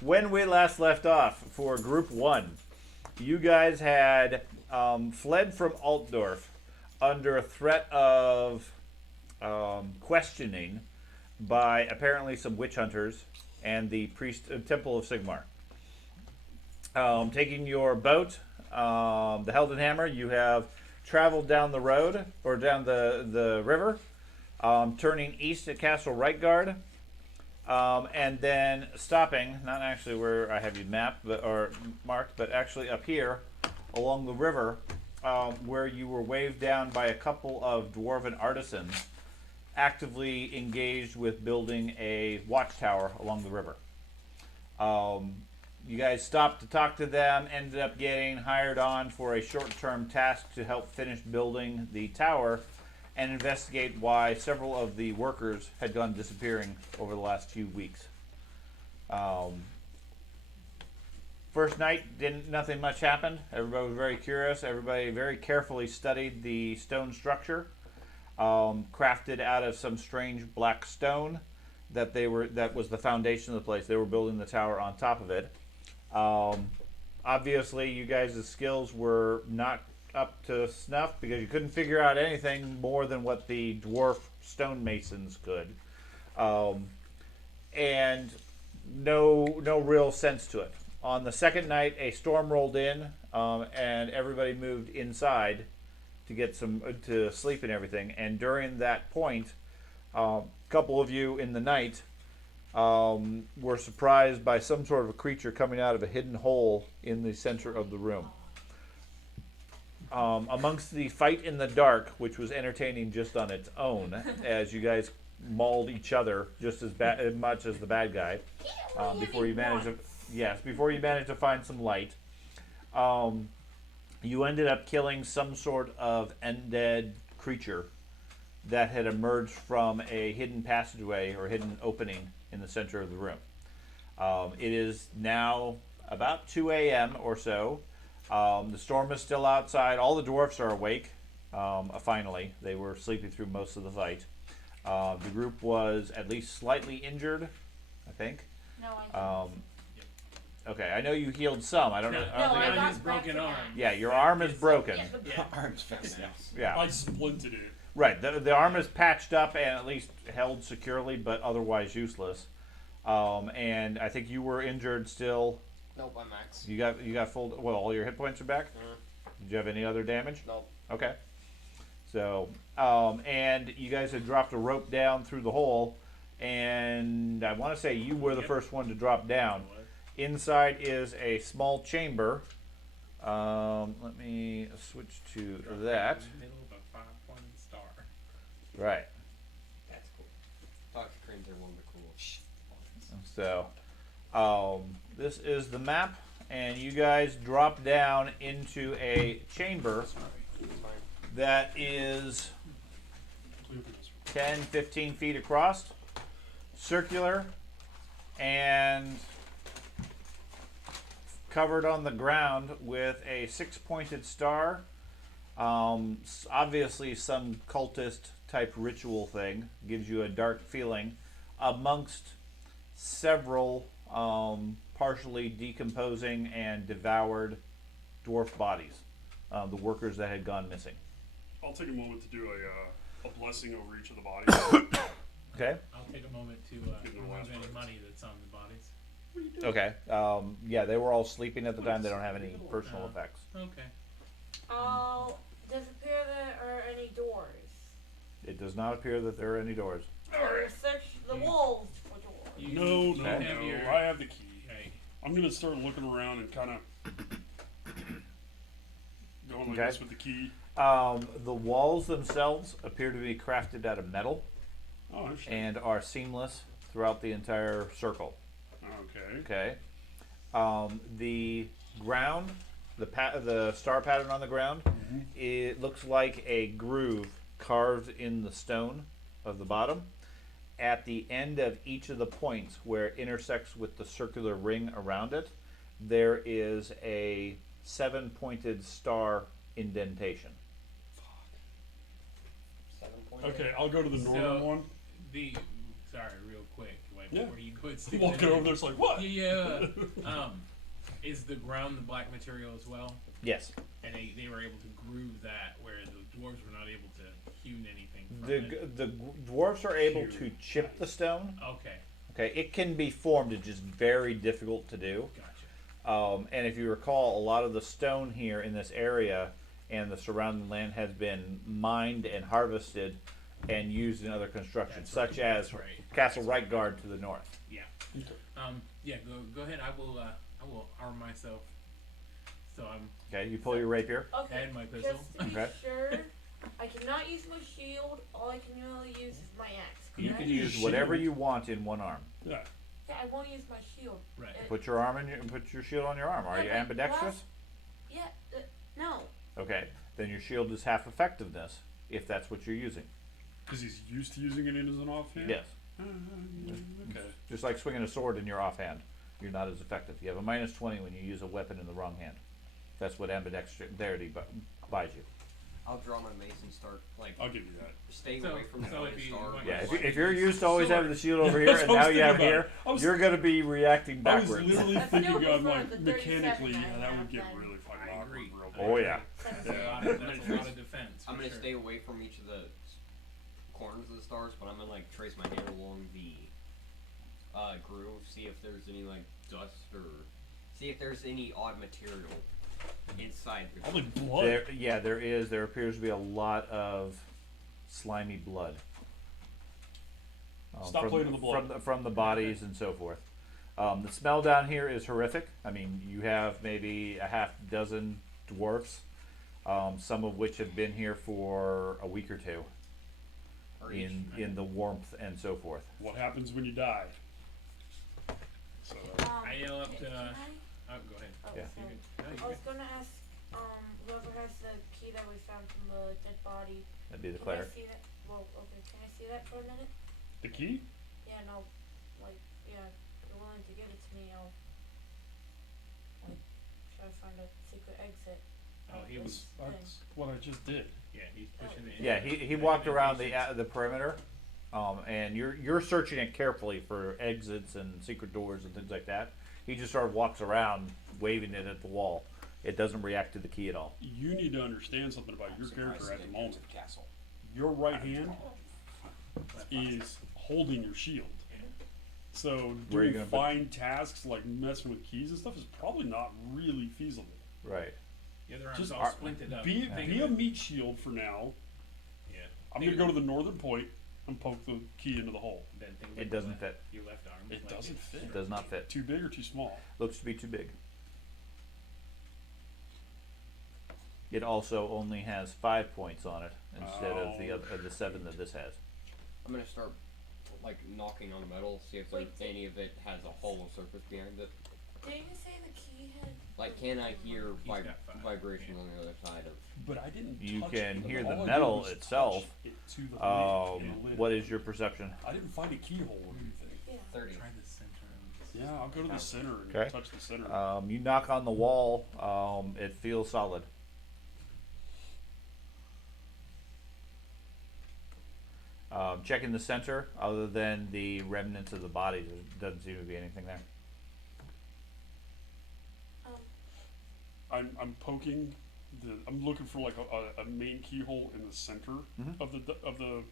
when we last left off for Group 1, you guys had fled from Altdorf under a threat of questioning by apparently some witch hunters and the Temple of Sigmar. Taking your boat, the Heldenhammer, you have traveled down the road, or down the river, turning east at Castle Reik, and then stopping, not actually where I have you mapped or marked, but actually up here along the river, where you were waved down by a couple of dwarven artisans actively engaged with building a watchtower along the river. You guys stopped to talk to them, ended up getting hired on for a short-term task to help finish building the tower and investigate why several of the workers had gone disappearing over the last few weeks. First night, nothing much happened. Everybody was very curious. Everybody very carefully studied the stone structure, crafted out of some strange black stone that was the foundation of the place. They were building the tower on top of it. Obviously, you guys' skills were not up to snuff because you couldn't figure out anything more than what the dwarf stonemasons could, and no real sense to it. On the second night, a storm rolled in, and everybody moved inside to get to sleep and everything. And during that point, a couple of you in the night were surprised by some sort of a creature coming out of a hidden hole in the center of the room. Amongst the fight in the dark, which was entertaining just on its own, as you guys mauled each other just as much as the bad guy, before you managed to find some light, you ended up killing some sort of undead creature that had emerged from a hidden passageway or hidden opening in the center of the room. It is now about 2 a.m. or so. The storm is still outside. All the dwarfs are awake, finally. They were sleeping through most of the fight. The group was at least slightly injured, I think. No, I didn't. Okay, I know you healed some. I don't know. I got his broken arm. Yeah, your arm is broken. Yeah, Arm's fixed now. Yeah. I splinted it. Right. The arm is patched up and at least held securely, but otherwise useless. And I think you were injured still. Nope, I'm max. You got full. Well, all your hit points are back. Did you have any other damage? Nope. Okay. So, and you guys had dropped a rope down through the hole, and I want to say you were the first one to drop down. Inside is a small chamber. Let me switch to that. In the middle of a 5-pointed star. Right. That's cool. Pocket cranes are one of the coolest. So, this is the map, and you guys drop down into a chamber that is 10, 15 feet across, circular, and covered on the ground with a 6-pointed star. Obviously some cultist type ritual thing. Gives you a dark feeling amongst several partially decomposing and devoured dwarf bodies. The workers that had gone missing. I'll take a moment to do a blessing over each of the bodies. Okay. I'll take a moment to remove any money that's on the bodies. Okay. Yeah, they were all sleeping at the time. They don't have any personal effects. Okay. Does it appear there are any doors? It does not appear that there are any doors. Search the walls for doors. No, Okay. I have the key. Right. I'm gonna start looking around and kind of going like Okay. this with the key. The walls themselves appear to be crafted out of metal Oh, interesting. and are seamless throughout the entire circle. Okay. Okay. The ground, the star pattern on the ground, it looks like a groove carved in the stone of the bottom. At the end of each of the points where it intersects with the circular ring around it, there is a 7-pointed star indentation. 7 points. Okay, I'll go to the northern one. Sorry, real quick. Like, like Yeah. where you could stick Walking it over in. there, it's like, what? Yeah. Is the ground the black material as well? Yes. And they were able to groove that, where the dwarves were not able to hewn anything from it. The dwarves are able to chip the stone. Okay, Okay, it can be formed. It's just very difficult to do. gotcha. And if you recall, a lot of the stone here in this area and the surrounding land has been mined and harvested and used in other constructions, That's such right, as that's right. Castle Reikgard to the north. Yeah. Yeah. Go ahead. I will arm myself. So I'm Okay, you pull your rapier. Okay. and my pistol. Just to be Okay. sure, I cannot use my shield. All I can really use is my axe. You correct? can use whatever you want in one arm. Yeah. Yeah, I won't use my shield. Right. Put your arm in your, put your shield on your arm. Are you Yeah, but ambidextrous? Yeah. No. Okay, then your shield is half effectiveness if that's what you're using. Because he's used to using it in as an offhand? Yes. Okay. Just like swinging a sword in your offhand, you're not as effective. You have a -20 when you use a weapon in the wrong hand. That's what ambidexterity buys you. I'll draw my mace and start like I'll give you that. staying So- away from the so if point you star. want- Yeah, Like if you're used to always sword. having the shield over here That's and what I now was you have thinking here, about. I was- you're going to be reacting I was backwards. literally That's thinking still on before like the 37 mechanically, I yeah, that have would get then. really fucking I awkward agree. real Oh bad. yeah. That's Yeah. a lot of defense. I'm for gonna sure. stay away from each of the corners of the stars, but I'm gonna like trace my hand along the groove, see if there's any like dust or see if there's any odd material inside the Probably groove. blood. There is. There appears to be a lot of slimy blood. Stop from, playing in the blood. from the bodies and so forth. The smell down here is horrific. I mean, you have maybe a half dozen dwarfs, some of which have been here for a week or two Or each. in the warmth and so forth. What happens when you die? So, I yell up to. Can I? Oh, go ahead. Oh, Yeah. You sorry. can, no, you I was can. gonna ask whoever has the key that we found from the dead body. That'd be the Can cleric. I see that? Well, okay. Can I see that for a minute? the key? Yeah. No. Like, yeah. If you're willing to give it to me, I'll like try to find a secret exit. Oh, he was. That's what I just did. Yeah, he's pushing it. Yeah, he walked around the perimeter, and you're searching it carefully for exits and secret doors and things like that. He just sort of walks around, waving it at the wall. It doesn't react to the key at all. You need to understand something about your character at the moment. Castle. Your right hand is holding your shield. So Where are you doing gonna put- fine tasks like messing with keys and stuff is probably not really feasible. Right. The other arm's Just all splinted up. be Think a of it- meat shield for now. Yeah. I'm gonna go to the northern point and poke the key into the hole. Then think It of doesn't your fit. Your left arm. It like doesn't it's- fit. It does not fit. Too big or too small? Looks to be too big. It also only has 5 points on it instead of the 7 that this has. I'm gonna start like knocking on metal, see if Wait, any of it has a hollow surface behind it. Didn't you say the key had? Like, can I hear He's got five. vibration on the other side of? But I didn't. You touch can it. hear All the I did metal was itself. touch it to the lid. What is your perception? I didn't find a keyhole or anything. Yeah. 30. Try the center of this. Yeah, I'll go to the center and Okay. touch the center. You knock on the wall. It feels solid. Checking the center, other than the remnants of the body, there doesn't seem to be anything there. I'm poking. I'm looking for like a main keyhole in the center Mhm. of the.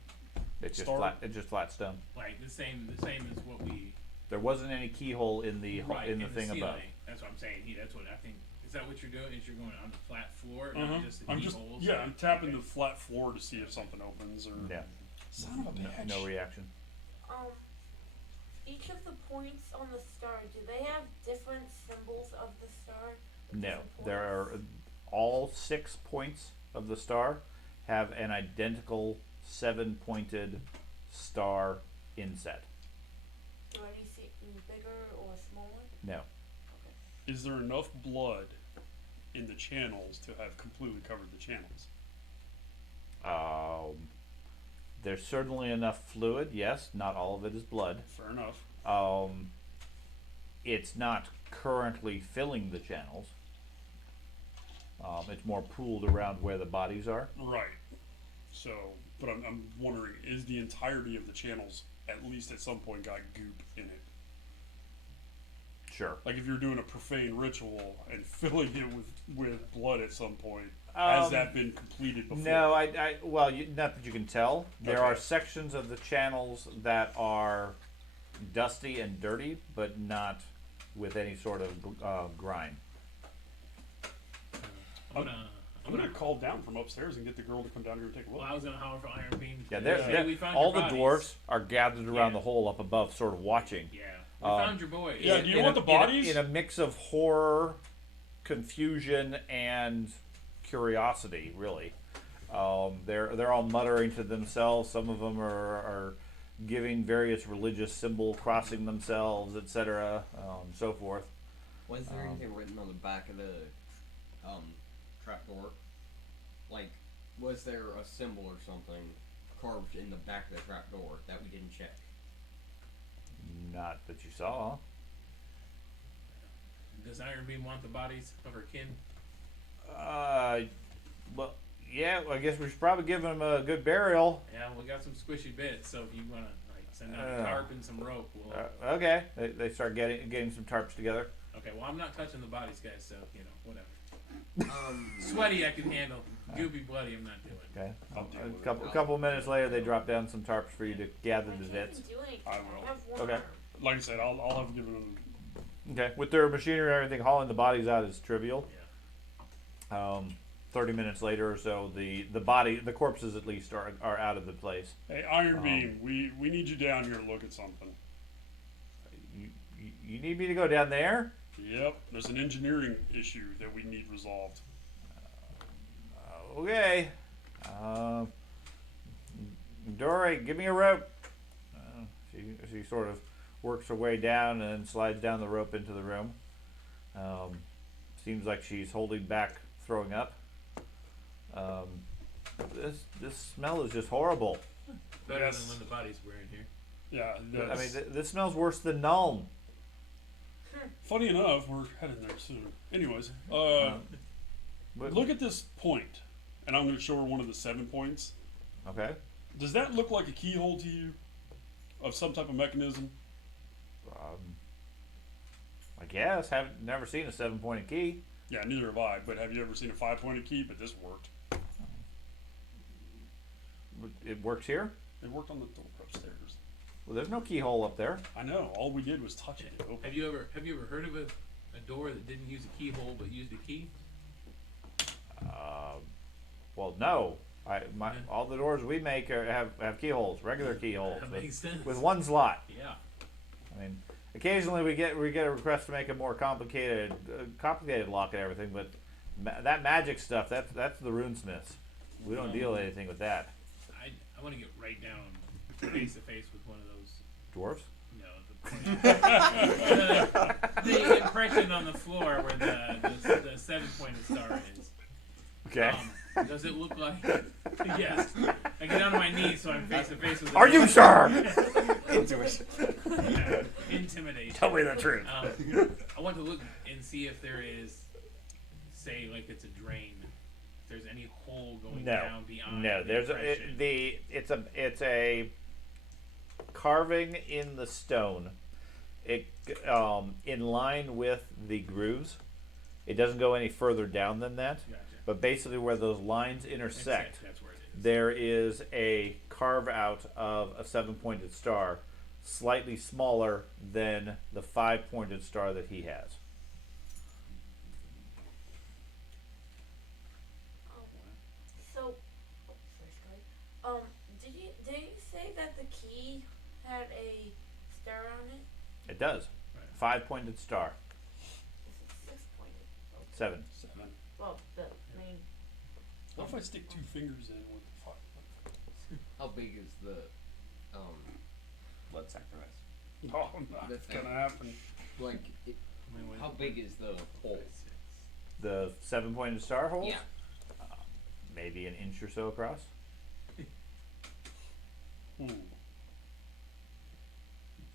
It's just Star- flat. It's just flat stone. Like the same as what we. There wasn't any keyhole in the Right, in the thing ceiling. above. That's what I'm saying. That's what I think. Is that what you're doing? Is you're going on the flat floor, Uh-huh. not just the I'm keyholes? just I'm tapping Okay. the flat floor to see if something opens or. Yeah. Son of a No, bitch. no reaction. Each of the points on the star, do they have different symbols of the star? No, Different there are points? all 6 points of the star have an identical 7-pointed star inset. Do any see bigger or smaller? No. Is there enough blood in the channels to have completely covered the channels? There's certainly enough fluid. Yes, not all of it is blood. Fair enough. It's not currently filling the channels. It's more pooled around where the bodies are. Right. So, but I'm wondering, is the entirety of the channels at least at some point got goop in it. Sure. Like if you're doing a profane ritual and filling it with blood at some point, has that been completed before? No, well, not that you can tell. There Okay. are sections of the channels that are dusty and dirty, but not with any sort of grime. I'm gonna call down from upstairs and get the girl to come down here and take a look. Well, I was gonna holler for Iron Beam. Yeah, Hey, we found all your the bodies. dwarves are gathered around Yeah. the hole up above, sort of watching. Yeah, we found your boys. Yeah, do you want the bodies? In a mix of horror, confusion, and curiosity, really. They're all muttering to themselves. Some of them are giving various religious symbol, crossing themselves, etc., so forth. Was there anything written on the back of the trapdoor? Like, was there a symbol or something carved in the back of the trapdoor that we didn't check? Not that you saw. Does Iron Beam want the bodies of her kin? Well, yeah. I guess we should probably give them a good burial. Yeah, we got some squishy bits, so if you wanna like send out a tarp and some rope, we'll. Okay. They start getting some tarps together. Okay, well I'm not touching the bodies, guys, so you know whatever. Sweaty I can handle. Goopy bloody I'm not doing. Okay. I'll deal with A couple minutes later, they drop down some tarps for you to gather the bits. Do anything. I will. have one Okay. arm. Like I said, I'll have given them. Okay. With their machinery and everything, hauling the bodies out is trivial. Yeah. 30 minutes later or so, the corpses at least are out of the place. Hey, Iron Beam, we need you down here to look at something. You need me to go down there? Yep, there's an engineering issue that we need resolved. Okay. Dory, give me a rope. She sort of works her way down and then slides down the rope into the room. Seems like she's holding back throwing up. This smell is just horrible. Better Yes. than when the bodies were in here. Yeah, I that's, mean, this smells worse than Nuln. funny enough, we're heading there soon. Anyways, But- look at this point, and I'm going to show her one of the 7 points. Okay. Does that look like a keyhole to you? Of some type of mechanism? I guess haven't never seen a 7-pointed key. Yeah, neither have I, but have you ever seen a 5-pointed key? But this worked. It works here. It worked on the door upstairs. Well, there's no keyhole up there. I know, all we did was touch it. It opened. Have you ever heard of a door that didn't use a keyhole but used a key? Well, no. All the doors we make have keyholes, regular keyholes, That makes sense. with one slot. Yeah. I mean, occasionally we get a request to make a more complicated lock and everything, but that magic stuff that's the runesmiths. We don't deal with anything with that. I want to get right down face to face with one of those. Dwarves. No, the impression on the floor where the 7-pointed star is. Okay. Does it look like? Yes. I get down on my knees so I'm face to face with. Are you sure? Intuition. Yeah, intimidation. Tell me the truth. I want to look and see if there is, say, like it's a drain. If there's any hole going down beyond. No, the there's impression. it's a carving in the stone. It in line with the grooves. It doesn't go any further down than that. Gotcha. But basically, where those lines intersect, That's where it is. there is a carve out of a 7-pointed star, slightly smaller than the 5-pointed star that he has. So, sorry, Sky. Did you say that the key had a star on it? It does. Right. 5-pointed star. This is 6-pointed. 7. 7. Well, the main. What if I stick 2 fingers in with the 5? How big is the Blood sacrifice. Oh, that's gonna happen. like? How big is the hole? The 7-pointed star hole? Yeah. Maybe an inch or so across. Hmm.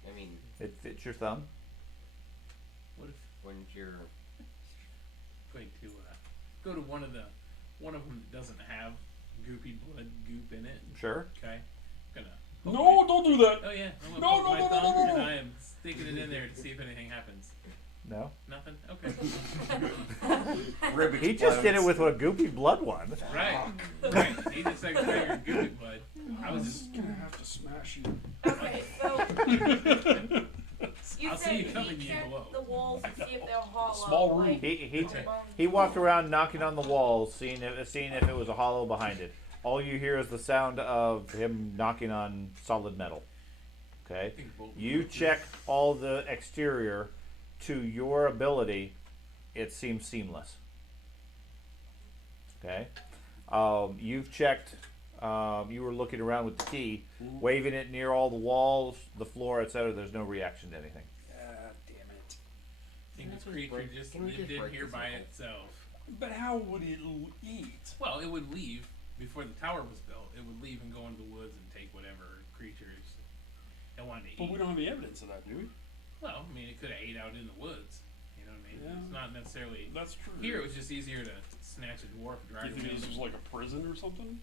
I mean, It fits your thumb. What if when you're going to go to one of them that doesn't have goopy blood goop in it? Sure. Okay, gonna No, don't do that. Oh yeah. I'm No, gonna no, poke no, my no, thumb no, no. and I am sticking it in there to see if anything happens. No. Nothing. Okay. He just did it with a goopy blood one. Right. Right. He just like triggered goopy blood. I was just. gonna have to smash you. Okay, so you I'll said see you he coming in checked below. the walls to see if they're hollow. Small room. Like, He walked around knocking on the walls, seeing if it was a hollow behind it. All you hear is the sound of him knocking on solid metal. Okay. You check all the exterior. To your ability, it seems seamless. Okay. You've checked. You were looking around with the key, waving it near all the walls, the floor, etc. There's no reaction to anything. Damn it. I think this creature just Can we lived just in break here this by apart? itself. But how would it eat? Well, it would leave before the tower was built. It would leave and go into the woods and take whatever creatures it wanted to But eat. we don't have any evidence of that, do we? Well, I mean, it could have ate out in the woods. You know what I mean? Yeah. It's not necessarily. That's true. Here, it was just easier to snatch a dwarf, Do drag you him think this in. was like a prison or something?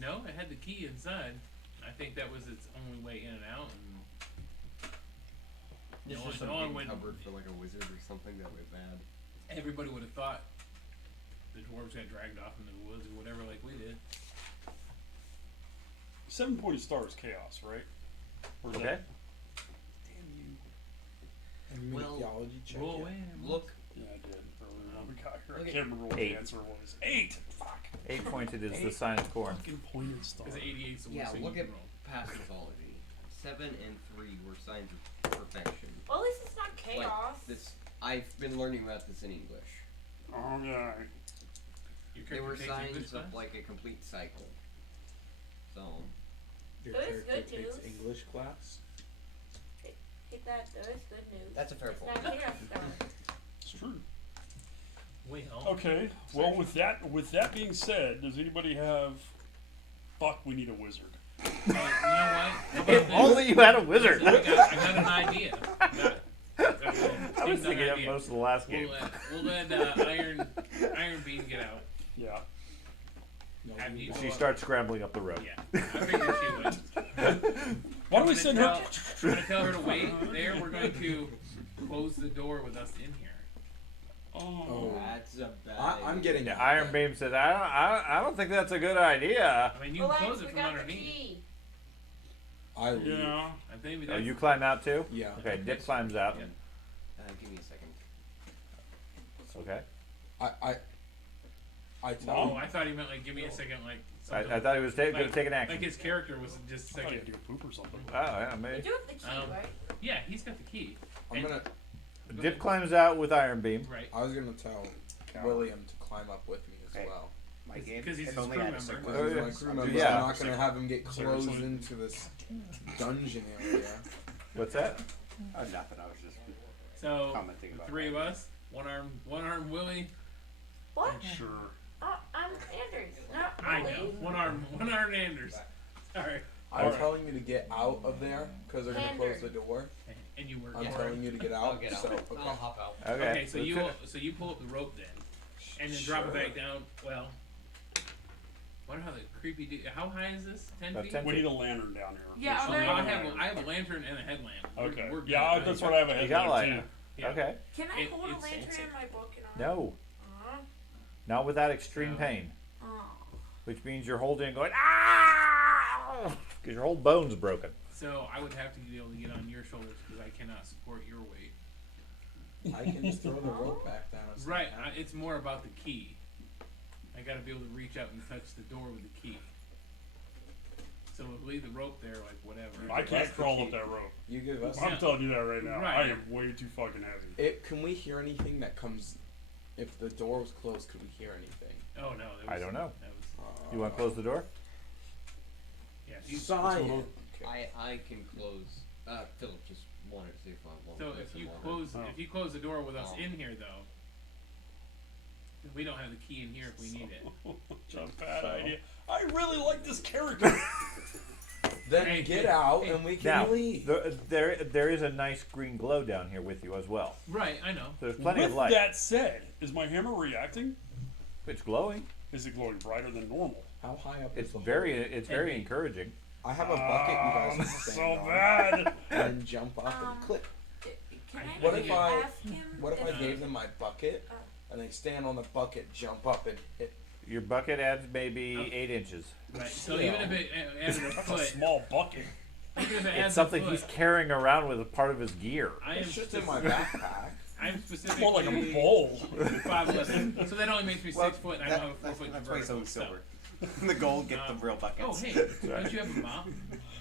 No, it had the key inside. I think that was its only way in and out. And It's No just one- a no one big went- cupboard for like a wizard or something that way bad. everybody would have thought the dwarves got dragged off into the woods or whatever, like we did. 7-pointed star is chaos, right? Or is Okay. that- Damn you. And Well, mythology check. Roll yet? away. Yeah, Look, I did. Earlier when we got here. I Okay. can't remember what 8. the answer was. 8! Fuck. 8 pointed is the sign of corn. Fucking pointed star. Because 88 is the yeah, worst thing look you at can roll. past mythology. 7 and 3 were signs of perfection. well, at least it's not chaos. Like this, I've been learning about this in English. Oh, yeah. Your They were character takes English signs of class? like a complete cycle. So, Your That is character good takes news. English class. Take that. There is good news. that's a fair It's point. not chaos though. It's true. Well, Okay. Well, with that being said, does anybody have? Fuck, we need a wizard. you know what? How about If this? only you had a wizard. I got an idea. I I was thinking that most of the last game. We'll let Iron Bean get out. Yeah. No, Have you- She starts scrambling up the road. Yeah, I figured she would. Why don't we I'm send gonna her? I'm gonna tell her to wait there. We're going to close the door with us in here. Oh. That's a bad I'm idea. getting Yeah, out. Iron Beam said, I don't think that's a good idea. I mean, you can Relax, close it we from got the underneath. key. I leave. Yeah. I think Oh, that's you climb out too? Yeah. Okay, Dip climbs out. Yeah. Give me a second. Okay. I tell Oh, him. I thought he meant like give me a second, like I something. thought he was going to Like- take an Like action. his character was just I thought you second. had to go poop or something. Oh, yeah, You maybe. do have the key, right? Yeah, he's got the key. I'm gonna. Dip climbs out with Iron Beam. Right. I was gonna tell William to climb up with me as Okay. well. My game Because he's has his only crew had a member. circle. Because he's yeah. my crew member. Yeah. I'm not gonna have him get closed Seriously. into this dungeon area. What's that? Oh, nothing. I was just So commenting the about three that. of us, one arm Willie. What? Sure. I'm Anders. Not I Willie. know. One arm Anders. Sorry. I'm Alright. telling you to get out of there because they're gonna close the door. And you were. I'm Yeah. telling you to get I'll out. get out. So I'll okay. hop out. Okay. Okay, so you pull up the rope then, and then drop it Sure. back down. Well, wonder how the creepy. How high is this? 10 About feet. 10 We need a lantern down here. Yeah, So I'm I gonna- have a lantern and a headlamp. Okay. We're good. Yeah, that's what I have a You got headlamp light. too. Yeah. Okay. Can I hold a it's lantern fancy. in my broken arm? No, Uh, not without extreme No. pain, oh. which means you're holding and going, ah! Because your whole bone's broken. So I would have to be able to get on your shoulders because I cannot support your weight. I can just throw the rope back down. and Right. stuff. It's more about the key. I got to be able to reach out and touch the door with the key. So we'll leave the rope there, like whatever. I That's can't the crawl key. up that rope. You give us. I'm telling you that right now. Right. I am way too fucking heavy. Can we hear anything that comes? If the door was closed, could we hear anything? Oh no. That was, I don't know. That was, You want to close the door? yeah. Science. Okay. I can close. Philip just wanted to see if I wanted So to if some you water. close Oh. if you close the door with us Oh. in here though, then we don't have the key in here if we need it. Such a bad So? idea. I really like this character. Then Hey, get hey, out hey. and we can Now, leave. there is a nice green glow down here with you as well. Right. I know. So there's plenty With of light. that said, is my hammer reacting? It's glowing. Is it glowing brighter than normal? How high up It's is the very hole? it's very encouraging. I have a bucket you guys can This is stand so on bad. and then jump off and clip. Can I What maybe if I- ask him? What if I gave them my bucket Oh. and they stand on the bucket, jump up, and hit? Your bucket adds maybe 8 inches. Right. So even if it added a That's a foot, small bucket. even if it It's adds something a he's foot, carrying around with a part of his gear. I am It's just in my backpack. I'm It's specifically more like a bowl. 5'11", so that only makes me 6 foot, and I don't have a 4 foot That's why it's vertical. only silver. The gold get the real buckets. Oh hey, don't you have a mop?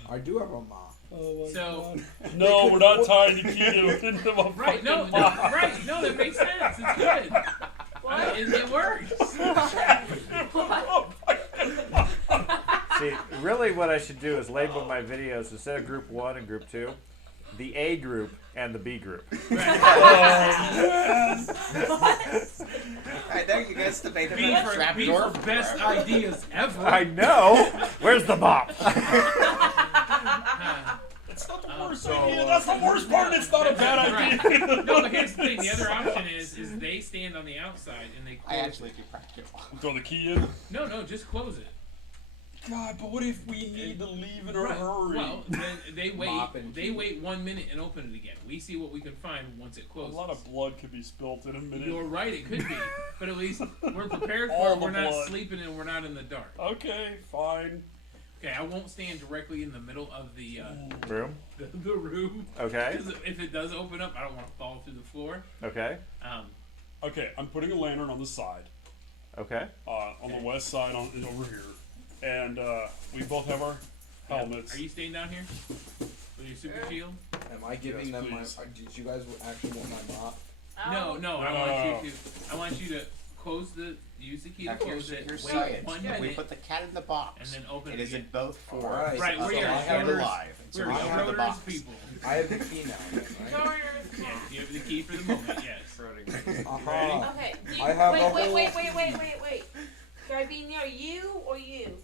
I do have a mop. Oh my So No, we're not tying the key into a right, no, fucking box. right, no, that makes sense. It's good. What? It works. See, really what I should do is label my videos instead of group 1 and group 2, the A group and the B group. Alright, there you guys debated B about for, trap B door. for best ideas ever. I know! Where's the mop? It's not the worst idea. That's the worst part. It's not a bad Right. idea. No, but here's the thing. The other option is they stand on the outside and they I close actually it. do practical. Throw the key in. No, just close it. God, but what if we need to leave in a Right. hurry? Well, then they wait. Mop and They key. wait 1 minute and open it again. We see what we can find once it a closes. lot of blood could be spilt in a minute. You're right. It could be, but at least we're prepared for All it. the We're not blood. sleeping and we're not in the dark. Okay, fine. Okay, I won't stand directly in the middle of the Room? the room. Okay. 'Cause if it does open up, I don't want to fall through the floor. Okay. Okay, I'm putting a lantern on the side, Okay. on the west side, over here, and we both have our helmets. Are you staying down here with your super shield? Am I giving Yes, them my? please. Did you guys actually want my mop? No. I want you to close use the key to close it. Here's Wait science. 1 We minute put the cat in the box. and then open It it is again. in both for Alright. Right, we're So your I have and Schroeder's- alive. And so We're we don't have the Schroeder's box. people. I have the key now, then, right? Schroeder's Yeah, mom. you have the key for the moment. Yes. Uh-huh. Okay. Do you, I have wait, a wait, whole- wait. Should I be near you or you?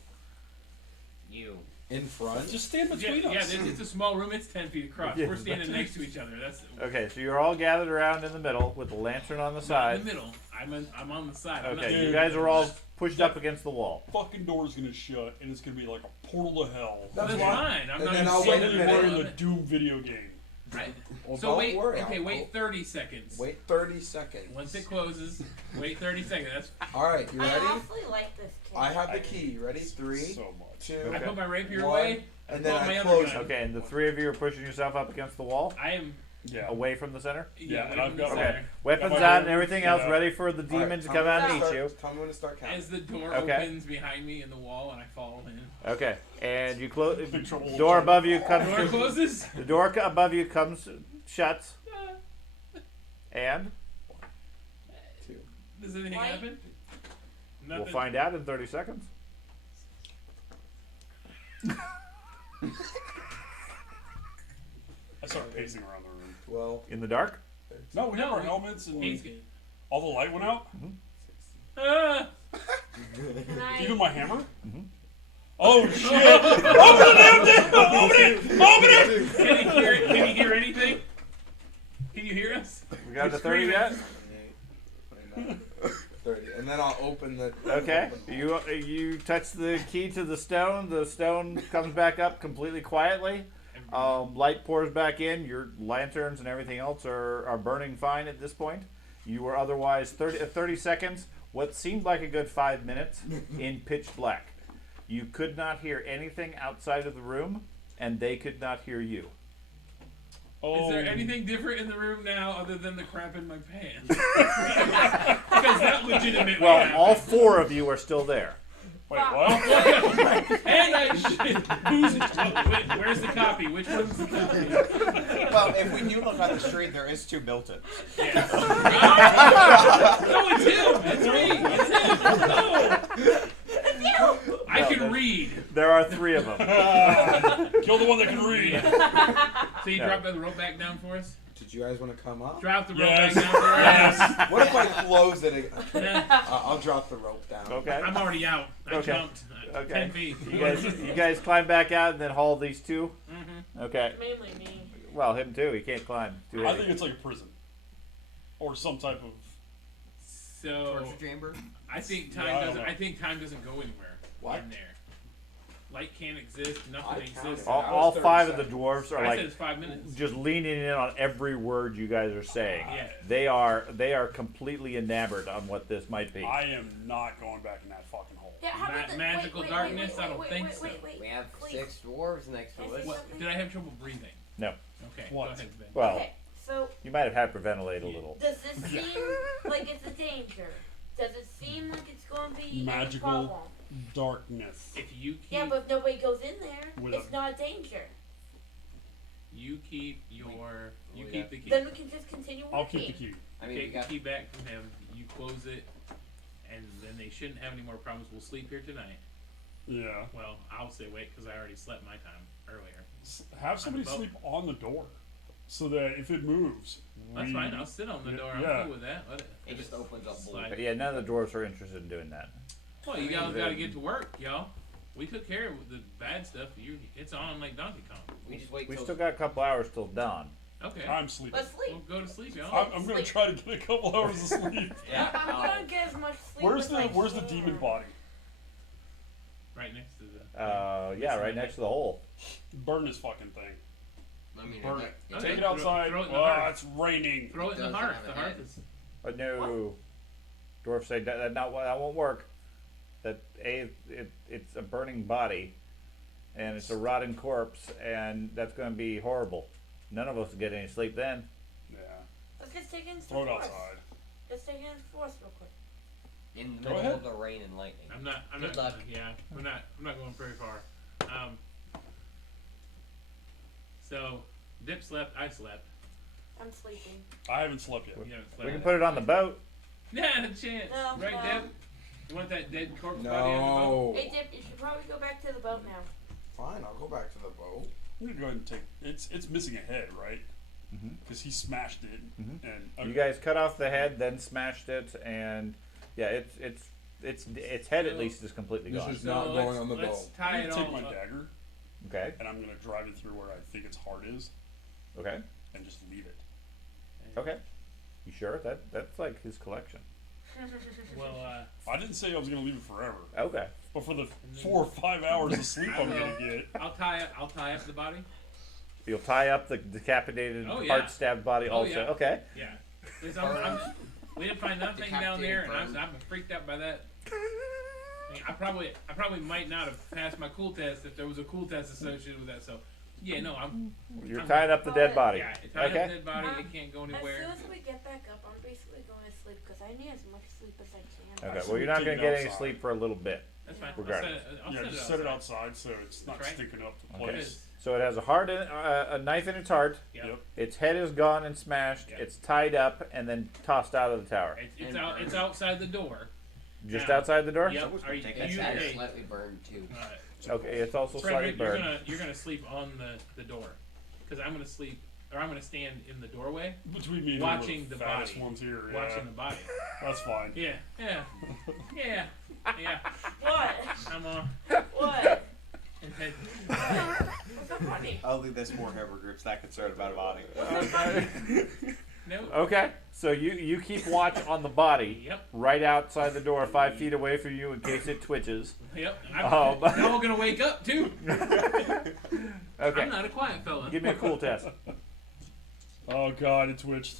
You. In front. Just stand Yeah, between us. it's a small room. It's 10 feet across. Yeah. We're standing next to each other. That's Okay, so you're all gathered around in the middle with the lantern on the not in side. the middle. I'm on the side. I'm Okay, not, you guys are all pushed up against the wall. Fucking door's gonna shut, and it's gonna be like a portal to hell. That's why- fine. I'm and not then even I'll standing wait in a the We're middle in of the it. Doom video game. Right. Well, So don't wait. worry. Okay, I'll wait 30 seconds. Wait 30 seconds. Once it closes, wait 30 seconds. That's. All right, you I ready? awfully like this kid. I have the key. Ready? 3, So much. 2, I put my rapier 1, away. and pull then out my I other close gun. it. Okay, and the three of you are pushing yourself up against the wall, I am. Yeah. away from the center. Yeah, away and I've from the got my- center. Weapons Got my out and rapier, everything else yeah. ready for the demons to come out and eat you. Tell me when to start counting. As the door Okay. opens behind me in the wall and I fall in. Okay, and you close. Big trouble. Door above you comes. Door closes. The door above you comes, shuts, and 2. Does anything Light. happen? we'll Nothing. find out in 30 seconds. I started pacing around the room. 12. In the dark. No, we have No, our helmets and He's all the light went out. Ah! Can I? Even my hammer. Oh shit! Open the damn thing! Open it! Open it! Can you hear it? Can you hear anything? Can you hear us? We got We're to 30 yet? 28, 29, 30. And then I'll open the. Okay. open the- You touch the key to the stone. The stone comes back up completely quietly. Light pours back in. Your lanterns and everything else are burning fine at this point. You were otherwise 30 seconds, what seemed like a good 5 minutes, in pitch black. You could not hear anything outside of the room, and they could not hear you. Oh. Is there anything different in the room now other than the crap in my pants? Because that legitimately Well, happened. all 4 of you are still there. Wait, what? And I wait, where's the copy? Which one's the copy? Well, if when you look on the street, there is 2 built-ins. Yeah. No, it's him. It's me. It's him. No. I can read. There are 3 of them. Kill the one that can read. So you No. drop the rope back down for us? Did you guys want to come up? Drop the rope Yes. back down for us? Yes. What if I close it again? Yeah. I'll drop the rope down. Okay. I'm already out. I Okay. jumped. Okay. 10 feet. You guys climb back out and then haul these 2? Mm-hmm. Okay. Mainly me. Well, him too. He can't climb. Too I heavy. think it's like a prison, or some type of. So Torture chamber. I think Yeah, time I don't doesn't. know. I think time doesn't go anywhere What? in there. Light can't exist. I Nothing counted. exists. All 5 of the dwarves are I like said it's 5 minutes. just leaning in on every word you guys are saying. Yeah. They are completely enamored on what this might be. I am not going back in that fucking hole. Yeah, how about the, Magical darkness? I don't think so. We have Please. 6 dwarves next to Can I us. say What, something? did I have trouble breathing? No. Okay. What? Go ahead, Ben. Well, Okay, so you might have hyperventilated a little. does this seem like it's a danger? Does it seem like it's going to be Magical any problem? darkness. If you keep, Yeah, but if nobody goes in there, With it's a- not a danger. you keep your, you we keep got- the key. Then we can just continue I'll working. keep the key. I mean, we Take the got key back from him. You close it, and then they shouldn't have any more problems. We'll sleep here tonight. Yeah. Well, I'll say wait because I already slept my time earlier. Have somebody boat. sleep on the door, so that if it moves, That's we- fine. I'll sit on the door. I'm yeah. cool with that. Let it just opens up slide. But yeah, none of the dwarves are interested in doing that. Well, you guys got to get to work, y'all. We took care of the bad stuff. It's on like Donkey Kong. We just wait We till still got a couple hours till dawn. Okay. I'm sleeping. Let's sleep. Well, go to sleep, y'all. I'm gonna try to get a couple hours of sleep. yeah. I'm gonna get as much sleep Where's as the I Where's the can. demon body? Right next to the. Yeah, right next to the hole. Burn this fucking thing. I mean, Burn if it. that- Okay. Take it outside. Throw it in the Ah, hearth. it's raining. Throw it in the doesn't hearth. have The a hearth head. is. But no, dwarves say that won't work. It's a burning body, and it's a rotting corpse, and that's going to be horrible. None of us will get any sleep then. Yeah. Let's just take it into Throw the it forest. outside. Let's take it into the forest real quick. in the Go middle ahead. of the rain and lightning. I'm not. Good luck. Yeah, I'm not going very far. So, Dip slept. I slept. I'm sleeping. I haven't slept yet. You haven't slept. We can put it on the boat. Not a chance. No, Right, no. Dip? You want that dead corpse body on the boat? No. Hey, Dip, you should probably go back to the boat now. Fine, I'll go back to the boat. I'm gonna go ahead and take. It's missing a head, right? Mhm. Because he smashed it, and You guys cut off the head, then smashed it, and yeah, its head at least is completely This gone. is not going on the let's boat. tie I'm it gonna take all my up. dagger Okay. and I'm gonna drive it through where I think its heart is, Okay. and just leave it. Okay. You sure? That's like his collection. Well, I didn't say I was gonna leave it forever, Okay. but for the 4 or 5 hours of sleep I'm gonna get. I'll tie up the body. You'll tie up the decapitated, Oh, yeah. heart-stabbed body Oh, also. yeah. Okay. Yeah. 'Cause we didn't find nothing down there, and I'm freaked out by that. I mean, I probably might not have passed my cool test if there was a cool test associated with that. So, yeah, no, I'm. You're tying up the dead body. Yeah, it's tied Okay. up dead body. It can't go As anywhere. soon as we get back up, I'm basically going to sleep because I need as much sleep as I can. Okay. So Well, we you're not take going to it get any outside. sleep for a little bit. That's fine. Regardless. I'll Yeah, set it just set it outside. outside so it's not That's right. stinking up the Okay. place. So it has a heart, a knife in its heart. Yep. Yep. Its head is gone and smashed. Yep. It's tied up and then tossed out of the tower. It's outside the door. Just Now- outside the door. Yep. Someone's Are gonna you, take It's you, that actually hey, slightly burned too. Okay. It's also slightly Frederick, burned. you're gonna sleep on the door, because I'm gonna sleep, or I'm gonna stand in the doorway Between me and watching you, the we're fattest body. ones here. Yeah, watching the body. that's fine. Yeah. What? I'm on. What? And What's so funny? I don't think this Warhammer group's that concerned about a body. What's so funny? no. Okay. So you keep watch on the body. Yep. Right outside the door, 5 feet away from you, in case it twitches. Yep. Oh, but- They're all gonna wake up too. Okay. I'm not a quiet fella. Give me a cool test. Oh god, it twitched.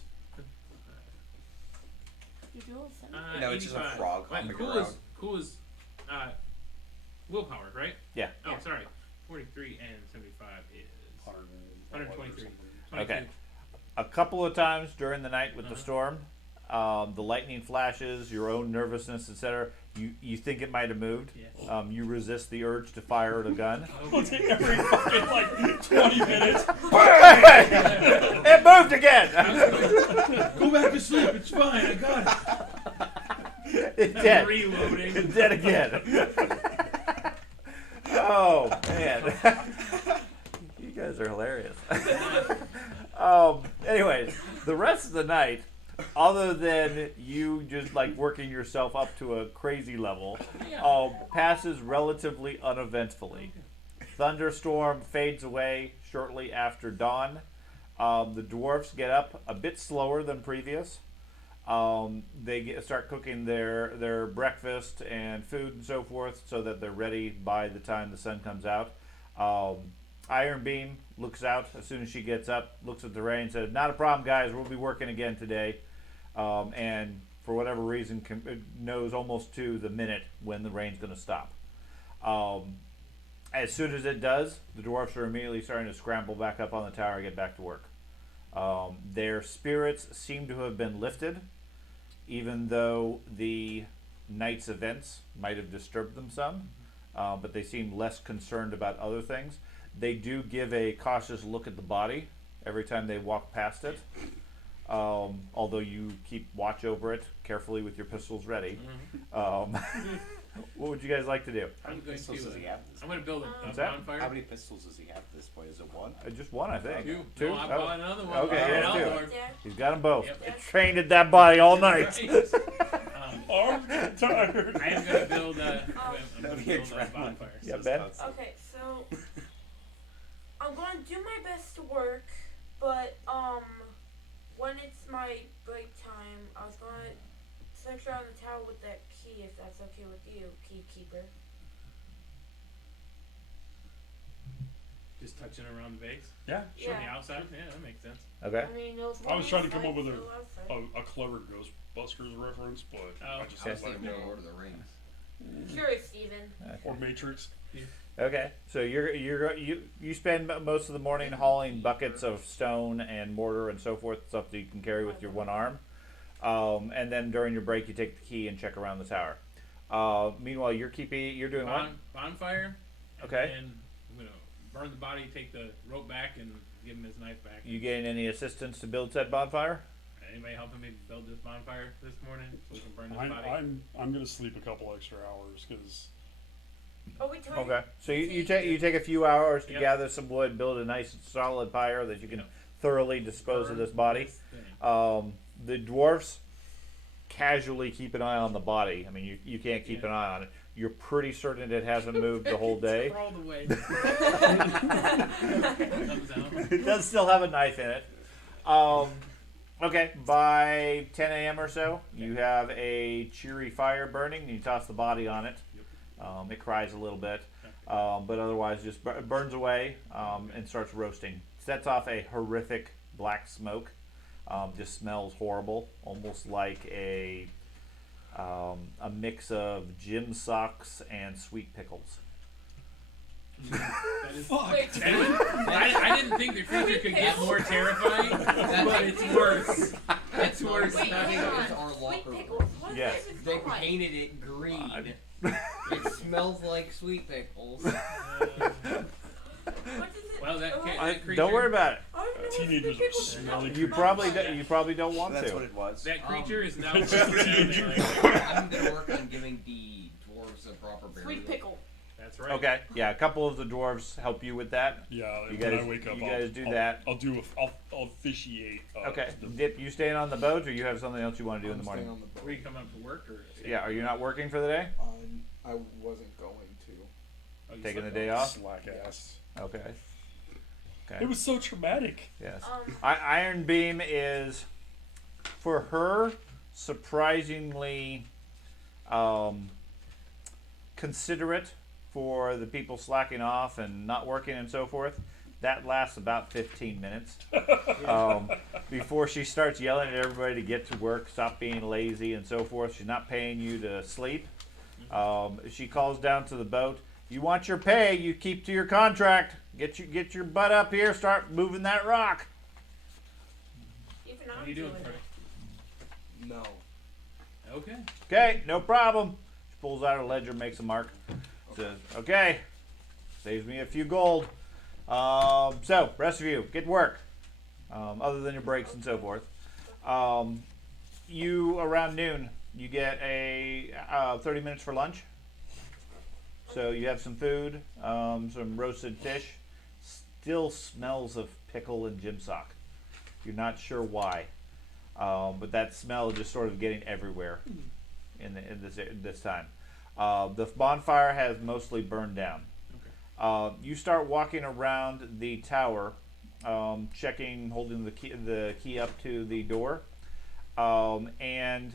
You do it, No, it's just a 85. frog Wait, hopping cool around. is willpower, right? Yeah. Oh, sorry. 43 and 75 is 123. Okay. A couple of times during the night with the storm, the lightning flashes, your own nervousness, etc. You think it might have moved. Yeah. You resist the urge to fire at a gun. Okay, every fucking like 20 minutes. It moved again. Go back to sleep. It's fine. I got it. It's I'm dead. reloading. It's dead again. Oh man, you guys are hilarious. Anyways, the rest of the night, other than you just like working yourself up to a crazy level, passes relatively uneventfully. Thunderstorm fades away shortly after dawn. The dwarfs get up a bit slower than previous. They start cooking their breakfast and food and so forth, so that they're ready by the time the sun comes out. Iron Beam looks out as soon as she gets up, looks at the rain, says, "Not a problem, guys. We'll be working again today." And for whatever reason, knows almost to the minute when the rain's going to stop. As soon as it does, the dwarfs are immediately starting to scramble back up on the tower and get back to work. Their spirits seem to have been lifted, even though the night's events might have disturbed them some, but they seem less concerned about other things. They do give a cautious look at the body every time they walk past it, although you keep watch over it carefully with your pistols ready. What would you guys like to do? I'm going pistols does he have this I'm going to build a What's that? bonfire. How many pistols does he have at this point? Is it one? Just one, I think. Two. No, I Oh. bought another one. Okay, yeah, Outdoor. two. Right there. He's got them both. Yep. Trained at that body all night. Right. Armed and tired. I am going to build a That'd build be a adrenaline. bonfire. Yeah, Ben? Okay, so I'm going to do my best to work, but when it's my break time, I was going to search around the tower with that key, if that's okay with you, key keeper. Just touching around the base. Yeah. From the Yeah. outside. Yeah, that makes sense. Okay. I mean, those I was trying to come ones up with like go outside. a clever Ghostbusters reference, but Oh. I just I had was to let thinking it more go. Lord of the Rings. Sure, Steven. Or Matrix. Okay. So you spend most of the morning hauling buckets of stone and mortar and so forth, stuff that you can carry with your one arm. And then during your break, you take the key and check around the tower. Meanwhile, you're doing what? Bonfire. Okay. And I'm going to burn the body, take the rope back, and give him his knife back. You gain any assistance to build said bonfire? Anybody helping me build this bonfire this morning so we can burn this body? I'm gonna sleep a couple extra hours because Are we talking? Okay. So you take a few hours to Yep. gather some wood, build a nice solid fire that you can thoroughly dispose of this body. thing. The dwarfs casually keep an eye on the body. I mean, you can't keep an eye on it. You're pretty certain it hasn't moved the whole day. Crawled away. Thumbs out. It does still have a knife in it. Okay, by 10 a.m. or so, you have a cheery fire burning, and you toss the body on it. It cries a little bit, but otherwise just burns away and starts roasting. Sets off a horrific black smoke. Just smells horrible, almost like a mix of gym socks and sweet pickles. That is, Wait, that is, I didn't think the creature could get more terrifying, but it's worse. It's worse. Wait, Not hang even- on. It's our Sweet locker room. pickles? What Yes. does it They smell like? painted it green. It smells like sweet pickles. What does it Well, that smell can't- like? that creature, Don't worry about it. I don't know what Teenagers sweet are pickles smell smelly like. You probably don't want That's to. what it was. that creature is now. It's just down there teenagers. like- I'm gonna work on giving the dwarves a proper burial. Sweet pickle. That's right. Okay, yeah, a couple of the dwarves help you with that. yeah, You when guys- I wake up, you I'll, guys do I'll, that. I'll officiate. Okay, the- Dip, you staying on the boat, or you have something else you want to do in the I'm staying morning? on the boat. Were you coming up to work or? Yeah, are you not working for the day? I wasn't going to. Oh, you Taking the slept day on it. off? Slack ass. Okay. It was so traumatic. Yes. Iron Beam is, for her, surprisingly considerate for the people slacking off and not working and so forth. That lasts about 15 minutes before she starts yelling at everybody to get to work, stop being lazy, and so forth. She's not paying you to sleep. She calls down to the boat. You want your pay? You keep to your contract. Get your butt up here. Start moving that rock. Even What I'm are you doing, doing Frank? it. No. Okay. Okay, no problem. She pulls out her ledger, makes a mark. Says, okay, saves me a few gold. So, rest of you, get to work. Other than your breaks and so forth. You, around noon, you get a 30 minutes for lunch. So you have some food, some roasted fish. Still smells of pickle and gym sock. You're not sure why. But that smell is just sort of getting everywhere in this time. The bonfire has mostly burned down. You start walking around the tower, checking, holding the key up to the door. And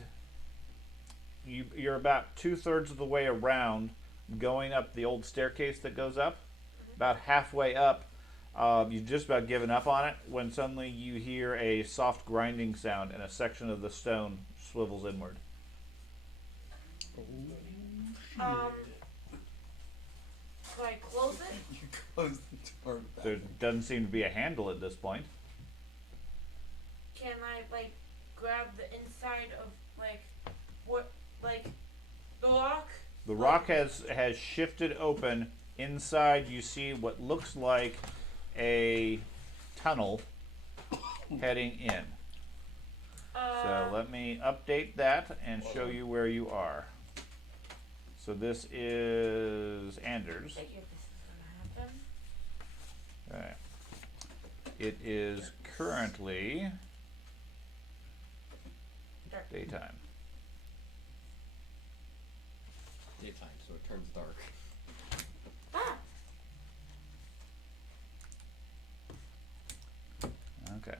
you're about 2/3 of the way around, going up the old staircase that goes up. About halfway up, you've just about given up on it when suddenly you hear a soft grinding sound and a section of the stone swivels inward. Can I close it? You close the door back. There doesn't seem to be a handle at this point. Can I like grab the inside of like what the lock? The rock has shifted open. Inside you see what looks like a tunnel heading in. So let me update that and show you where you are. So this is Anders. I figured this was gonna happen. Alright. It is currently Dark. daytime. Daytime, so it turns dark. Ah! Okay.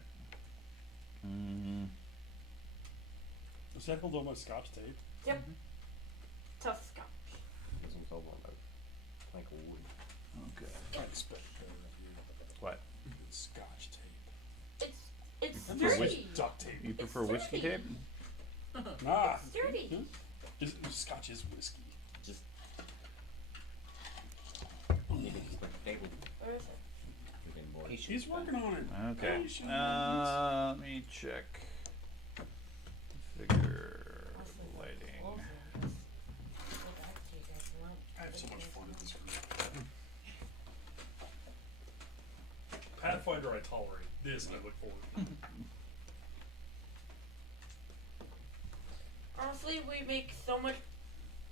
Is that hold on my scotch tape? Yep. Tough scotch. Doesn't feel like a plank of wood. Okay. I expect better of you. What? It's scotch tape. It's That's just sturdy. duct tape. You It's prefer whiskey sturdy. tape? Ah, Sturdy. Scotch is whiskey. Just need to just like a table. Where is it? Freaking board. He's working on it. Okay. Patience. Let me check. Figure lighting. I have so much fun in this group. Pathfinder I tolerate. This I look forward to. Honestly, we make so much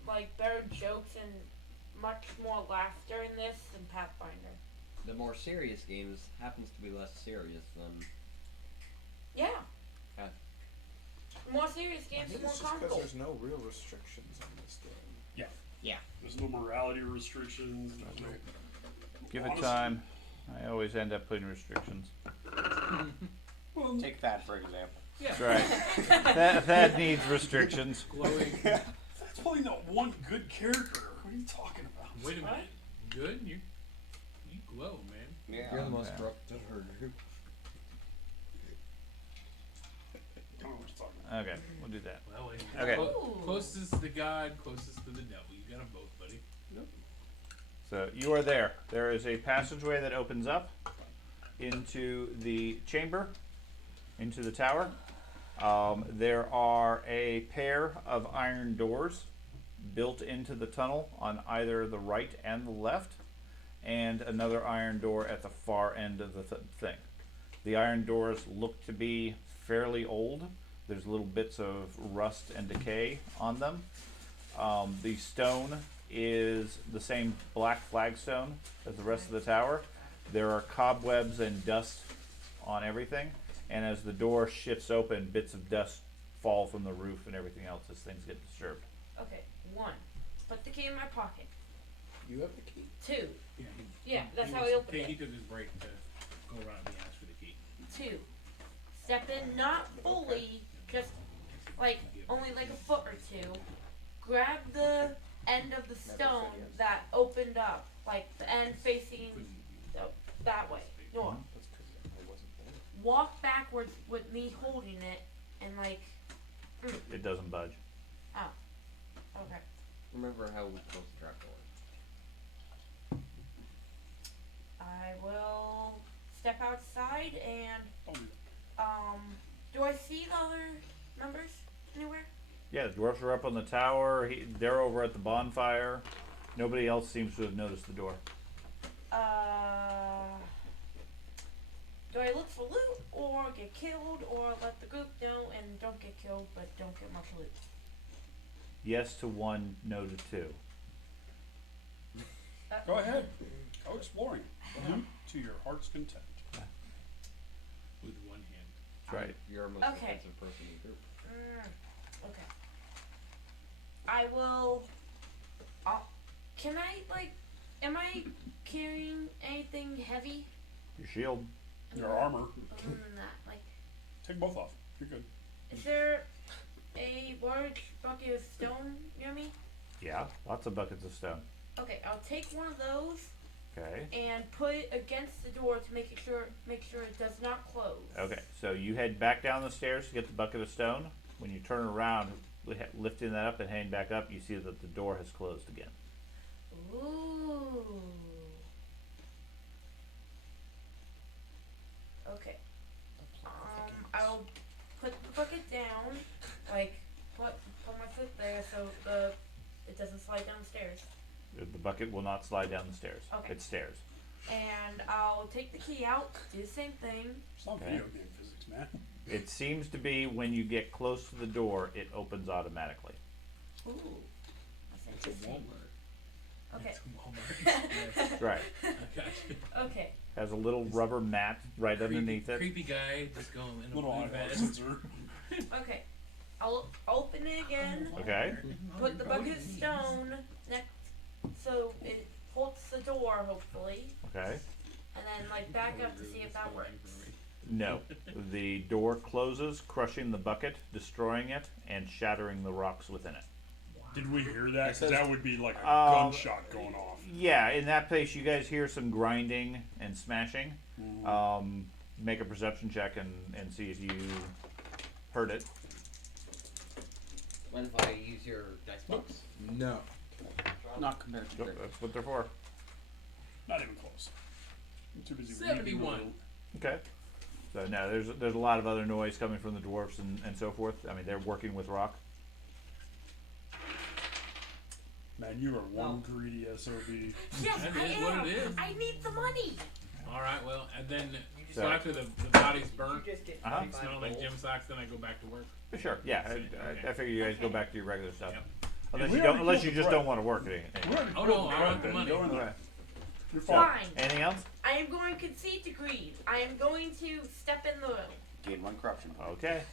like better jokes and much more laughter in this than Pathfinder. The more serious games happens to be less serious than Yeah. Path. More serious I games, think more it's just because comical. there's no real restrictions on this game. There's no morality restrictions. There's no. Give it Honestly- time. I always end up putting restrictions. Well, Take that for example. That's right. that needs restrictions. Glowing. that's probably not one good character. What are you talking about? Wait a minute. Good? You glow, man. Yeah. You're the most Okay. corrupt of her group. I don't know what you're talking about. Okay, we'll do that. Well, wait. Okay. Ooh. Closest to God, closest to the devil. You got them both, buddy. So you are there. There is a passageway that opens up into the chamber, into the tower. There are a pair of iron doors built into the tunnel on either the right and the left, and another iron door at the far end of the thing. The iron doors look to be fairly old. There's little bits of rust and decay on them. The stone is the same black flagstone as the rest of the tower. There are cobwebs and dust on everything, and as the door shifts open, bits of dust fall from the roof and everything else as things get disturbed. Okay, 1. Put the key in my pocket. You have the key. 2. Yeah. Yeah, that's how I opened He it. took his break to go around and ask for the key. 2. Step in, not fully, just like only like a foot or 2. Grab the end of the stone that opened up, like the end facing that way. North. That's because I wasn't there. Walk backwards with me holding it, and like, It doesn't budge. okay. Remember how we closed the trap door? I will step outside and Don't do that. do I see the other members anywhere? Yeah, the dwarfs are up on the tower. They're over at the bonfire. Nobody else seems to have noticed the door. Do I look for loot or get killed or let the group know and don't get killed but don't get much loot? Yes to 1, no to 2. Go ahead. Go exploring. To your heart's content. With one hand. That's right. You're our most Okay. offensive person in the group. Okay. I will. Can I am I carrying anything heavy? Your shield. Your armor. Other than that, Take both off. You're good. Is there a large bucket of stone near me? Yeah, lots of buckets of stone. Okay, I'll take one of those Okay. and put it against the door to make sure it does not close. Okay, so you head back down the stairs to get the bucket of stone. When you turn around, lifting that up and heading back up, you see that the door has closed again. Ooh. Okay. I'll put the bucket down, like put my foot there so it doesn't slide down the stairs. The bucket will not slide down the stairs. Okay. It's stairs. And I'll take the key out, do the same thing. It's not Okay. video game physics, man. It seems to be when you get close to the door, it opens automatically. Ooh. That's It's a interesting. Walmart. Okay. It's a Walmart. Yes, That's right. I got you. Okay. Has a little rubber mat right underneath it. Creepy guy just going in a Little blue eyeball vest. sensor. Okay. I'll open it again. Okay. Put the bucket of stone next so it holds the door, hopefully. Okay. And then like back up to see if that works. No. The door closes, crushing the bucket, destroying it, and shattering the rocks within it. Did we hear that? 'Cause says- that would be like a gunshot going off. Yeah, in that place, you guys hear some grinding and smashing. Make a perception check and see if you heard it. What if I use your dice box? No. Not compared to Yep, Greg. that's what they're for. Not even close. I'm too busy reading. 71. Okay. So no, there's a lot of other noise coming from the dwarves and so forth. I mean, they're working with rock. Man, you are one No. greedy SOB. Yes, That I is am. what it is. I need the money. All right, well, and then so So- after the body's burnt, Uh-huh. smelling like gym socks, then I go back to work. Sure. Yeah, Okay. I figure you guys go back to your regular stuff. Yep. Unless We you already don't, unless killed you the just threat. don't want to work at anything. We're already Oh, killed no, the I threat, want the Ben. money. Go in there. Okay. You're fine. Fine. Anything else? I am going to concede to greed. I am going to step in the room. Gain 1 corruption. Okay.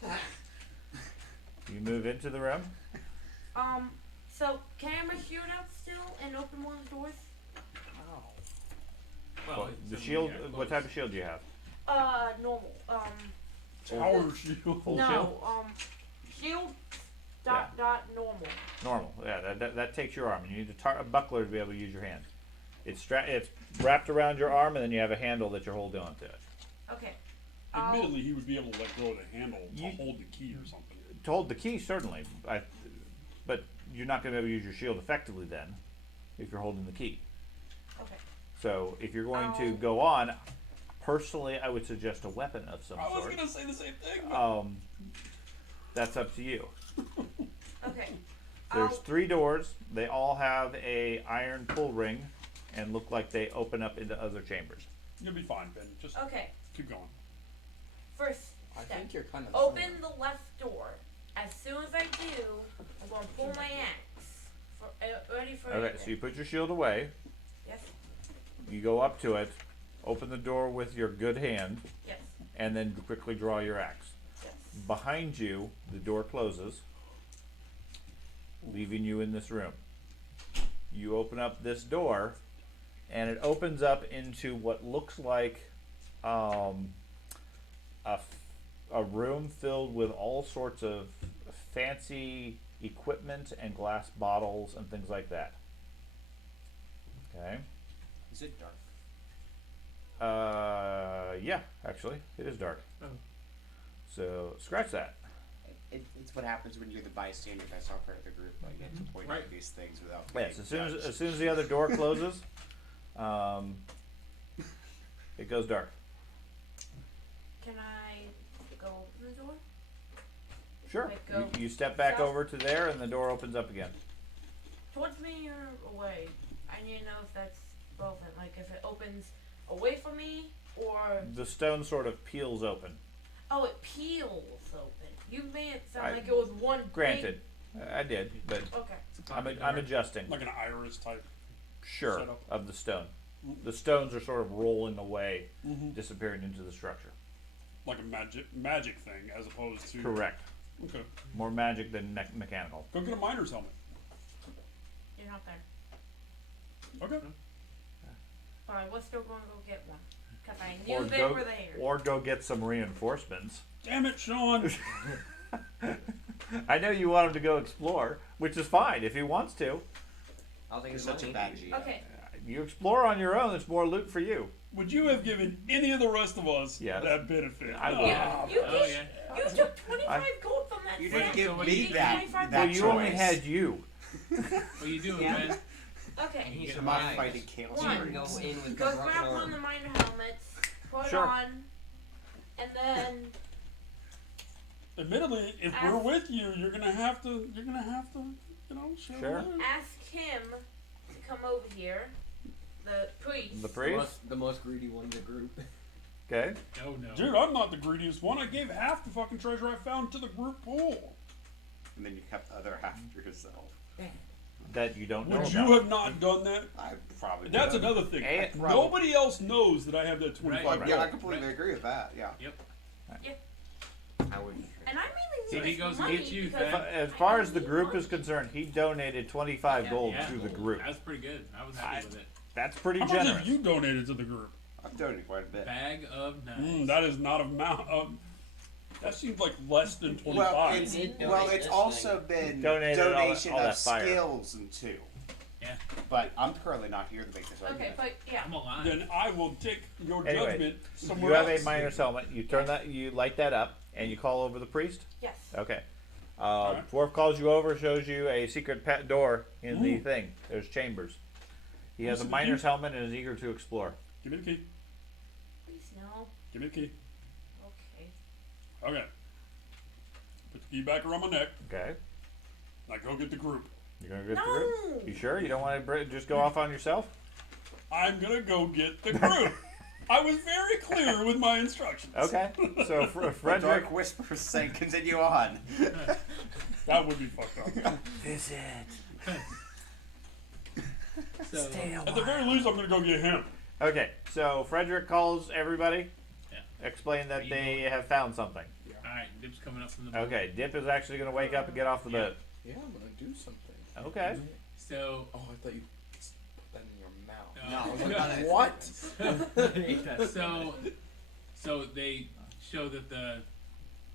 You move into the room. So can I have my shield out still and open one of the doors? Well, The it's shield. something we got What close. type of shield do you have? Normal. Tower shield. Full no. shield? Shield. Dot normal. Normal. Yeah, that takes your arm. You need a buckler to be able to use your hand. It's wrapped around your arm, and then you have a handle that you're holding onto it. Okay. Admittedly, he would be able to let go of the handle to You- hold the key or something. To hold the key, certainly, but you're not going to be able to use your shield effectively then, if you're holding the key. Okay. So if you're going to I'll- go on, personally, I would suggest a weapon of some I was sort. gonna say the same thing. That's up to you. Okay. There's I'll- 3 doors. They all have a iron pull ring, and look like they open up into other chambers. You'll be fine, Ben. Just Okay. keep going. First I step. think you're kind of. Open the left door. As soon as I do, I'm going to pull my axe. Ready for Okay, anything. so you put your shield away. Yes. You go up to it, open the door with your good hand, Yes. and then quickly draw your axe. Yes. Behind you, the door closes, leaving you in this room. You open up this door, and it opens up into what looks like a room filled with all sorts of fancy equipment and glass bottles and things like that. Okay. Is it dark? Yeah, actually, it is dark. Oh. So scratch that. It's what happens when you're the bystander that's not part of the group. I get to point Right. out these things without. Yes, being as soon as the other door closes, it goes dark. Can I go open the door? Sure. Like go You step back south? over to there, and the door opens up again. Towards me or away? I need to know if that's relevant. Like if it opens away from me or The stone sort of peels open. oh, it peels open. You made it sound I- like it was one. Granted, I did, but Big, okay. I'm adjusting. Like an iris type. Sure, setup. of the stone. The stones are sort of rolling away, Mm-hmm. disappearing into the structure. Like a magic thing, as opposed to. Correct. Okay. More magic than mechanical. Go get a miner's helmet. You're not there. Okay. But I was still going to go get one because I Or knew they go, were there. or go get some reinforcements. Damn it, Sean! I know you want him to go explore, which is fine if he wants to. I'll take You're his such a money. bad GM. Okay. You explore on your own. There's more loot for you. Would you have given any of the rest of us Yes. that benefit? I would. You Oh yeah. You took 25 gold from that You set. didn't give So what me do you- that. 25 that Well, you only choice. had you. What you doing, Yeah. man? Okay. He's Get a him My mind. fighting chaos One. Go spirits. in with Go the broken grab one of arm. the miner helmets, put Sure. it on, and then Admittedly, if we're with you, you're gonna have to, you know, share Sure. the loot. ask him to come over here. The priest. The priest. The most greedy one in the group. Okay. Oh no. Dude, I'm not the greediest one. I gave half the fucking treasure I found to the group pool. And then you kept the other half for yourself. That you don't know Would about. you have not done that? I probably That's would. another thing. And- Nobody else knows that I have that 25 Right. Yeah, I gold. completely agree with that. Yeah. I would. And I really So need he this goes and money gets you, because Thad. As I far don't as the need group money. is concerned, he donated 25 gold Yeah. to the group. That was pretty good. I was happy with it. That's pretty How much generous. have you donated to the group? I've donated quite a bit. Bag of nuts. That is not amount. That seems like less than 25. Well, it's, did donate well, it's this also been Donated all that- donation all of that fire. skills and two. Yeah. But I'm currently not here to make this Okay, argument. but yeah. I'm alive. Then I will take your Anyway, judgment You somewhere have else. a miner's helmet. You turn that. You light that up, and you call over the priest. Yes. Okay. Alright. Dwarf calls you over, shows you a secret door in the Ooh. thing. There's chambers. He has a Listen, miner's helmet and is eager to explore. Give me the key. Please no. Give me the key. Okay. Okay. Put the key back around my neck. Okay. Now go get the group. You're gonna get the No. group. You sure? You don't want to just go off on yourself? I'm gonna go get the group. I was very clear with my instructions. Okay. So Frederick. Dark whispers saying, "Continue on." That would be fucked up. Visit. So, At the very least, I'm gonna go get him. Okay. So Frederick calls everybody. Yeah. Explain that Are you they going? have found something. alright, Dip's coming up from the boat. Okay. Dip is actually gonna wake up and get off the boat. Yeah, I'm gonna do something. Okay. So, Oh, I thought you put that in your mouth. No. What? so they show that the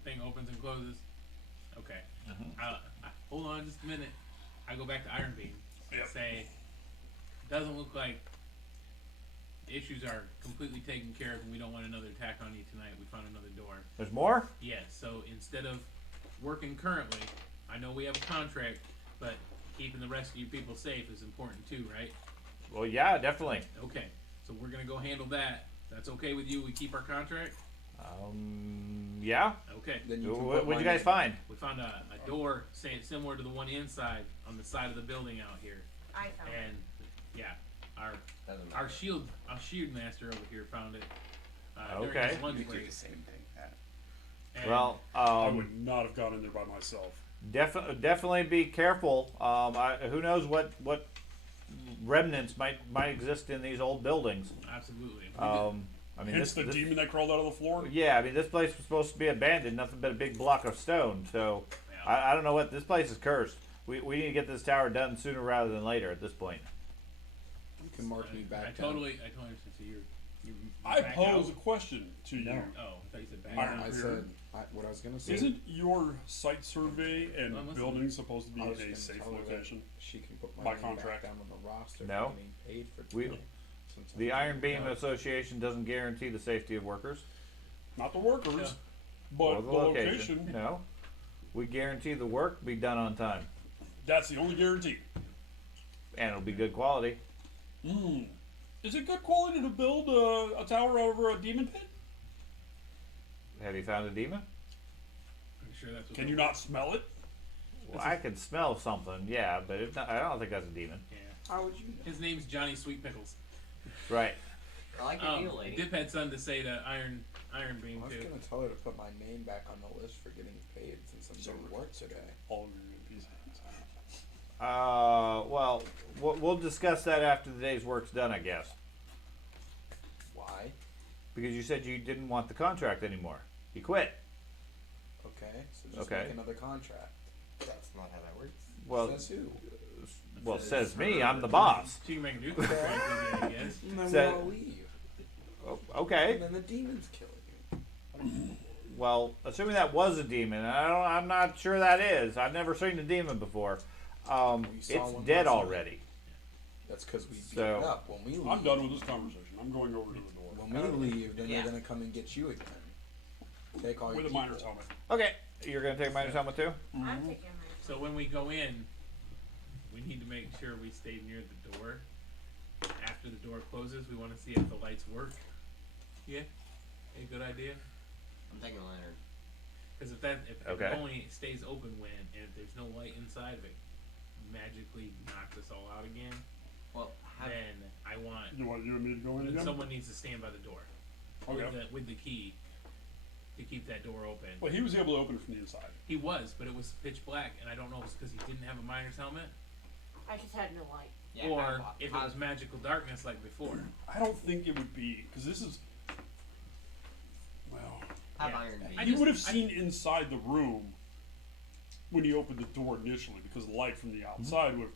thing opens and closes. Okay. Hold on just a minute. I go back to Iron Beam. Yep. Say, doesn't look like the issues are completely taken care of and we don't want another attack on you tonight. We found another door. There's more. Yes, so instead of working currently, I know we have a contract, but keeping the rest of you people safe is important too, right? Well, yeah, definitely. Okay, so we're gonna go handle that. That's okay with you? We keep our contract? Yeah. Okay. Then you can What'd put you mine guys find? We found a door similar to the one inside on the side of the building out here, I found it. and yeah, our Doesn't matter. our shield master over here found it. During Okay. his lunch You do break. the same thing. And Well, I would not have gone in there by myself. definitely be careful. Who knows what remnants might exist in these old buildings. absolutely. I mean, Hence the this demon that crawled out of the floor. yeah, I mean, this place was supposed to be abandoned, nothing but a big block of stone. So Yeah. I don't know what this place is cursed. We need to get this tower done sooner rather than later. At this point, You can mark me back. I totally understand. So you I back pose out? a question to you. No. Oh, I thought you said back. Iron out. I Beard. said what I was gonna say. Isn't your site survey and I'm listening. building supposed to be I in was a gonna safe tell her that location? She can put my By name contract. back down on the roster. for No. getting paid for We- doing it, since I'm the doing Iron it. Beam Association doesn't guarantee the safety of workers Not the workers, Yeah. but or the the location. No, we guarantee the work be done on time, That's the only guarantee. and it'll be good quality. Is it good quality to build a tower over a demon pit? Have you found a demon? I'm sure that's what Can you not smell it? Well, I can smell something, yeah, but I don't think that's a demon. Yeah. How would you know? His name's Johnny Sweet Pickles. Right. I like your deal, lady. Dip had something to say to Iron Beam I was too. gonna tell her to put my name back on the list for getting paid since I'm doing work today. All of your pieces. Well, we'll discuss that after the day's work's done, I guess. Why? Because you said you didn't want the contract anymore. You quit. Okay, so just Okay. make another contract. That's not how that works. Well, Says who? well, says me. I'm the boss. She can make a new contract with you, I guess. And then Said- we'll all leave. Oh, okay. And then the demons kill you. Well, assuming that was a demon, I'm not sure that is. I've never seen a demon before. We saw It's one dead last night. already. That's because we beat So- it up. When we leave, I'm done with this conversation. I'm going over to the door. when we leave, then Yeah. they're gonna come and get you again. Take all With your a miner's people. helmet. Okay, you're gonna take minus helmet too. I'm taking my. So when we go in, we need to make sure we stay near the door. After the door closes, we want to see if the lights work. Yeah, a good idea. I'm taking a lantern. Because if Okay. it only stays open when, and if there's no light inside of it, magically knocks us all out again, Well, have, then I want You want me to go in again? someone needs to stand by the door Okay. with the key to keep that door open. Well, he was able to open it from the inside. He was, but it was pitch black, and I don't know if it's because he didn't have a miner's helmet I just had no light. yeah, or have- if it was magical darkness like before. I don't think it would be, because this is. Well, have Yeah. iron beam. I you just- would have seen inside the room when he opened the door initially, because the light from the outside would have.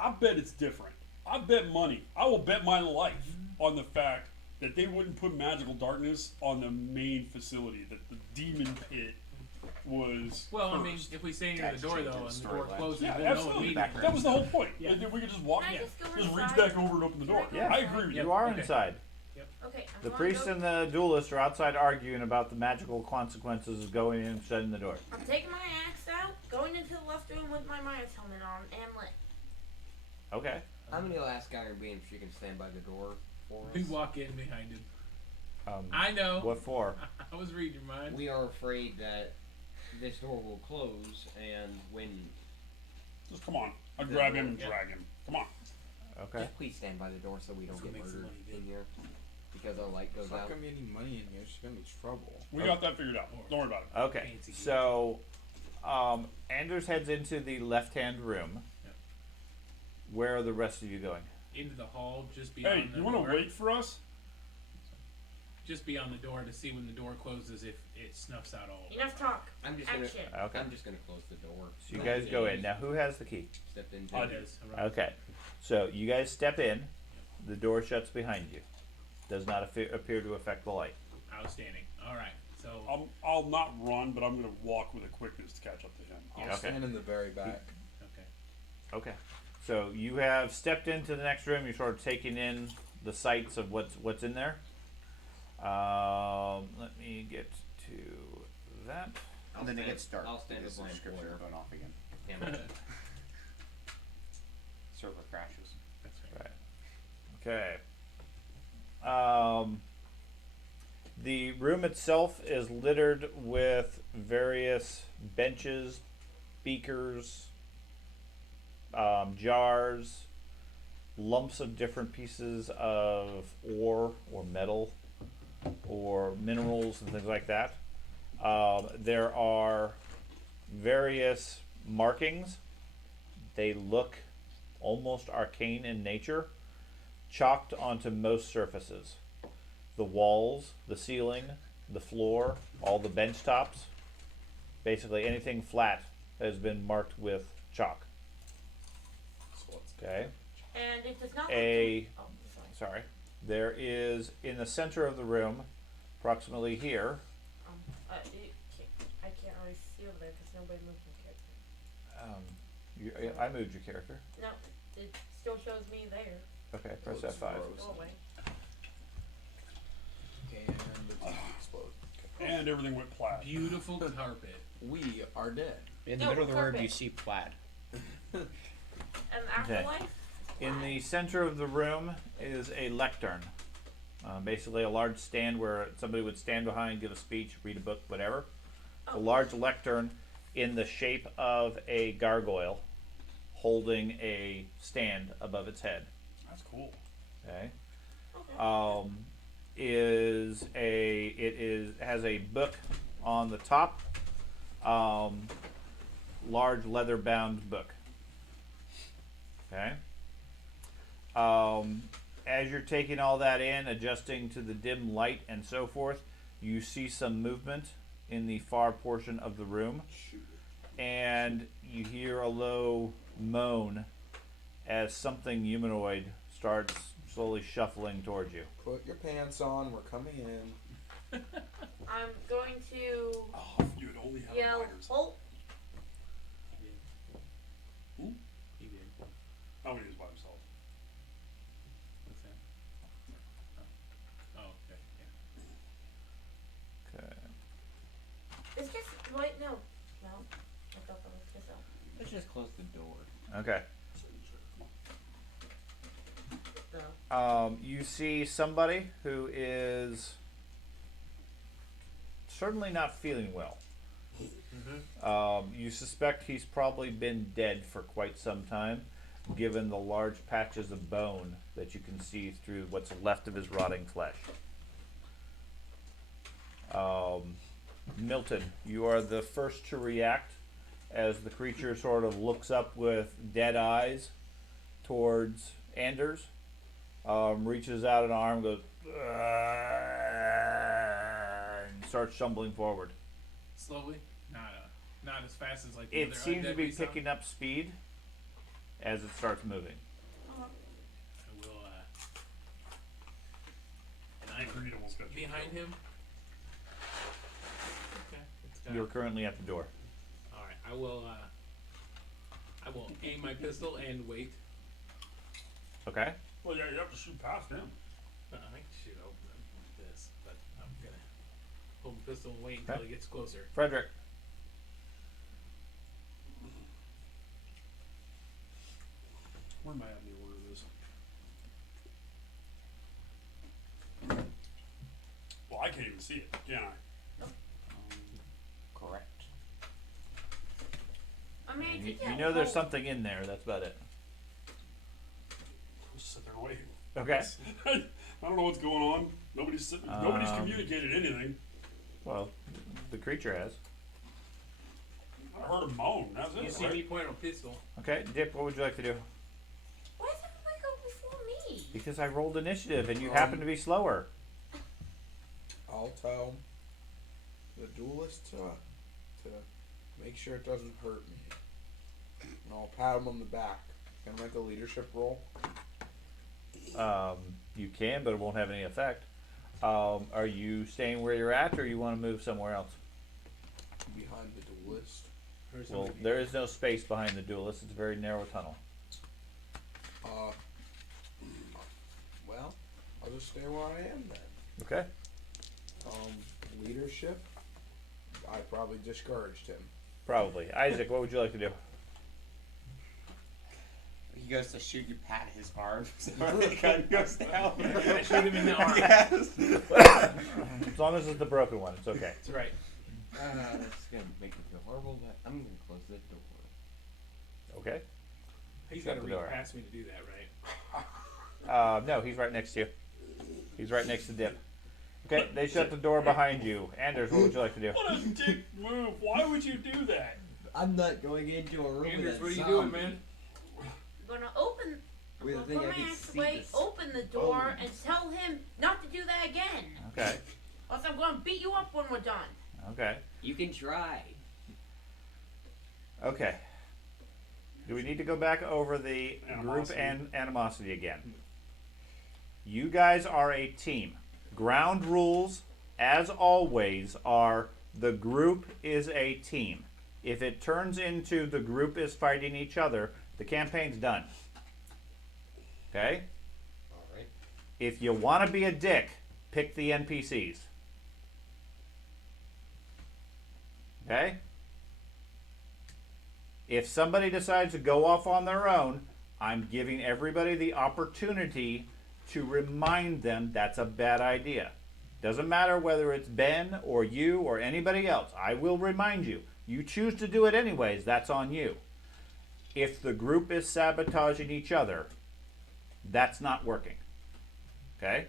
I bet it's different. I bet money. I will bet my life on the fact that they wouldn't put magical darkness on the main facility, that the demon pit was. Well, I mean, cursed. if we stay near the That's door changing though, the and the door storyline. closes, Yeah, we'll know absolutely. immediately. That was the whole point. Yeah. And then we could just walk Can I in. just go Just reach inside? back over and open the door. Yeah. I agree with Yep. You are Okay. inside. Okay, I'm The going priest to go, and the duelist are outside arguing about the magical consequences of going in and shutting the door. I'm taking my axe out, going into the left room with my miner's helmet on, and lit. Okay. How many last iron beams you can stand by the door for us? We walk in behind him. Um, I know. what for? I was reading your mind. We are afraid that this door will close, and when Just come on. I'll grab him and Yeah. drag him. Come on. Okay. just please stand by the door so we don't Let's get go make some murdered money, in here because our light goes There's not out. gonna be any money in here. She's gonna be trouble. We got that figured out. Don't worry about it. Okay. Fancy So, Anders heads into the left-hand room. Yep. Where are the rest of you going? Into the hall, just beyond Hey, the you want door. to wait for us? Just beyond the door to see when the door closes if it snuffs out all of us. Enough talk. I'm just gonna. Action. Okay. I'm just gonna close the door. So you guys go in. Now, who has the key? Stepped into I It do. is. Alright. Okay. So you guys step in. The door shuts behind you. Does not appear to affect the light. Outstanding. All right. So I'll not run, but I'm going to walk with a quickness to catch up to him. I'll Okay. stand in the very back. okay. Okay. So you have stepped into the next room. You're sort of taking in the sights of what's in there. Let me get to that. I'll And then it stand- gets dark. I'll stand because with the my description employer. going off again. Damn it. Server crashes. That's right. Right. Okay. The room itself is littered with various benches, beakers, jars, lumps of different pieces of ore or metal or minerals and things like that. There are various markings. They look almost arcane in nature, chalked onto most surfaces. The walls, the ceiling, the floor, all the bench tops, basically anything flat has been marked with chalk. Okay. And it does not. A Oh, sorry. sorry. There is in the center of the room, approximately here. I can't really see over there because nobody moved my character. I moved your character. No, it still shows me there. Okay, press Looks F5. gross. Go away. And the teeth explode. And everything went plaid. Beautiful carpet. We are dead. In the No, middle of the room, you carpet. see plaid. And afterlife. In the center of the room is a lectern. Basically, a large stand where somebody would stand behind, give a speech, read a book, whatever. A Oh. large lectern in the shape of a gargoyle holding a stand above its head. That's cool. Okay. Okay. Has a book on the top. Large leather bound book. Okay. As you're taking all that in, adjusting to the dim light and so forth, you see some movement in the far portion of the room, and you hear a low moan as something humanoid starts slowly shuffling towards you. Put your pants on. We're coming in. I'm going to Oh, if you would only have yell, minors. halt. Who? He did. Oh, he was by himself. What's that? Oh, okay. Yeah. Okay. It's just wait, no. I thought that was just Let's just close the door. Okay. no. You see somebody who is certainly not feeling well. You suspect he's probably been dead for quite some time, given the large patches of bone that you can see through what's left of his rotting flesh. Milton, you are the first to react as the creature sort of looks up with dead eyes towards Anders, reaches out an arm, goes, and starts stumbling forward. Slowly, not as fast as like. It seems to be picking up speed as it starts moving. I will. And I'm Agreed, almost got you behind killed. him. Okay. It's got You're currently at the door. all right. I will. I will aim my pistol and wait. Okay. Well, yeah, you have to shoot past him. I can shoot over him like this, but I'm gonna hold the pistol and wait until Okay. he gets closer. Frederick. Where am I at in the order of this? Well, I can't even see it, can I? Correct. I mean, You, did you know there's something in there. That's about it. Just sit there and wait. Okay. I don't know what's going on. Nobody's communicated anything. Well, the creature has. I heard a moan. That's You it. see Right? me point a pistol. Okay, Dick, what would you like to do? Why does everybody go before me? Because I rolled initiative and you happen to be slower. I'll tell the duelist to make sure it doesn't hurt me. And I'll pat him on the back. Can I make a leadership roll? You can, but it won't have any effect. Are you staying where you're at, or you want to move somewhere else? Behind the duelist. Well, there is no space behind the duelist. It's a very narrow tunnel. Well, I'll just stay where I am then. Okay. Leadership. I probably discouraged him. Probably. Isaac, what would you like to do? He goes to shoot, you pat his arm, so the gun goes down. I shoot him in the arm. Yes. As long as it's the broken one, it's okay. That's right. That's gonna make me feel horrible, but I'm gonna close the door. Okay. He's Shut got to the reach door. past me to do that, right? No, he's right next to you. He's right next to Dip. Okay, they shut the door behind you. Anders, what would you like to do? What a dick move. Why would you do that? I'm not going into a room Anders, with what are you that doing, zombie. man? I'm gonna open. Weird I'm thing, gonna I can put my ass see away, this. open the door, and tell him not to do that again. Okay. Else I'm gonna beat you up when we're done. Okay. You can try. Okay. Do we need to go back over the group Animosity. and animosity again? You guys are a team. Ground rules, as always, are the group is a team. If it turns into the group is fighting each other, the campaign's done. Okay? Alright. If you want to be a dick, pick the NPCs. Okay? If somebody decides to go off on their own, I'm giving everybody the opportunity to remind them that's a bad idea. Doesn't matter whether it's Ben or you or anybody else. I will remind you. You choose to do it anyways, that's on you. If the group is sabotaging each other, that's not working. Okay?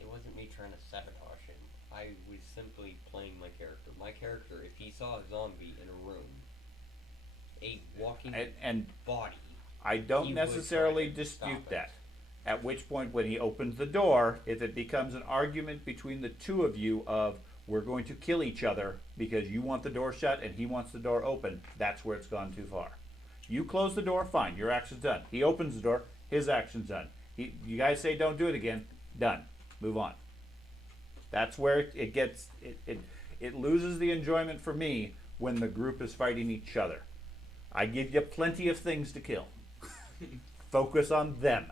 It wasn't me trying to sabotage him. I was simply playing my character. My character, if he saw a zombie in a room, a walking And body, I don't He would necessarily try to dispute stop it. that. At which point, when he opens the door, if it becomes an argument between the two of you of we're going to kill each other because you want the door shut and he wants the door open, that's where it's gone too far. You close the door, fine, your action's done. He opens the door, his action's done. You guys say don't do it again, done. Move on. That's where it gets it loses the enjoyment for me when the group is fighting each other. I give you plenty of things to kill. Focus on them.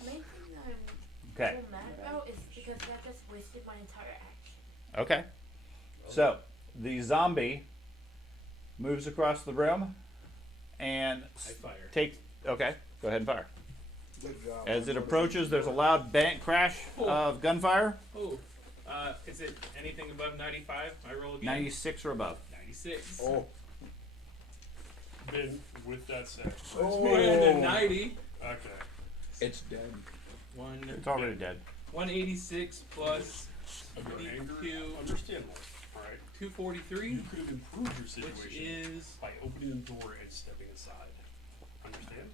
The main thing that I'm Okay. so mad about is because that just wasted my entire action. Okay. So the zombie moves across the room and I fire. takes. Okay, go ahead and fire. Good job. As it approaches, there's a loud bang crash of gunfire. Oh, is it anything above 95? I roll again. 96 or above. 96. Oh. Ben, with that said. Oh. And a 90. Okay. It's dead. It's already dead. 186 plus Of your anger, 32, understandable. Alright. 243, You could have improved your which situation is by opening the door and stepping aside. Understand?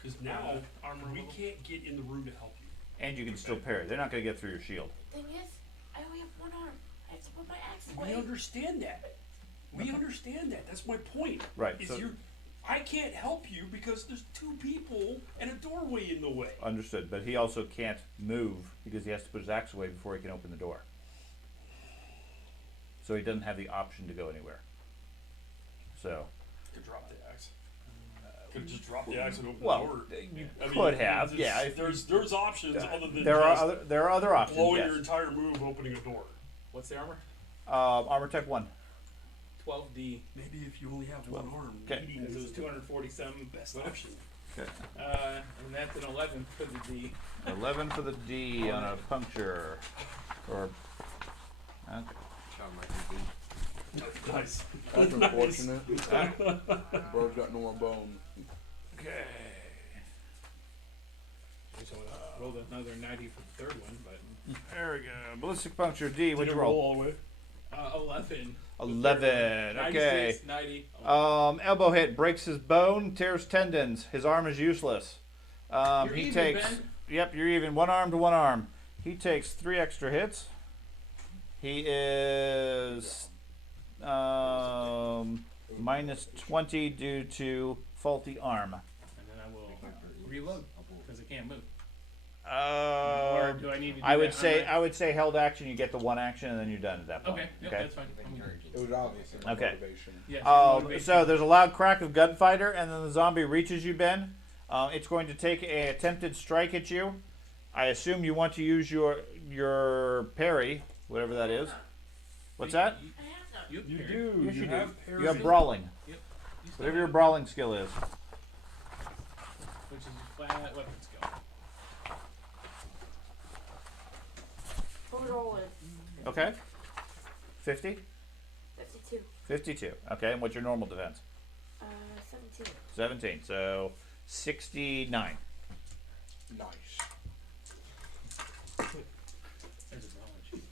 Because now armor we level. can't get in the room to help you. And you can still parry. They're not going to get through your shield. Thing is, I only have one arm. I have to put my axe We away. understand that. We understand that. That's my point. Right, Is so- I can't help you because there's two people and a doorway in the way. Understood. But he also can't move because he has to put his axe away before he can open the door. So he doesn't have the option to go anywhere. So, Could drop the axe. Could have just dropped the axe and opened well, the door. you I mean, could have, there's- yeah. if There's options other than there are just other options. blowing Yes. your entire move opening a door. What's the armor? Armor Tech 1. 12D. Maybe if you only have one arm, Okay. leading Because it was is the 240 some. best whatever. option. Okay. And that's an 11 for the D. 11 for the D on a puncture. Or. Okay. Shot my TV. Nice. That's Nice. unfortunate. Bro's got no more bone. Okay. So I rolled another 90 for the third one, but There we go. Ballistic puncture D. Did What'd it you roll roll? all the way? 11. 11. Okay. 96, 90. Oh, Elbow hit breaks his bone, tears tendons. His arm is useless. You're He even, takes. Ben. Yep, you're even. One arm to one arm. He takes 3 extra hits. He is minus 20 due to faulty arm. And then I will reload because I can't move. Or Uh, do I need to do I would that say on I would say held action. You get the 1 action and then you're done at that my... point. Okay, yep, Okay. that's fine. It was obvious. Okay. Motivation. Yes, So there's a loud crack of gunfighter, and then the zombie reaches you, Ben. It's going to take an attempted strike at you. I assume you want to use your parry, whatever that is. What's that? You, I have that. you, You parry. do. Yes, you do. have You have parry. brawling, You still whatever your have- brawling skill is. Which is flat weapon skill. Total is Okay. 50? 52. 52. Okay, and what's your normal defense? 17. 17. So 69. Nice. There's a brawling sheet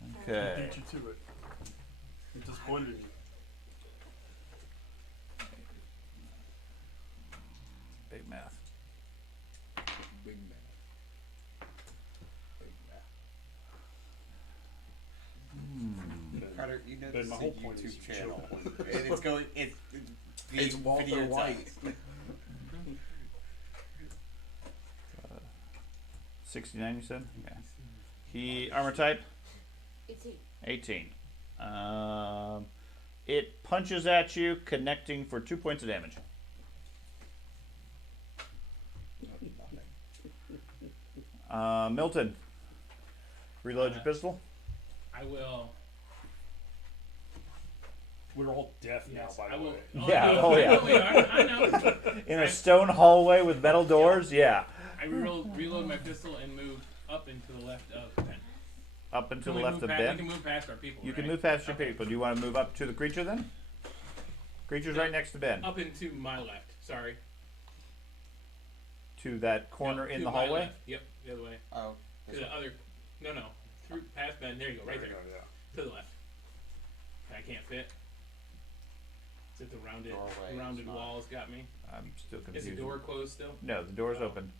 in there. Okay. Beat you to it. It disappointed you. Big math. Big man. Big man. Carter, you know Ben, this is my a whole point is YouTube you channel, choke. and it's going. It's It's Walter video White. 69, you said? Okay. He armor type 18. 18. It punches at you, connecting for 2 points of damage. Milton, reload your pistol. I will. We're all deaf Yes, now, by I the will. way. Yeah, no, oh, yeah. no, we are, I know. In a stone hallway with metal doors, yeah. I reload my pistol and move up and to the left of Ben. Up and to Can the we left move of past, We Ben. can move past our people. You can right? move past your Okay. people. Do you want to move up to the creature then? Creature's right next to Ben. Up and to my left. Sorry. To that corner No, in to the my hallway? left. Yep, the other way. Oh, To the other. No. Through past Ben. There you go. Right there. Yeah. To the left. I can't fit. Is it the rounded, Doorway is rounded not- walls got me? I'm still Is confused. the door closed still? No, the door's open.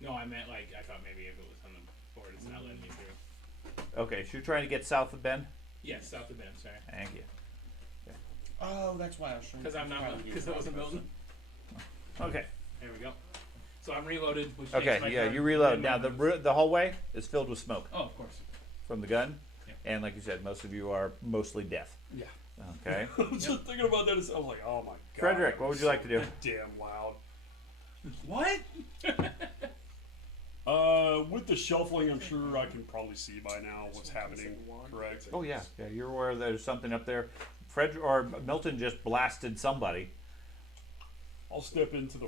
No, I meant like I thought maybe if it was on the board, it's not letting me through. Okay, so you're trying to get south of Ben? Yes, south of Ben. Sorry, Thank you. oh, that's why I was trying. because I'm not because I wasn't building. Okay. There we go. So I'm reloaded. Which Okay, takes my yeah, turn. you reload. And Now my- the hallway is filled with smoke Oh, of course. from the gun, Yeah. and like you said, most of you are mostly deaf. Yeah. Okay. I was just thinking about that. I'm like, oh my god. Frederick, what would you like to do? Damn loud. What? With the shuffling, I'm sure I can probably see by now what's happening. Correct. Oh yeah, yeah. You're aware there's something up there. Fred or Milton just blasted somebody. I'll step into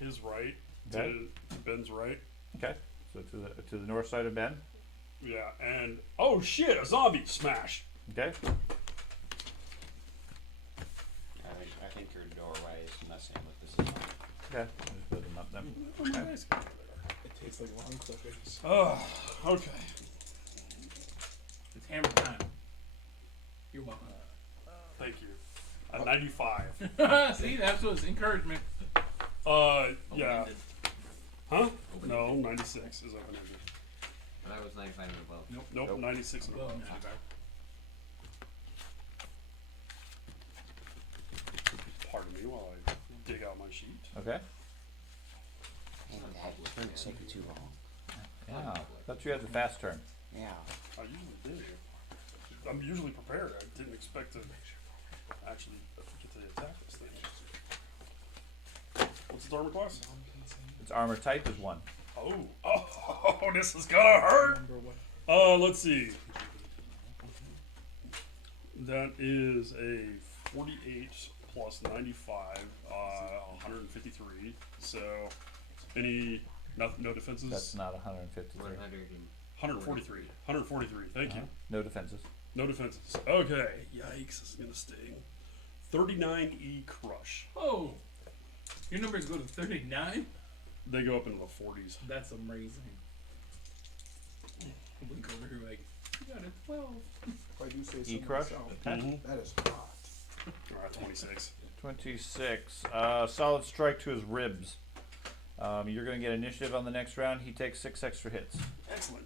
his right, Okay. to Ben's right. Okay. So to the north side of Ben. Yeah, and oh shit, a zombie smash. Okay. I think your doorway is messing with the system. Okay. I'll just put them up then. It tastes like long clippings. Oh, okay. It's hammer time. You're welcome. Thank you. A 95. See, that's what's encouragement. Yeah. Open-ended. Huh? Open-ended. No, 96 is open-ended. But I was 95 and above. Nope, Nope. 96 and Well, above. 95. Pardon me while I dig out my sheet. Okay. It's taking too long. Yeah. Thought you had the fast turn. Yeah. I usually do. I'm usually prepared. I didn't expect to actually get to attack this thing. What's its armor class? Its armor type is 1. Oh, this is gonna hurt. Let's see. That is a 48 plus 95, 153. So, no defenses? That's not 153. 143. 143, thank you. No defenses. No defenses. Okay, yikes, this is gonna sting. 39E crush. Oh, your numbers go to 39. They go up into the 40s. That's amazing. I look over here like, you got a 12. If I do say so E-crush? myself, Okay. that is hot. Alright, 26. 26. Solid strike to his ribs. You're going to get initiative on the next round. He takes 6 extra hits. Excellent.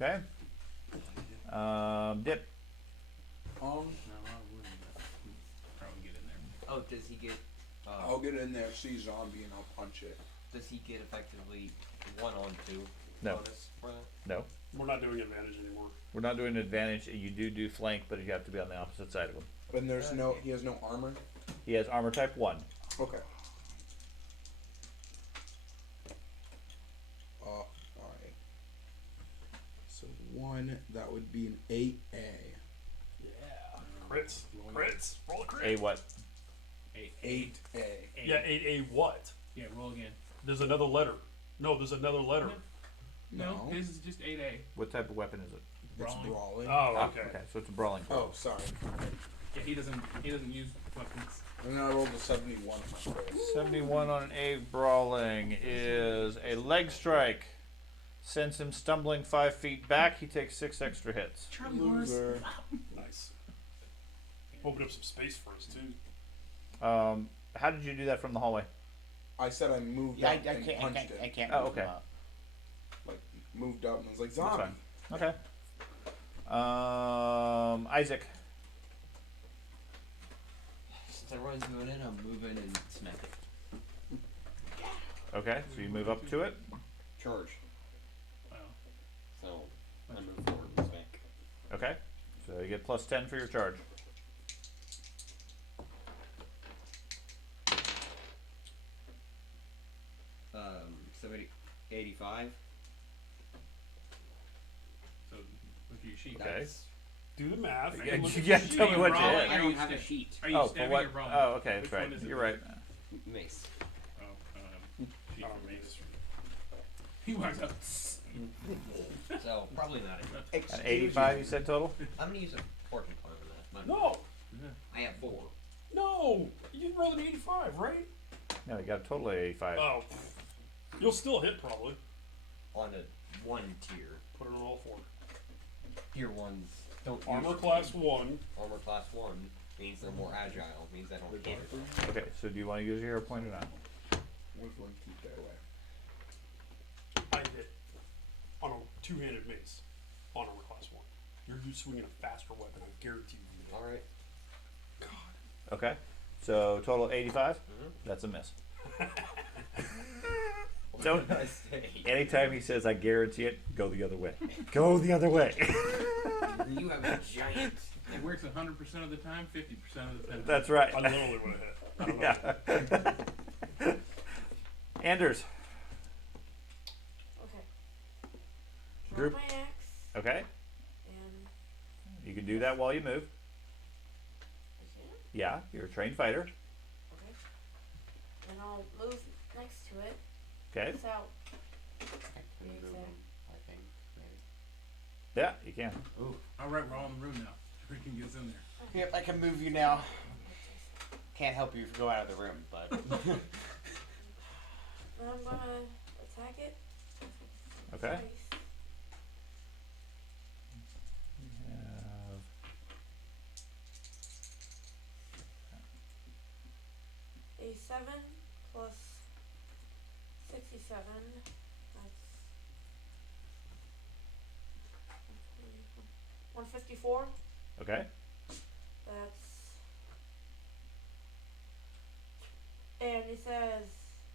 Okay. Dip. No, I wouldn't. Probably get in there. Oh, does he get? I'll get in there, see zombie, and I'll punch it. Does he get effectively 1 on 2 No. bonus for that? No. We're not doing advantage anymore. We're not doing advantage. You do flank, but you have to be on the opposite side of him. And he has no armor? He has armor type 1. Okay. Alright. So 1, that would be an 8A. Yeah. Crits. Crits. Roll a crit. A what? 8A. Yeah, 8A what? Yeah, roll again. There's another letter. No, there's another letter. No, his is just 8A. What type of weapon is it? It's Brawling. brawling. Oh, Ah, okay. So it's a brawling. Oh, sorry. Yeah, he doesn't use weapons. And then I rolled a 71 on my crit. 71 on an A brawling is a leg strike. Sends him stumbling 5 feet back. He takes 6 extra hits. Loser. Nice. Open up some space for us, too. How did you do that from the hallway? I said I moved Yeah, up and punched I it. can't Oh, move okay. him up. Like, moved up and was like, That's zombie. fine. Okay. Isaac. Since everyone's moving in, I'm moving and smack it. Okay, so you move up to it. Charge. Wow. So I move forward and smack. Okay, so you get plus 10 for your charge. Um, 85. So look at your sheet. Okay. That's, Do the math. Yeah, and look you at gotta the tell me sheet. what you Brawling hit. I or don't you have a stab- sheet. Are you Oh, for stabbing what? or brawling? Oh, okay, Which that's right. one is it? You're right. Mace. Oh, sheet Oh, for me. mace. He walks up. So probably not enough. An Excuse 85, me. you said total? I'm gonna use a fortune card for that. No, I have 4. no. You rolled an 85, right? No, you got a total of 85. Oh. You'll still hit, probably. On a 1 tier. Put it on all 4. Tier 1s don't Armor usually- class 1. Armor class 1 means they're more agile. Means I don't hit it. Okay, so do you want to use your hero point or not? Which one keep that away? I hit on a 2-handed mace on armor class 1. You're swinging a faster weapon. I guarantee you. Alright. Okay, So total 85. That's a miss. Don't. What did I say? Anytime he says, "I guarantee it," go the other way. Go the other way. You have a giant. It works 100% of the time, 50% of the time. That's right. I literally would have hit. I don't know. Yeah. Anders. Okay. Drop Group. my axe Okay. and You can do that while you move. I can. Yeah, you're a trained fighter. Okay. And I'll move next to it. Okay. Without. I can move Exact. them, I think, maybe. Yeah, you can. Ooh. All right, we're all in the room now. Freaking gets in there. Yep, I can move you now. Can't help you go out of the room, but And I'm gonna attack it. Okay. Twice. A 7 plus 67. That's 154. Okay. That's. And it says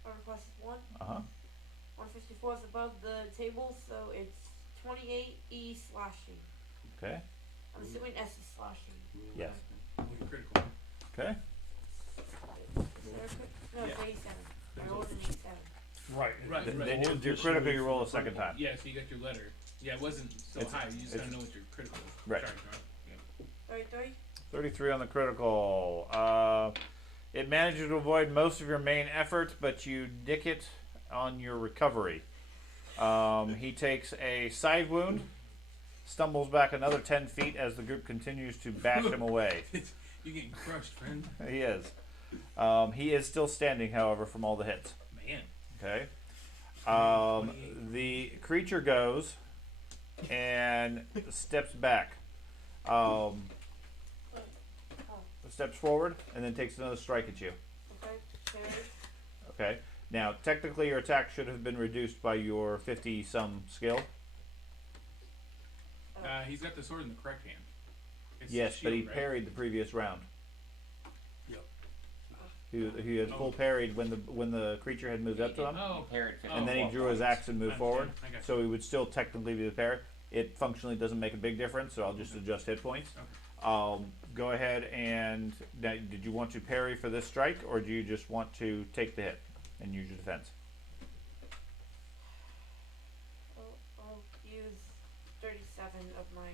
armor class is 1. Uh huh. 154 is above the table, so it's 28 E slashing. Okay. I'm assuming S is slashing. Yes. Only critical. Okay. No, it's 87. I rolled an 87. Right. Right, Th- right. then Roll you're additionally critical. You for roll a the second critical. time. Yeah, so you got your letter. Yeah, it wasn't so It's- high. You just it's- gotta know what your critical is. Right. Sorry, John. 33? 33 on the critical. It manages to avoid most of your main effort, but you nick it on your recovery. He takes a side wound, stumbles back another 10 feet as the group continues to bash him away. You're getting crushed, friend. He is. He is still standing, however, from all the hits. Man. Okay. The creature goes and steps back. Steps forward and then takes another strike at you. Okay. Parry. Okay. Now, technically, your attack should have been reduced by your 50-some skill. He's got the sword in the correct hand. It's Yes, the but he shield, right? parried the previous round. Yep. He had full parried when the creature had moved up to him, Oh, parried 50. and then he drew his axe and moved forward. I got you. So he would still technically be the parry. It functionally doesn't make a big difference, so I'll just adjust hit points. Go ahead and now, did you want to parry for this strike, or do you just want to take the hit and use your defense? I'll use 37 of my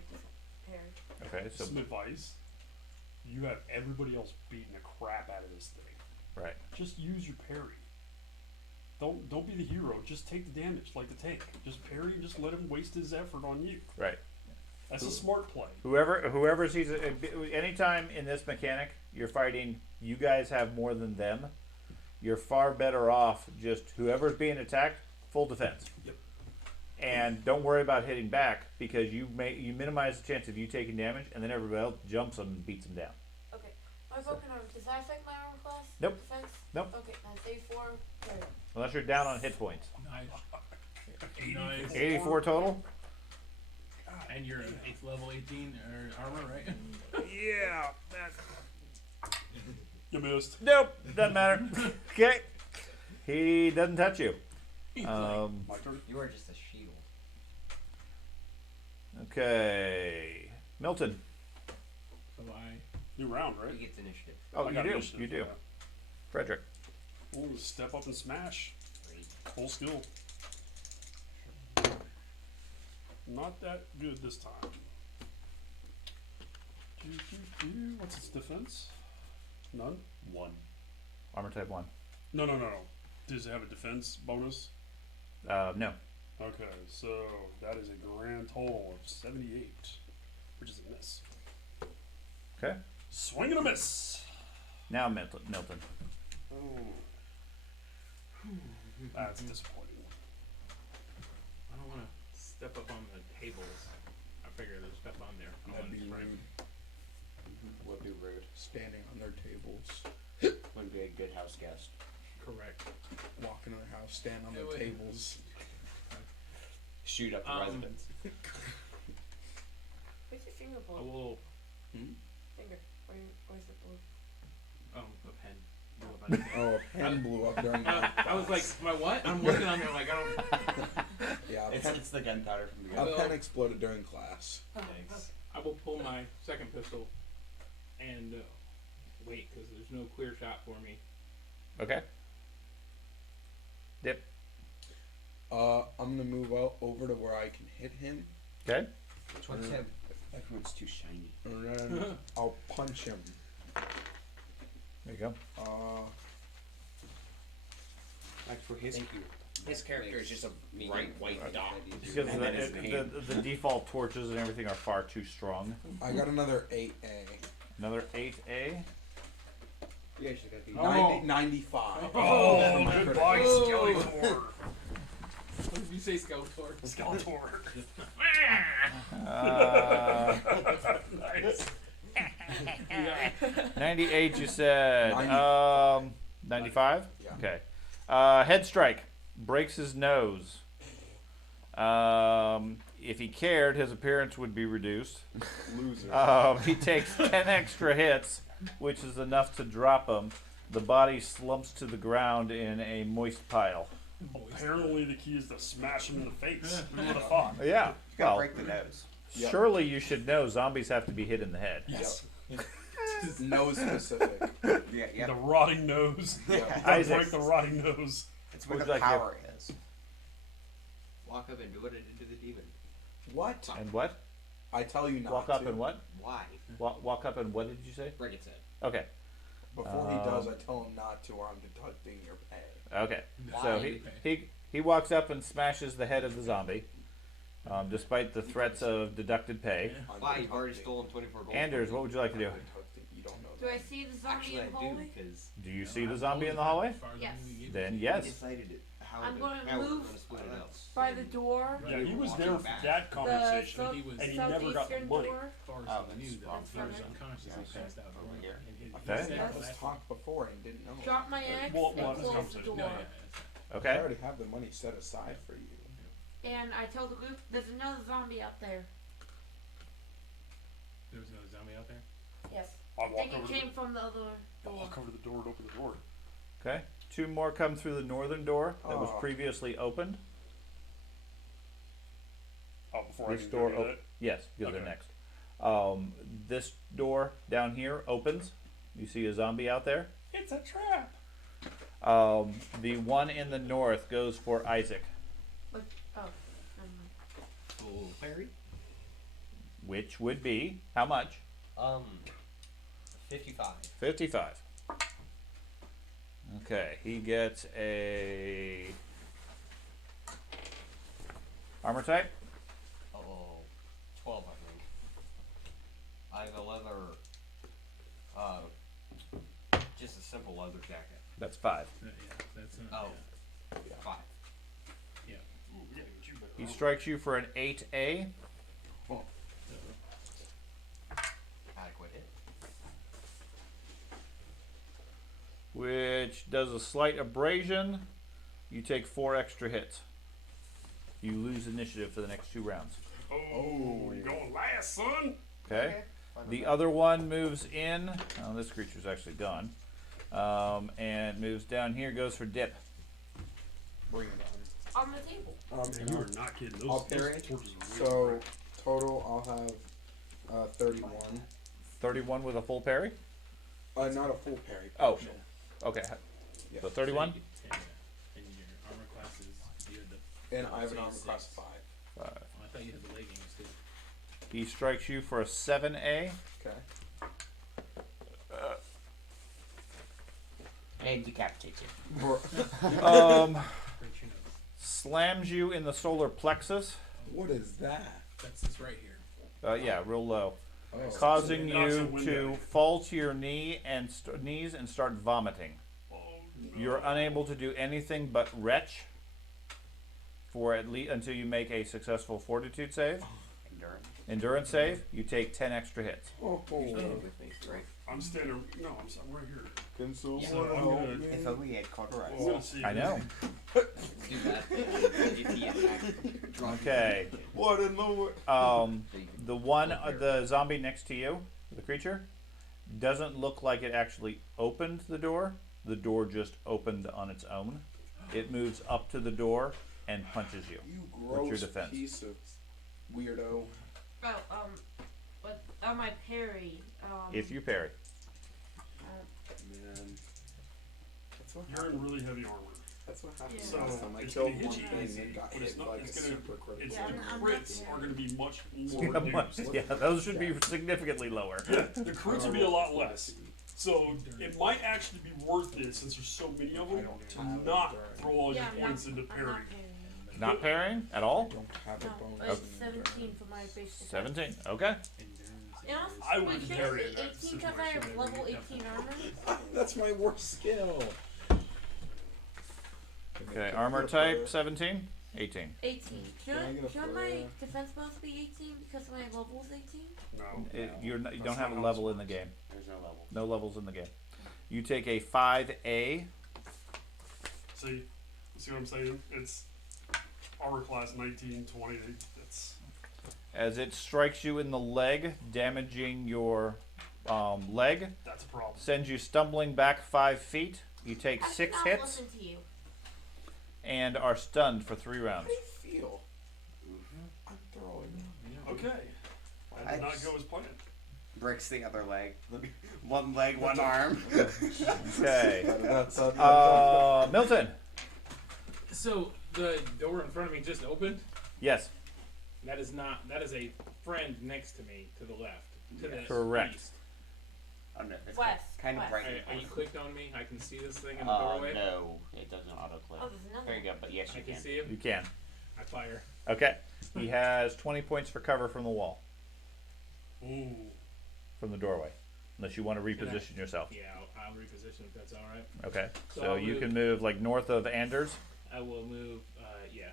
parry. Okay, so Some advice. You have everybody else beating the crap out of this thing. right. Just use your parry. Don't be the hero. Just take the damage like the tank. Just parry and just let him waste his effort on you. Right. That's a smart play. Whoever sees it, anytime in this mechanic you're fighting, you guys have more than them. You're far better off just whoever's being attacked, full defense. Yep. And don't worry about hitting back because you minimize the chance of you taking damage, and then everybody else jumps them and beats them down. Okay. My broken arm, does that affect my armor class? Nope. Defense? Nope. Okay, now save 4 parry. Unless you're down on hit points. Nice. Nice. 84 total. And you're 8th level 18 or armor, right? Yeah. You missed. Nope. Doesn't matter. Okay. He doesn't touch you. He's My turn. You are just a shield. Okay. Milton. like, so New round, right? He gets initiative. Oh, I you got do. initiative, You do. yeah. Frederick. Ooh, step up and smash. Great. Full skill. Not that good this time. What's its defense? None? 1. Armor type 1. No. Does it have a defense bonus? No. Okay, so that is a grand total of 78, which is a miss. Okay. Swing and a miss. Now Milton. That's disappointing. I don't want to step up on the tables. I figure there's stuff on there. I don't That'd wanna be spray. rude. Would be rude. Standing on their tables, Wouldn't be a good house guest. Correct. walk into their house, stand on their Wait. tables. Shoot up the residents. Where's your finger A blue? little. Finger. Where's the blue? Oh, a pen. Blew up on it. Oh, a pen blew up during that. I was like, my what? I'm looking on there like I don't. Yeah, a It's, pen, it's the gunpowder from the a gun. pen exploded during class. Thanks. I will pull my second pistol and wait because there's no clear shot for me. Okay. Dip. I'm gonna move out over to where I can hit him, Okay. Which one's him? Everyone's too shiny. and then I'll punch him. There you go. Like for his character is just a bright white dot. Because And then his name. the default torches and everything are far too strong. I got another 8A. Another 8A. You actually got the. Oh. 95. Oh, my goodbye, critical. Skeletor. What did you say, Skeletor? Skeletor. Nice. 98, you said. 95. 95? Yeah. Okay. Head strike. Breaks his nose. If he cared, his appearance would be reduced. Loser. He takes 10 extra hits, which is enough to drop him. The body slumps to the ground in a moist pile. Apparently, the key is to smash him in the face. What the fuck? Yeah. You gotta Well, break the nose. Yep. surely you should know zombies have to be hit in the head. Yes. Nose specific. Yeah, yeah. The rotting nose. Yeah. You gotta Isaac. break the rotting nose. It's where Would the you like power is. Walk up and do what it did to the demon. What? And what? I tell you not Walk to. up and what? Why? Walk up and what did you say? Break its head. Okay. Before he does, I tell him not to, or I'm deducting your pay. Okay. Why? So he walks up and smashes the head of the zombie, despite the threats of deducted pay. I'm Why? You've already deducting. stolen 24 gold. Anders, what would you like to do? I'm deducting. You don't know Do I that. see the zombie Actually, in the I do, hallway? because Do you see the zombie in the hallway? Yes. Then we yes. decided how I'm to, gonna how we're move going to split it up. By the door, Yeah, he was Walking there for back. that the conversation, sub- He was- and he never got the southeastern money. door. Oh, He knew that that's he was fine. unconscious and passed out. Over here. And he Okay. said, That "Oh, was that's- talked before and didn't know. Drop my axe Well, and this close the conversation- door. No, yeah, that's- I Okay. already have the money set aside for you. And I tell the group, there's another zombie out there. there was another zombie out there. Yes. I I walk think over it the, came from the other I door. walk over the door and open the door. Okay. 2 more come through the northern door that was Oh. previously opened. Oh, before Which I can door go do op- Yes, because they're Okay. next. This door down here opens. You see a zombie out there. that. It's a trap. The one in the north goes for Isaac, But, oh, never mind. Full parry. which would be how much? 55. 55. Okay, he gets a armor type. Oh, 12, I think. I have a leather, just a simple leather jacket. That's 5. Yeah, that's Oh, yeah. 5. Ooh, yeah, but you better He roll. strikes you for an 8A, Adequate hit. which does a slight abrasion. You take 4 extra hits. You lose initiative for the next 2 rounds. Oh, you're going last, son. Okay. The other one moves in. Oh, this creature's actually gone. And moves down here. Goes for dip. Bring it On the table. on. Man, you are not kidding. Those, I'll those parry. torches are So real. total, I'll have 31. 31 with a full parry. Not a full parry. Oh. partial. Okay. Yeah. So 31. So you get 10, and your armor classes, you had the. And I have an so armor you class six. 5. Oh, I thought you had the leggings too. He strikes you for a 7A. Okay. And decapitate you. Breaks your nose. Slams you in the solar plexus. What is that? That's this right here. Yeah, real low. Oh. Causing So it knocks you the wind to out. fall to your knees and start vomiting. Oh, You're unable to do anything but retch for at least until you make a successful fortitude save. Endurance. Endurance save. You take 10 extra hits. Oh, With me, right? I'm standing. No, I'm right here. can someone So I'm help gonna- me? If only he had cauterized. I'm gonna see. I know. Let's do that. If he attacked, drop Okay. What in the world? The one, the zombie next to you, the creature, Doesn't look like it actually opened the door. The door just opened on its own. It moves up to the door and punches you. You What's your gross defense? piece of weirdo. Oh, but on my parry, If you parry. Man. That's what You're in really heavy armor. That's what happened Yeah. last time. I it's killed gonna one hit you thing easy, and got but hit it's not- like it's gonna- super critical. It's Yeah, the I'm crits not- are going to be much Yeah, more reduced. those should be significantly lower. Yeah, the crits will be a lot less. So it might actually be worth it, since there's so many of them, to not throw all your yeah, points into I'm parry. not parrying. Not parrying at all? Don't have a No, bonus. it's 17 for my base defense. 17. Okay. You know, I wait, wouldn't can parry it in be that 18 because I have situation. level 18 armor? That's my worst skill. Okay, armor type 17? 18. 18. Can I get a Should my prayer? defense bonus be 18 because my level's 18? No. You That's don't have a not how level this in the game. There's no level. No levels in the game. You take a 5A. See what I'm saying? It's armor class 19, 20. That's As it strikes you in the leg, damaging your leg, that's a problem. sends you stumbling back 5 feet. You take I 6 cannot hits listen to you. and are stunned for 3 How rounds. do you feel? I'm throwing. Okay. That did not go as planned. Breaks the other leg. One leg, one arm. Okay. That's Milton. So the door in front of me just opened. Yes. That is a friend next to me to the left. To the Correct. east. Oh, no, it's West, kind of west. right. Are you clicked on me? I can see this thing in the doorway. No, it doesn't autoclick. Oh, there's another There you go, but yes, I you can can. see him. You can. I fire. Okay. He has 20 points for cover from the wall, Ooh. from the doorway. Unless you want to reposition yourself. Yeah, I'll reposition if that's all right. Okay. So So I'll you move- can move like north of Anders. I will move. Yeah.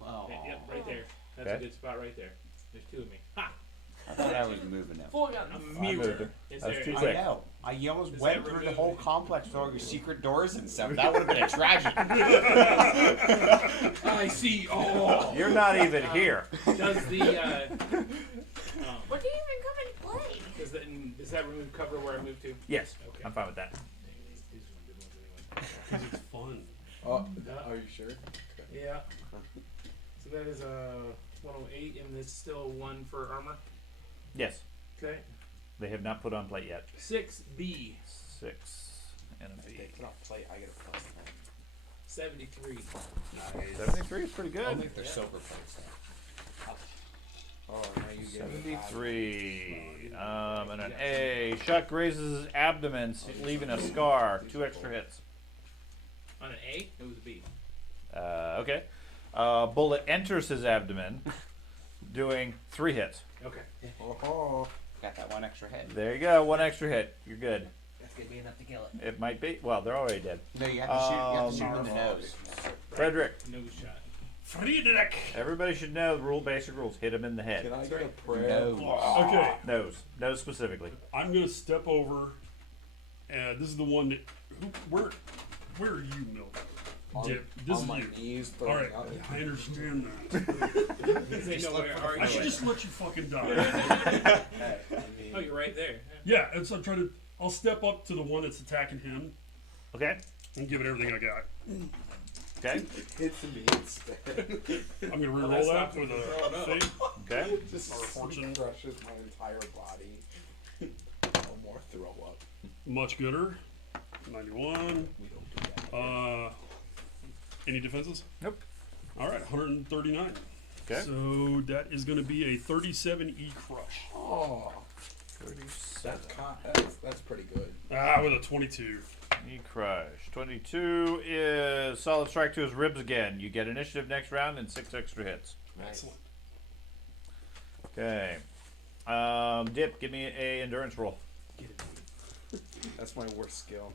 Oh, Yep, right there. That's Okay. a good spot right there. There's 2 of me. Ha! I thought I was moving it. Full gun. A moved mirror. him. Is That's there? too I quick. know. You almost Does went that through the remove whole it? complex with all your secret doors and stuff. That would have been a tragedy. I see. Oh. You're not even here. Does the What do you even come and play? does that remove cover where I moved to? Yes. Okay. I'm fine with that. These are good ones anyway. Because it's fun. Are you sure? Yeah. So that is 108, and it's still 1 for armor. Yes. Okay. They have not put on plate yet. 6B, 6 and a They V. put on plate. I get a plus 73. 73 is pretty I don't good. think they're silver plates. Oh, now you get me 73. And an A. Shot grazes his abdomen, leaving a scar. 2 extra hits. On an A, it was a B. Okay. Bullet enters his abdomen, doing 3 hits. Okay. Oh, Got that one extra hit. There you go. 1 extra hit. You're good. That's gonna be enough to kill it. It might be. Well, they're already dead. No, you have to shoot. You have to shoot him in the nose. Frederick. Nose shot. Friedrich! Everybody should know the basic rules. Hit him in the head. can I get a prayer? No. Okay, Nose specifically. I'm gonna step over, and this is the one that. Where are you, Milk? Dip. This on is my you. knees. All right, throwing up. I understand that. They know where are you? I should just let you fucking die. Hey, I mean, Oh, you're right there. Yeah, and so I'm trying to. I'll step up to the one that's attacking him Okay. and give it everything I got. Okay. hits me instead. I'm gonna Well, reroll that's that not with throwing a up. thing. Okay. Just Or fortune. crushes my entire body. No more throw up. Much gooder. 91. We don't do that. Any defenses? Nope. All right, 139. Okay. So that is going to be a 37E crush. Oh, 37. that's pretty good. Ah, with a 22. Knee crush. 22 is solid strike to his ribs again. You get initiative next round and 6 extra hits. Excellent. Okay. Dip, give me a endurance roll. That's my worst skill.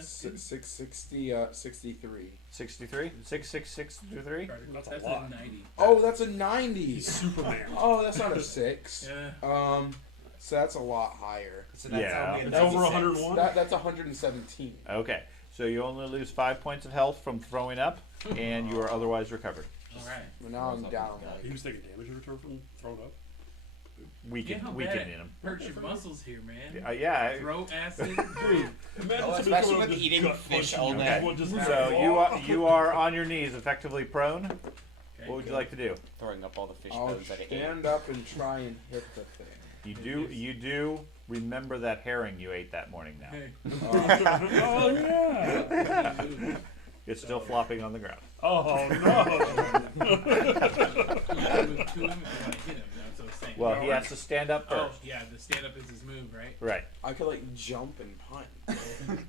660, 63. 63? 663? That's a That's lot. a 90. Oh, that's a 90. He's Superman. Oh, that's not a 6. Yeah. So that's a lot higher. So that's Yeah. only a It's over 96. 101. That's 117. Okay. So you only lose 5 points of health from throwing up, and you are otherwise recovered. All right. But now I'm down. He was taking damage in return from throwing up. weaken him. Hurts your muscles here, man. Yeah. Throat acid. Imagine somebody especially coming with up eating gut fish punching all you. day. Everyone just So you are on your knees, effectively prone. Okay, What would you like to do? Throwing up all the fish I'll bones that it ate. stand up and try and hit the thing. You do remember that herring you ate that morning now. Hey. Oh yeah. It's still flopping on the ground. Oh no. You move to him if you want to hit him. That's what I'm saying. Well, he has to stand up Oh, first. yeah, the stand up is his move, right? Right. I could like jump and punt.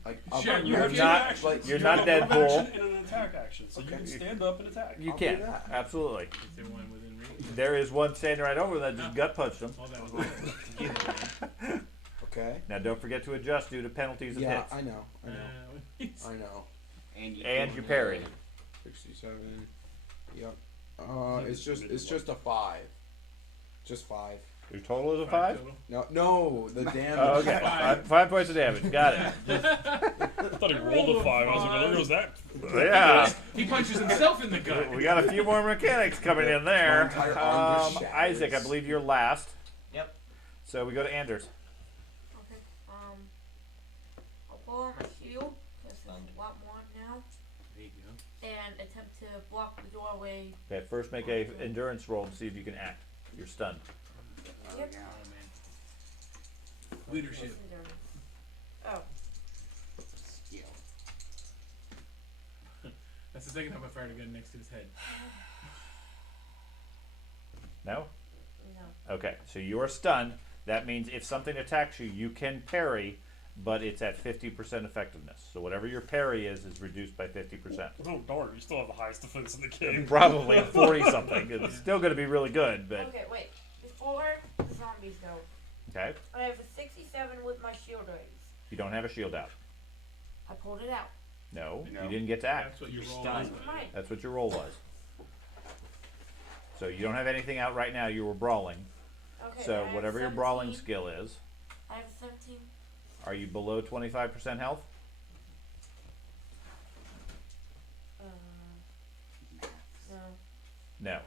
Like up Sure, and you You down. have You're two not- actions. like- you're You not have a move Deadpool. action and an attack action, so Okay. you can stand up and attack. You I'll do can. that. Absolutely. Is there one within reach? There is one standing right over that just gut punched him. Oh, that was it. Okay. Now don't forget to adjust due to penalties and Yeah, hits. I know. I know. And you parry. 67. Yep. It's just a 5. Just 5. Your total is a 5? No, the damage. Oh, okay. 5 points of damage. Got it. I thought he rolled a 5. I was like, there goes that. Yeah. He punches himself in the gut. We got a few more mechanics coming in there. My entire arm just Isaac, I shatters. believe you're last. Yep. So we go to Anders. Okay. I'll pull out my shield because there's a lot more now, There you go. and attempt to block the doorway. Okay, first make a endurance roll to see if you can act. You're stunned. Yep. Oh, man. Leadership. Oh. Skill. That's the second time I fired a gun next to his head. No? No. Okay, so you are stunned. That means if something attacks you, you can parry, but it's at 50% effectiveness. So whatever your parry is reduced by 50%. Oh darn, you still have the highest defense in the game. Probably 40 something. It's still going to be really good, but Okay, wait. Before the zombies go, okay. I have a 67 with my shield raised. You don't have a shield out. I pulled it out. No, No. you didn't get to act. That's what your You're roll stunned. was. Mine. That's what your roll was. So you don't have anything out right now. You were brawling. Okay. So I have whatever your brawling 17. skill is, I have a 17. are you below 25% health? No. No.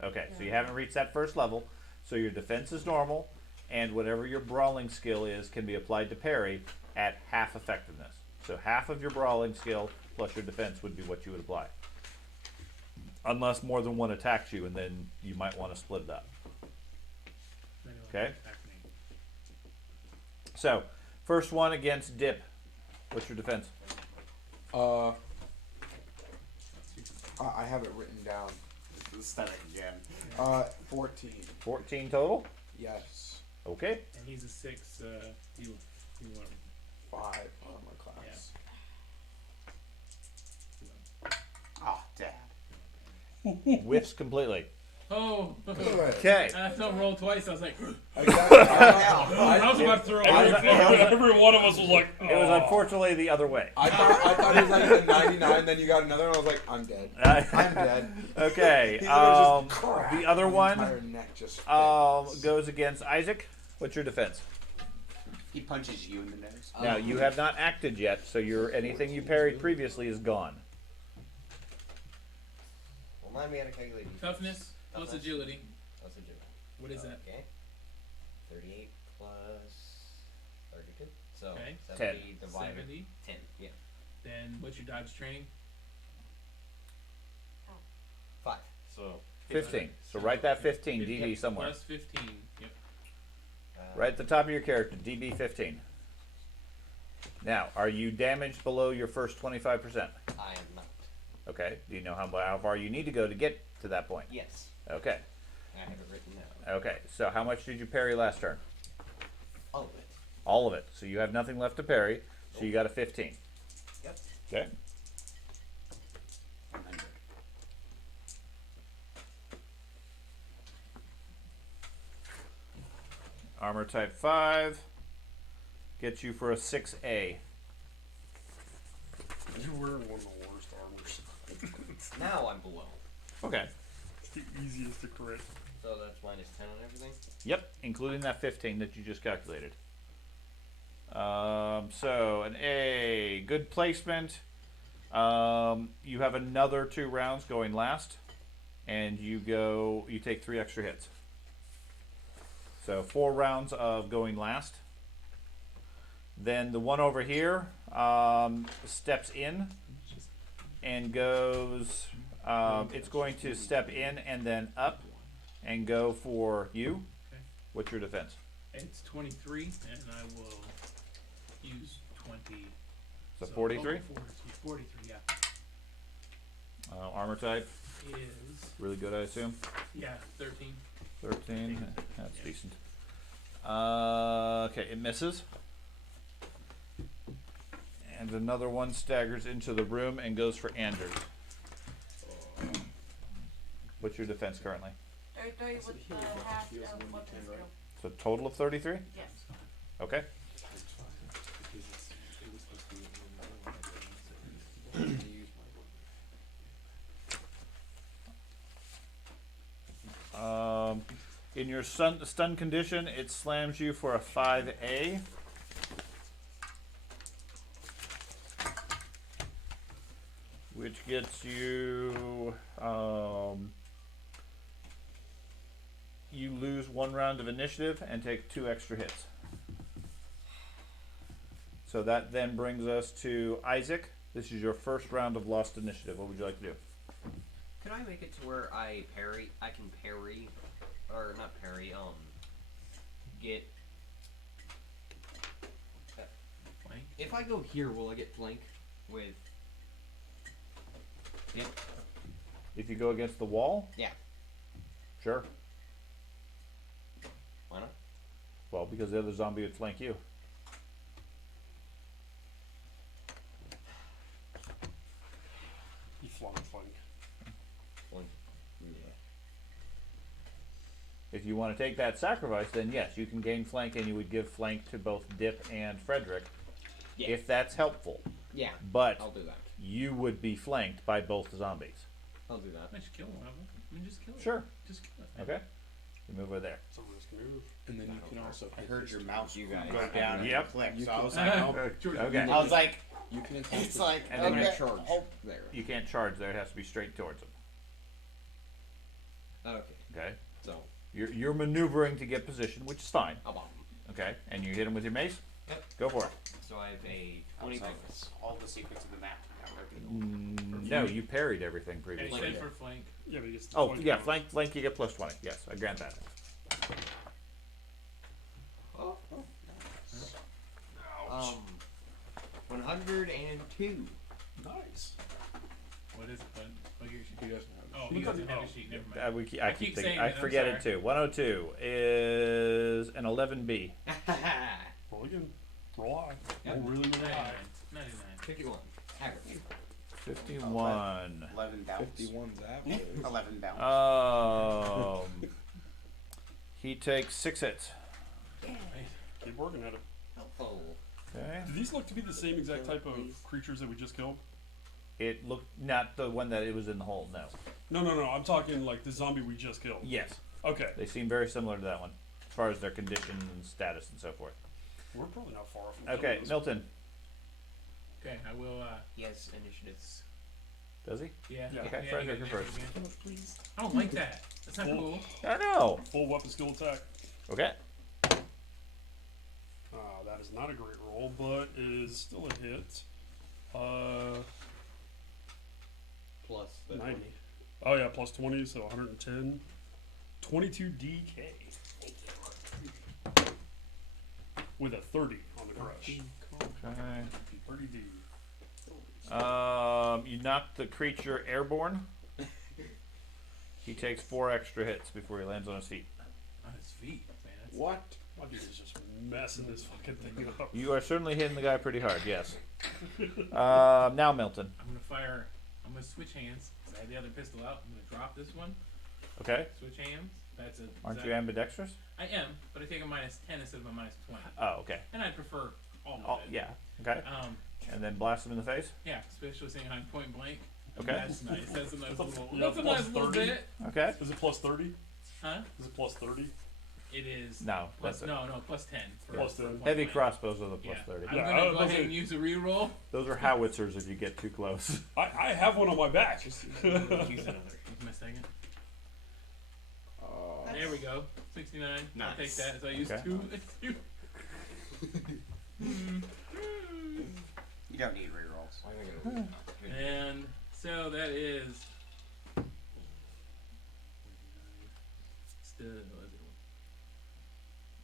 No. Okay, so you No. haven't reached that first level. So your defense is normal, and whatever your brawling skill is can be applied to parry at half effectiveness. So half of your brawling skill plus your defense would be what you would apply. Unless more than one attacks you, and then you might want to split it up. Okay. Attack me. So, first one against Dip. What's your defense? I have it written down. Stun it again. 14. 14 total? Yes. Okay. And he's a 6. He won. 5 on my class. Oh, Dad. Whiffs completely. Oh. Good. Okay. I felt roll twice. I was like, Exactly. I was about to throw Every one of us was like, It was unfortunately the other way. I thought it was like a 99, then you got another one. I was like, I'm dead. I'm dead. Okay. He literally just cracked. The other My one entire neck just goes against Isaac. What's your defense? He punches you in the nose. Now you have not acted yet, so your anything you parried previously is gone. Remind me how to calculate defense. toughness plus Toughness. agility. Plus agility. What is that? Okay. 38 plus 32. So Okay. 70 divided 70. 10. Yeah. Then what's your dodge training? 5. So 15. So write that 15 DB somewhere. Plus 15. Yep. Right at the top of your character, DB 15. Now, are you damaged below your first 25%? I am not. Okay. Do you know how far you need to go to get to that point? Yes. Okay. I have it written down. Okay. So how much did you parry last turn? All of it. All of it. So you have nothing left to parry. So you got a 15. Yep. Okay. 100. Armor type 5 gets you for a 6A. you're wearing one of the worst armors. Now I'm below. Okay. It's the easiest to crit. So that's minus 10 on everything. Yep, including that 15 that you just calculated. So an A, good placement. You have another 2 rounds going last, and you take 3 extra hits. So 4 rounds of going last. Then the one over here steps in and goes. It's going to step in and then up and go for you. Okay. What's your defense? It's 23, and I will use 20. So 43? 43, yeah. Armor type. Is, Really good, I assume. yeah, 13. 13. That's decent. Okay, it misses. And another one staggers into the room and goes for Anders. What's your defense currently? 33 with the half of weapon skill. So total of 33? Yes. Okay. In your stun condition, it slams you for a 5A. Which gets you, you lose 1 round of initiative and take 2 extra hits. So that then brings us to Isaac. This is your first round of lost initiative. What would you like to do? Can I make it to where I can parry, or not parry, get... Flank? If I go here, will I get flank with... Yep. If you go against the wall? Yeah. Sure. Why not? Well, because the other zombie would flank you. He flung flank. Flank. Yeah. If you want to take that sacrifice, then yes, you can gain flank and you would give flank to both Dip and Frederick. Yeah. If that's helpful. Yeah. But I'll do that. you would be flanked by both zombies. I'll do that. I should kill one of them. I mean, just kill it. Sure. Just kill it. Okay. You move over there. It's a risk move. And then you can also. I heard your mouse You guys. go down and Yep. click, You so I can- was like, oh. Okay. I was like, You can attack. it's like, And I'm then okay. gonna charge Oh. there. You can't charge there. It has to be straight towards them. Okay. Okay. So, You're maneuvering to get position, which is fine. I'll bomb. Okay. And you hit him with your mace? Yep. Go for it. So I have a I was 20 like, bonus. all the secrets of the map. No, you parried everything And previously. except for flank. Yeah, but he gets the Oh, 20 yeah, bonus. flank you get plus 20. Yes, I grant that. Oh. 102. Nice. What is it, bud? Look at your sheet. He doesn't have. Oh, Look he at doesn't the- have a sheet. Never mind. I keep keep saying thinking, I it, I'm forget it sorry. too. 102 is an 11B. Roll again. Roll high. Yep. Roll really, really high. 99. 51. Haggard. 51. 11 bounce. 51's average. 11 bounce. He takes 6 hits. Keep working at it. Oh. Okay. Do these look to be the same exact type of creatures that we just killed? It looked not the one that it was in the hole. No. No. I'm talking like the zombie we just killed. Yes, Okay. they seem very similar to that one, as far as their condition and status and so forth. We're probably not far off from Okay, killing this. Milton. Okay, I will, Yes, initiatives. Does he? yeah. Yeah. Okay, yeah, Frederick, you you're get first. it again. Please. I don't like that. That's not Cool. cool. I know. Full weapon skill attack. Okay. That is not a great roll, but it is still a hit. Plus the 90. 20. Oh yeah, plus 20, so 110. 22 DK. With a 30 on the crush. Okay. 30 D. You knocked the creature airborne. He takes 4 extra hits before he lands on his feet. On his feet, man. That's What? My dude is just messing this fucking thing up. You are certainly hitting the guy pretty hard, yes. Now Milton. I'm gonna switch hands. 'Cause I had the other pistol out. I'm gonna drop this one. Okay. Switch hands. That's a. Aren't that- you ambidextrous? I am, but I take a minus 10 instead of a minus 20. Oh, okay. And I prefer all of Oh, it. yeah. Okay. And then blast him in the face? Yeah, especially seeing I'm point blank. Okay. That's nice. That's a nice little. Yeah, That's a plus nice little 30. bit. Okay. Is it plus 30? Huh? Is it plus 30? It is. No, Plus, that's it. no, plus 10. For, Plus for 10. point Heavy blank. crossbows are the plus Yeah. 30. I'm Yeah, gonna I go was ahead gonna and use a reroll. Those are howitzers if you get too close. I have one on my back. Use another. Give me a second. Uh, There we go. 69. I'll take Nice. that. So I used Okay. 2. You don't need rerolls. Why am I gonna lose? And so that is. Still,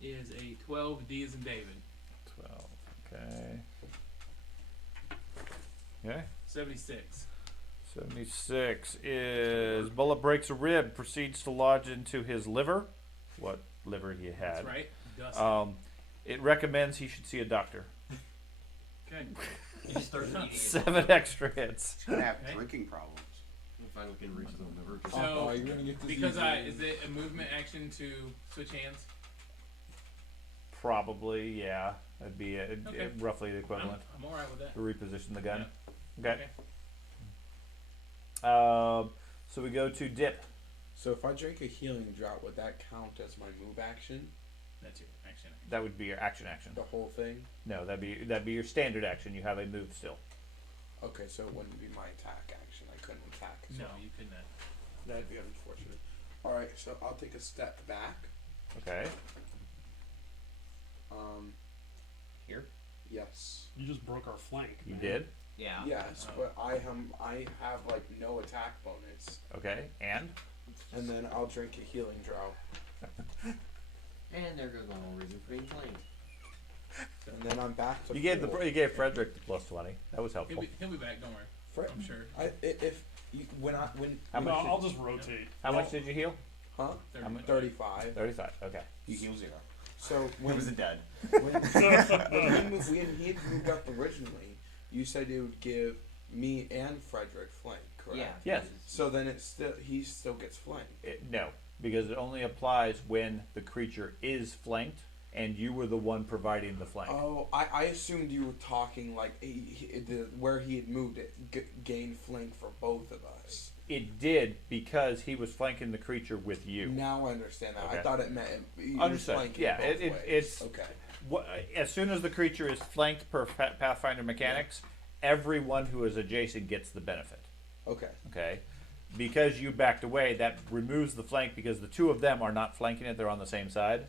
is a 12 D as in David. 12. Okay. Okay. 76. 76 is bullet breaks a rib, proceeds to lodge into his liver. What liver he had. That's right. Dusty. It recommends he should see a doctor. Okay. You just start eating it. 7 extra hits. He's gonna have Okay. drinking problems. If I can reach the liver. So, you're gonna get because is it a movement action to switch hands? Probably, yeah. That'd be Okay. roughly the equivalent I'm alright with that. to reposition the gun. Yeah. Okay. So we go to dip. So if I drink a healing draught, would that count as my move action? That's your action. That would be your action. The whole thing? No, that'd be your standard action. You have a move still. Okay, so it wouldn't be my attack action. I couldn't attack. No, So you could not. that'd be unfortunate. Alright, so I'll take a step back. Okay. Here? Yes. You just broke our flank. You man. did. Yeah. Yes, but I have like no attack bonus. Okay. And And then I'll drink a healing draught. And there goes my whole reason for being plain. And then I'm back to you gave full. you gave Frederick the +20. That was helpful. He'll be back. Don't worry. Fre- I'm sure. if you, when How No, much did- I'll just rotate. How much did you heal? huh? How much? 35. 35. Okay. You heal 0. So It when was a dead. when he had moved up originally, you said it would give me and Frederick flank, correct? Yeah. Yes. So then he still gets flank. No, because it only applies when the creature is flanked, and you were the one providing the flank. Oh, I assumed you were talking like where he had moved it gained flank for both of us. It did because he was flanking the creature with you. Now I understand that. Okay. I thought it meant he was Understood. flanking Yeah, both ways. it's okay. As soon as the creature is flanked per Pathfinder mechanics, everyone who is adjacent gets the benefit. Okay. Okay, because you backed away, that removes the flank because the two of them are not flanking it; they're on the same side.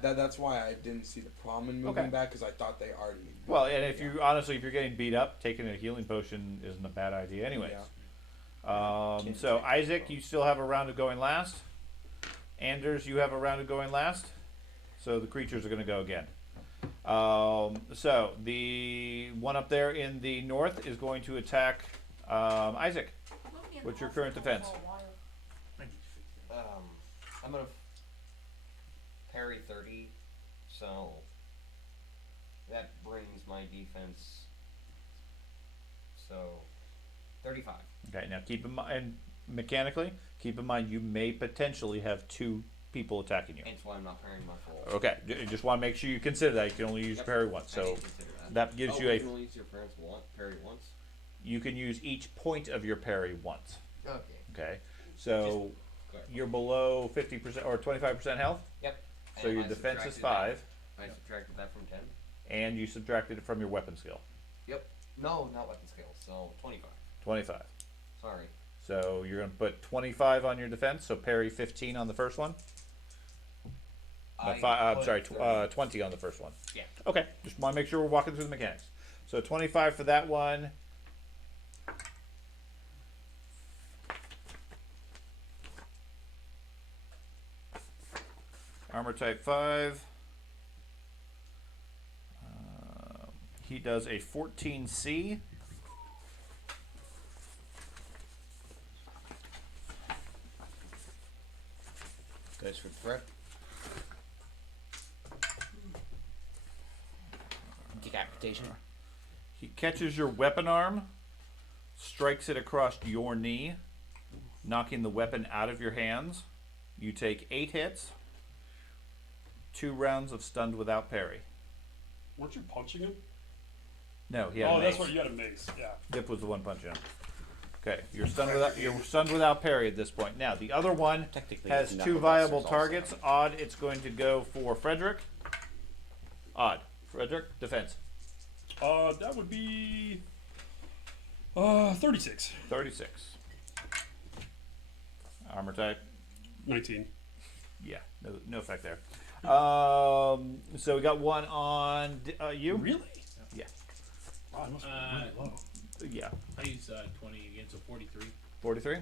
That's why I didn't see the problem in moving Okay. back because I thought they already. Well, and if you honestly, if you're getting beat up, taking a healing potion isn't a bad idea, anyways. Yeah. So Isaac, you still have a round of going last. Anders, you have a round of going last. So the creatures are going to go again. So the one up there in the north is going to attack Isaac. What's your current defense? I'm gonna parry 30, so that brings my defense. So 35. Okay, now keep in mind, mechanically, keep in mind you may potentially have 2 people attacking you. Hence why I'm not parrying my full. Okay, just want to make sure you consider that. You can only use Yep. parry once. I So didn't consider that. that gives you you a. can only use your parry once. You can use each point of your parry once. Okay. Okay, so Go ahead. you're below 50% or 25% health. Yep. So And your I defense is subtracted 5, I subtracted that from 10. and you subtracted it from your weapon skill. Yep. No, not weapon skill. So 25. 25. Sorry. So you're gonna put 25 on your defense. So parry 15 on the first one. No, I'm put sorry, 30. 20 on the first one. Yeah. Okay, just want to make sure we're walking through the mechanics. So 25 for that one. Armor type 5. He does a 14C. Goes for threat. Decapitation. He catches your weapon arm, strikes it across your knee, knocking the weapon out of your hands. You take 8 hits, 2 rounds of stunned without parry. Weren't you punching him? No, he had Oh, a that's mace. right. You had a mace. Yeah. Dip was the one punching him. Okay, you're stunned without parry at this point. Now the other one Technically, has it's 2 knuckle viable busters also. targets. Odd, it's going to go for Frederick. Odd, Frederick, defense. That would be 36. 36. Armor type. 19. Yeah, no effect there. So we got one on you. Really? Yeah. Wow, I must be really low. Yeah. I use 20 again, so 43. 43.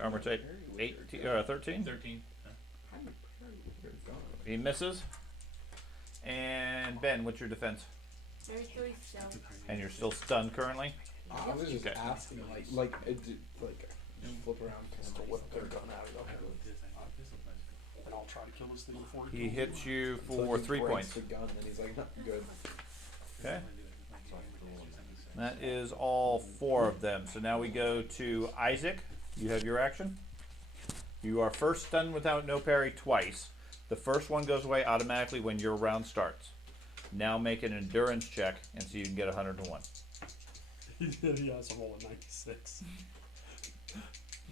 Armor type 13. 13. He misses. And Ben, what's your defense? 33 stealth. And you're still stunned currently. I was just Okay. asking, flip around, pistol whip their gun out of the And I'll try to kill this thing before He hits you for 3 points. The gun, and he's like, "No, good." Okay. That is all 4 of them. So now we go to Isaac. You have your action. You are first stunned without no parry twice. The first one goes away automatically when your round starts. Now make an endurance check and see if you can get 101. He has to roll a 96.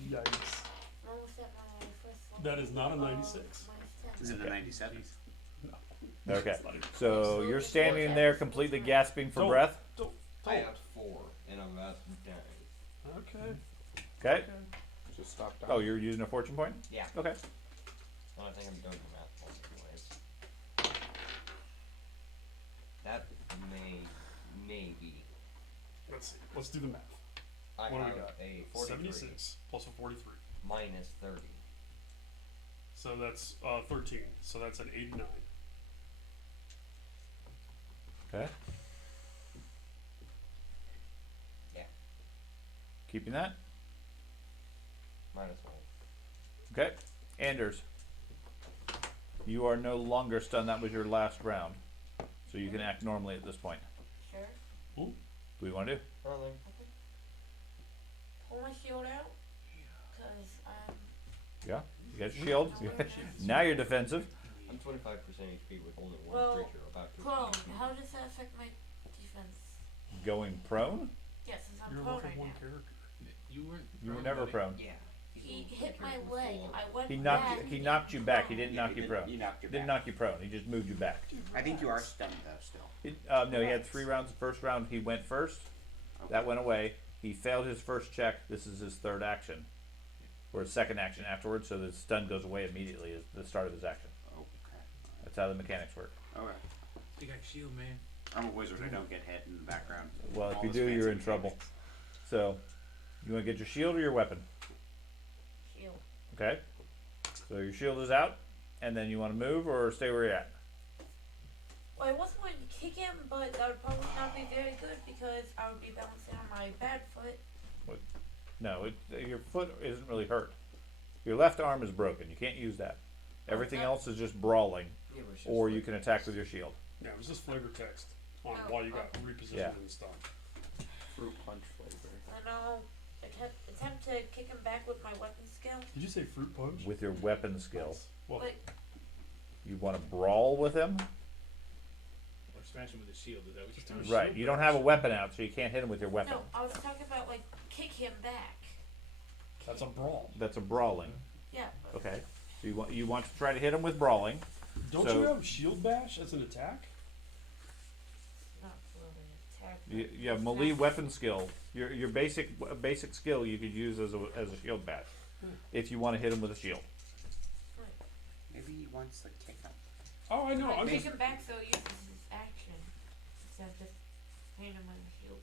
Yikes. Almost at my first level. That is not a 96. Minus Is 10. it a 97? Okay. So you're standing there completely gasping for breath. I have 4, and I'm about to die. Okay. Okay. Just stop. Oh, you're using a fortune point? Yeah. Okay. Well, I think I'm doing the math once anyways. That may be. Let's see. Let's do the math. I What do have we got? a 43 76 plus a 43. minus 30. So that's 13. So that's an 89. Okay. Yeah. Keeping that. Might as well. Okay. Anders. You are no longer stunned. That was your last round. So you can act normally at this point. Sure. What do you want to do? Probably. Pull my shield out. Because I'm. Yeah. You got your shield. Now you're defensive. I'm 25% HP with only one Well, creature about to. Prone. How does that affect my defense? Going prone? Yes, since I'm You're a prone level right 1 now. character. You weren't. You were never prone. Yeah. He hit my leg. I went He back. knocked you back. He didn't Yeah, knock he you did- prone. He knocked you Didn't back. knock you prone. He just moved you back. I think you are stunned though still. No, he had 3 rounds. The first round he went first. That went away. He failed his first check. This is his third action. Or his second action afterwards, so the stun goes away immediately at the start of his action. Okay. That's how the mechanics work. Okay. You got shield, man. I'm a wizard. I don't get hit in the background. Well, if All you this do, you're fancy in trouble. mechanics. So, you want to get your shield or your weapon? Shield. Okay. So your shield is out, and then you want to move or stay where you're at. Well, I wasn't going to kick him, but that would probably not be very good because I would be balancing on my bad foot. No, your foot isn't really hurt. Your left arm is broken. You can't use that. Everything else is just brawling, Yeah, but it's just or like- you can attack with your shield. Yeah, it was just flavor text on Oh, why you got repositioned Yeah. and stuff. Fruit punch flavor. And I'll attempt to kick him back with my weapon skill. Did you say fruit punch? With your weapon skill, Well, But you want to brawl with him. Or smash him with a shield. Is that what you're talking about? Right. You don't have a weapon out, so you can't hit him with your weapon. no, I was talking about like kick him back. that's a brawl. That's a brawling. Yeah. But Okay. So you want to try to hit him with brawling. Don't So- you have shield bash as an attack? not really attack. You have melee weapon skill. Your basic skill you could use as a shield bash, if you want to hit him with a shield. Maybe he wants to kick up. Oh, I know. I I'm kick just. him back so he uses his action instead of just hitting him with the shield.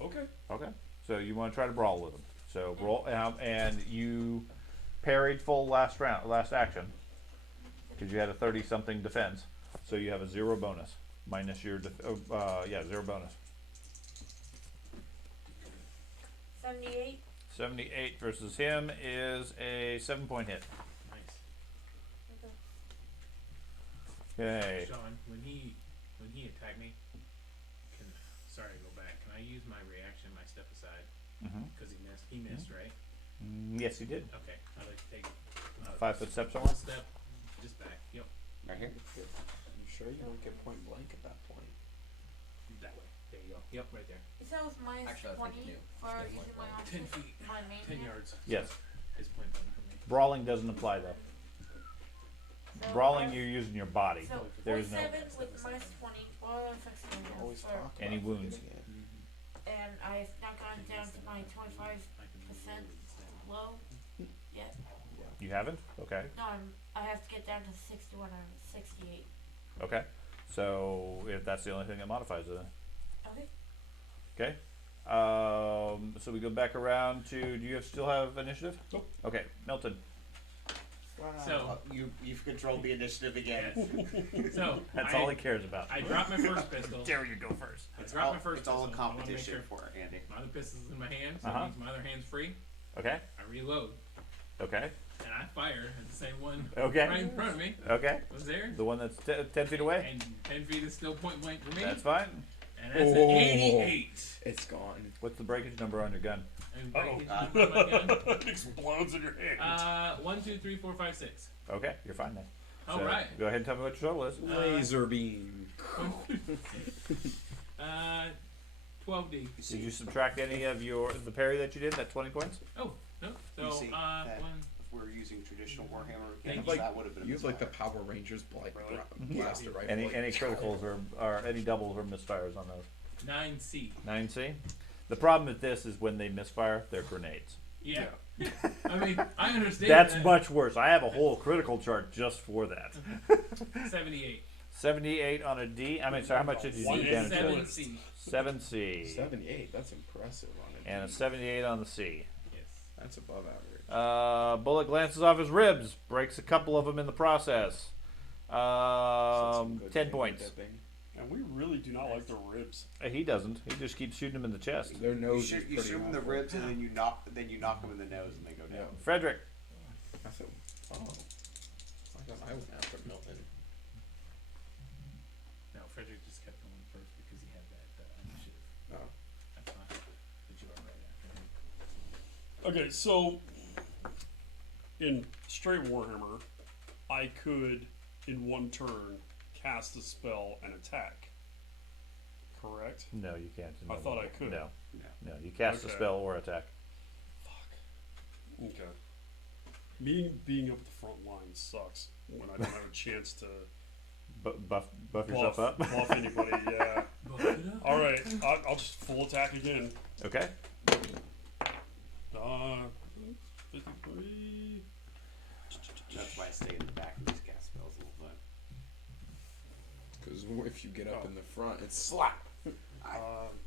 Okay. Okay. So you want to try to brawl with him. So roll, and you parried full last action, because you had a 30-something defense. So you have a 0 bonus minus your 0 bonus. 78. 78 versus him is a 7-point hit. Nice. Okay. Sean, when he attacked me, sorry to go back. Can I use my reaction, my step aside? Mm-hmm. Because he missed, right? Yes, you did. Okay, I'd like to take 5-foot step one somewhere. step, just back. Yep, Right here? You sure you don't get point blank at that point? that way. There you go. Yep, right there. You said it was minus Actually, I think 20 you do. for Yeah, using my like option. 10 feet, My main 10 hand. yards. Yes. Is point blank for me. Brawling doesn't apply though. So Brawling, I- you're using your body. So There is no 47 with minus 20. Well, affects my health Always for, talk any about wounds. hitting it. and I've now gone down to my 25% low. yet. You haven't? Okay. No, I have to get down to 61 or 68. Okay. So if that's the only thing that modifies it. Okay. Okay. So we go back around to. Do you still have initiative? Nope. Okay, Milton. So You've controlled the initiative again. yes. So That's all he cares about. I dropped my first pistol. Dare you go first? I dropped my first It's all a pistol. I wanna make competition sure for it, Andy. my other pistol's in my hand, so Uh-huh. it means my other hand's free. Okay. I reload, Okay. and I fire at the same one Okay. right in front of me. Okay. Was there? The one that's 10 feet away. And 10 feet is still point blank for me. That's fine. And that's Oh. an 88. It's gone. What's the breakage number on your gun? And Uh-oh. breakage on my gun. It explodes in your hand. 1, 2, 3, 4, 5, 6. Okay, you're fine then. All right. Go ahead and tell me what your total is. Laser beam. 12D. Did you subtract any of the parry that you did? That 20 points? Oh, no. So, You see that? one. If we're using traditional Warhammer Thank mechanics, you. that would have been a You have like the misfire. Power Rangers Really? blaster rifle. Any criticals or any doubles or misfires on those? 9C. 9C. The problem with this is when they misfire, they're grenades. Yeah. I mean, I understand. That's that. much worse. I have a whole critical chart just for that. 78. 78 on a D. I mean, sorry, how much did you One need hand damage? 7C. 7C. 78. That's impressive on it. And a 78 on the C. Yes. That's above average. Bullet glances off his ribs, breaks a couple of them in the process. Some good 10 finger points. dipping. And we really do not like the ribs. He doesn't. He just keeps shooting him in the chest. Their You nose is shoot pretty them in the awful. ribs and then you knock them in the nose and they go down. Frederick. I thought, oh, I thought I went after Milton. No, Frederick just kept going first because he had that initiative. Oh. That's fine. But you are right after him. Okay, so in straight Warhammer, I could, in one turn, cast a spell and attack. Correct? No, you can't. I thought I could. No. No. No, you cast a Okay. spell or attack. Okay. Being up the front line sucks when I don't have a chance to Buff yourself up. buff anybody. Yeah. Buff it up. All right, I'll just full attack again. Okay. 53. That's why I stay in the back and just cast spells a little bit. Because if you get up Oh. in the front, it's slap.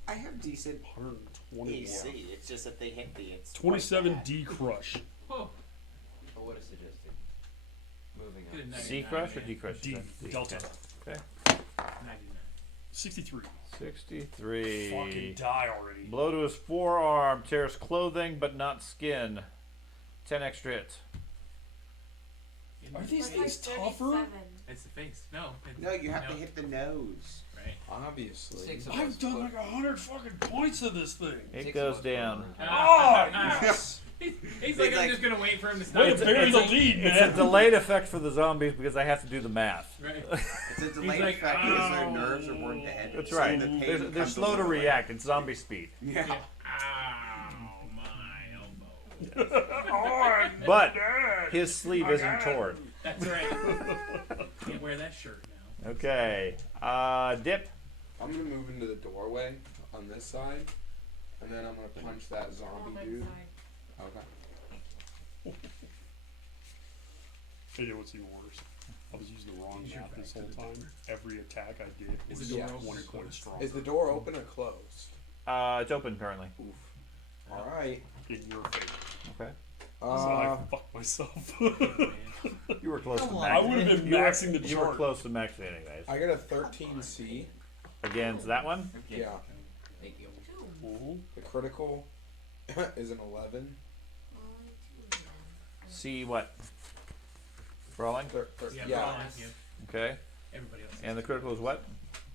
I have decent 121. AC. It's just that they hit the. It's 27 quite bad. D crush. Oh, But what is suggested? Moving Good on. night. C crush or D crush? D, Delta. Okay. 99. 63. 63. Fucking die already. Blow to his forearm, tears clothing but not skin. 10 extra hits. Are these That's like things tougher? 37. It's the face. No. It's, No, you have to hit the nose. Right. Obviously. 6 of I've us done put- like 100 fucking points of this thing. It 6 of goes us down. put Oh, Ah. yes. He's like, I'm just gonna wait for him to stop. Way to bury the lead, It's a man. delayed effect for the zombies because I have to do the math. Right. It's a delayed like, effect because their "Oh." nerves are weren't dead. That's so right. the pain They're comes slow to a little bit. react. It's zombie speed. Yeah. Yeah. Ow, my elbow. Oh, But Dad. his sleeve isn't torn. That's right. Can't wear that shirt now. Okay. Dip. I'm gonna move into the doorway on this side, and then I'm gonna punch that On zombie that dude. side. Okay. Hey, you know what's even worse? I was using the wrong Use your map this back whole to the time. door. Every attack I did Is was the door Yeah. open? 20 points stronger. Is the door open or closed? It's open currently. Oof. All right. in your favor. Okay. So I fucked myself. Man. You were close to Come on. I max. would have been You were- maxing the You were chart. close to maxing anyways. I got a 13C. Against that one? Okay. Yeah. Thank you. Two. Mhm. The critical is an 11. Only two. See what? Brawling? Yeah, Yeah. Brian, yeah. Okay. Everybody else. And the critical is what?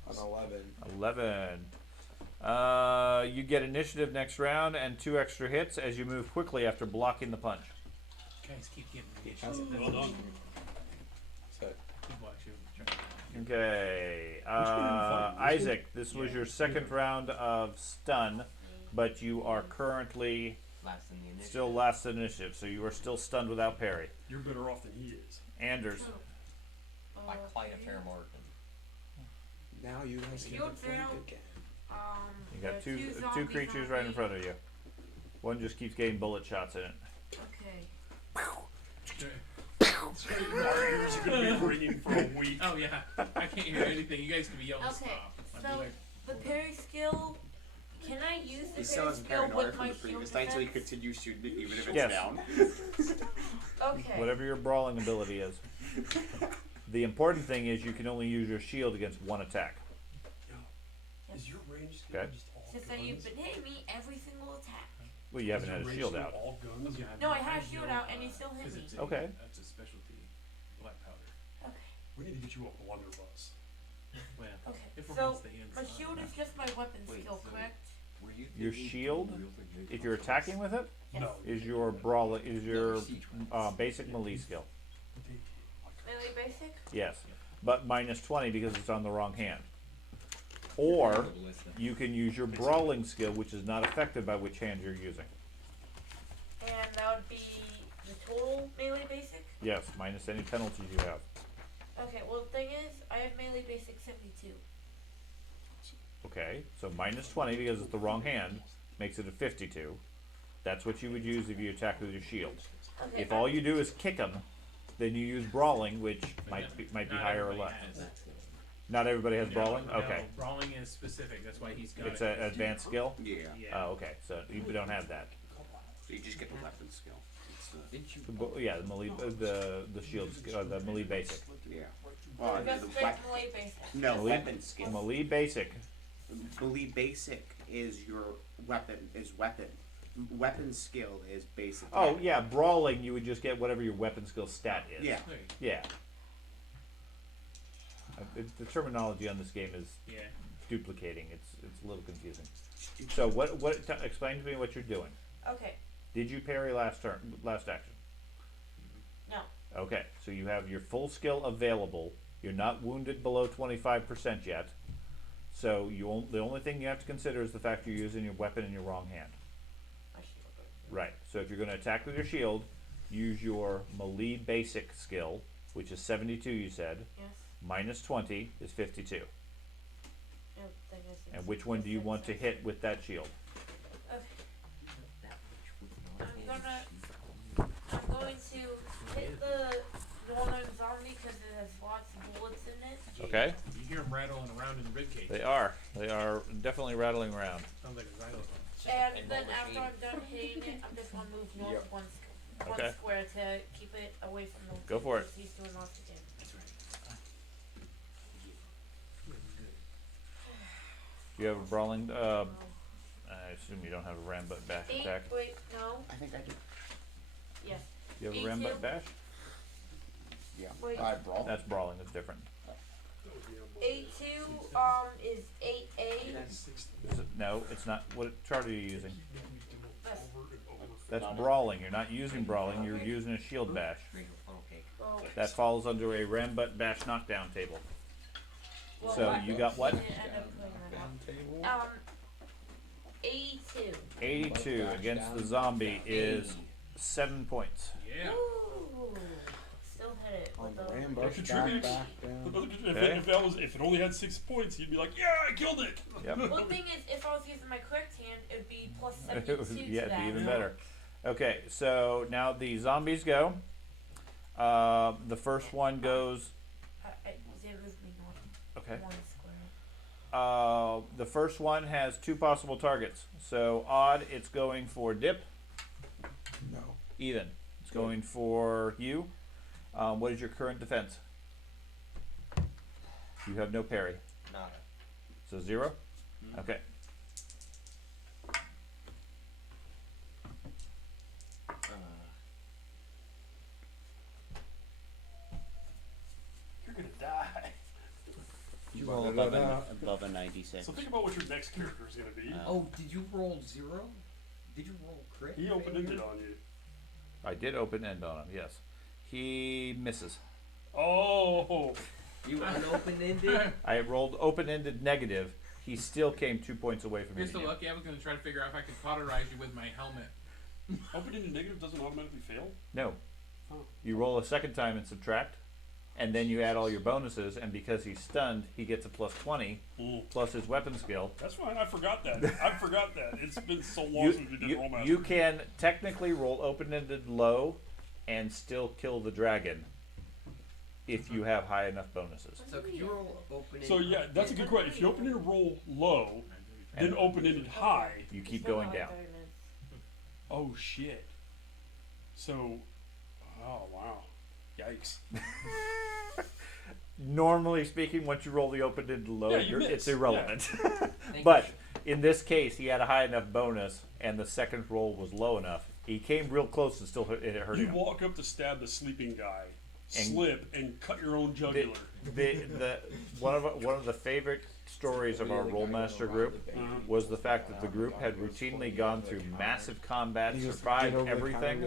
An 11. 11. You get initiative next round and 2 extra hits as you move quickly after blocking the punch. Guys keep getting me. That's Well done. So, Keep watching. Try. Okay. one you fighting? This Isaac, this was your second round of stun, but you are currently Last in the initiative. still last in initiative, so you are still stunned without parry. You're better off than he is. Anders. Two. By quite a fair margin. now you guys can Shield think drill. again. You there got are two zombies creatures on right in me. front of you. One just keeps getting bullet shots in it. Okay. Our ears are gonna be ringing for a week. Oh yeah, I can't hear anything. You guys can be yelling Okay, stop. I'd be so like, the parry skill. Can I use the He still parry has skill paranoia with from my the shield previous night, so he defense? continues shooting it even if it's Yes. down. Okay. Whatever your brawling ability is. The important thing is you can only use your shield against one attack. Is your range skill Okay. just all Since guns? you've been hitting me every single attack. Well, you haven't Is had your a range shield skill out. all guns? No, I had a shield out and he still hit me. Okay. That's a specialty. Black powder. Okay. We need to get you a blunderbuss. Well, Okay. if we're So against the hands, my shield is just my weapon Wait, skill, so- correct? Were you Your thinking shield, real quick, if you're attacking with it, Yes. No. is your brawling, is your siege basic melee skill. Melee basic? Yes, but minus 20 because it's on the wrong hand. Or you can use your brawling skill, which is not affected by which hand you're using. And that would be the total melee basic? Yes, minus any penalties you have. Okay, well the thing is, I have melee basic 72. Okay, so minus 20 because it's the wrong hand makes it a 52. That's what you would use if you attack with your shield. Okay. If all you do is kick them, then you use brawling, which might be not higher or everybody less. has. Not everybody has brawling? No, Okay. brawling is specific. That's why he's got It's it. an advanced skill? Yeah. Yeah. Oh, okay, so you don't have that. So you just get the weapon skill. It's Didn't you? Yeah, the melee, the shield, the melee basic. yeah. Well, Just the straight melee basic. no, Melee- weapon skill. Melee basic. Melee basic is your weapon. Weapon skill is basic. Oh yeah, brawling you would just get whatever your weapon skill stat is. Yeah. There you Yeah. The terminology on this game is go. Yeah. duplicating. It's a little confusing. So explain to me what you're doing. Okay. Did you parry last action? No. Okay, so you have your full skill available. You're not wounded below 25% yet. So the only thing you have to consider is the fact you're using your weapon in your wrong hand. My shield. Right. So if you're going to attack with your shield, use your melee basic skill, which is 72. You said Yes. minus 20 is 52. No, thing is, And it's which one do you want to 6. hit with that shield? Okay. I'm going to hit the northern zombie because it has lots of bullets in it. Okay. You hear him rattling around in the ribcage. They are definitely rattling around. Sounds like a xylophone. And then after I'm done hitting it, I'm just gonna move north Yep. one Okay. square to keep it away from the. Go for it. He's doing north again. That's right. You have a brawling. Oh. I assume you don't have a ram butt bash Eight. attack. Wait, no. I think I do. Yes. You have a Me ram too. butt bash? Yeah. Wait. I brawl. That's brawling. That's different. 8-2 is 8A. Is it, no, it's not. What chart are you using? That's, That's brawling. You're not using brawling. You're using a shield bash. Make a funnel cake. well, That falls under a ram butt bash knockdown table. well, So what? you got what? I didn't end up putting that up. 82. 82 against the zombie is 7 points. Yeah. Ooh. Still hit it On with the the. ambush, Contribute. back down. If it only had 6 points, you'd be like, yeah, I killed it. Yep. Well, the thing is, if I was using my correct hand, it would be plus It 72 would- to yeah, it'd that. be even better. Okay, so now the zombies go. The first one goes. It was me north. Okay. One square. The first one has 2 possible targets. So odd, it's going for Dip. No. Even, it's going for you. What is your current defense? You have no parry. Nada. So 0? Okay. You're gonna die. You roll above a 96. So think about what your next character is gonna be. Oh, did you roll 0? Did you roll crit? He opened ended on you. I did open end on him, yes. He misses. Oh. You unopened ended? I rolled open-ended negative. He still came 2 points away from You're hitting so you. lucky. I was going to try to figure out if I could cauterize you with my helmet. Open ended negative doesn't automatically fail? No. Oh. You roll a second time and subtract, and then you add all your bonuses, and because he's stunned, he gets a plus 20, plus his weapon skill. That's fine, I forgot that. I forgot that. It's been so long since we did roll master. You can technically roll open-ended low and still kill the dragon if you have high enough bonuses. So could you roll open it? So yeah, that's a good question. If you open it roll low, then open it high. You keep Still going not down. 30 minutes. Oh shit. So, oh wow, yikes. Normally speaking, once you roll the open-ended low, Yeah, you it's miss. irrelevant. Thank But you. in this case, he had a high enough bonus, and the second roll was low enough. He came real close and still it hurt You him. walk up to stab the sleeping guy, And- slip, and cut your own jugular. One of the favorite stories of our Rolemaster group was the fact that the group had routinely gone through massive combat, survived everything,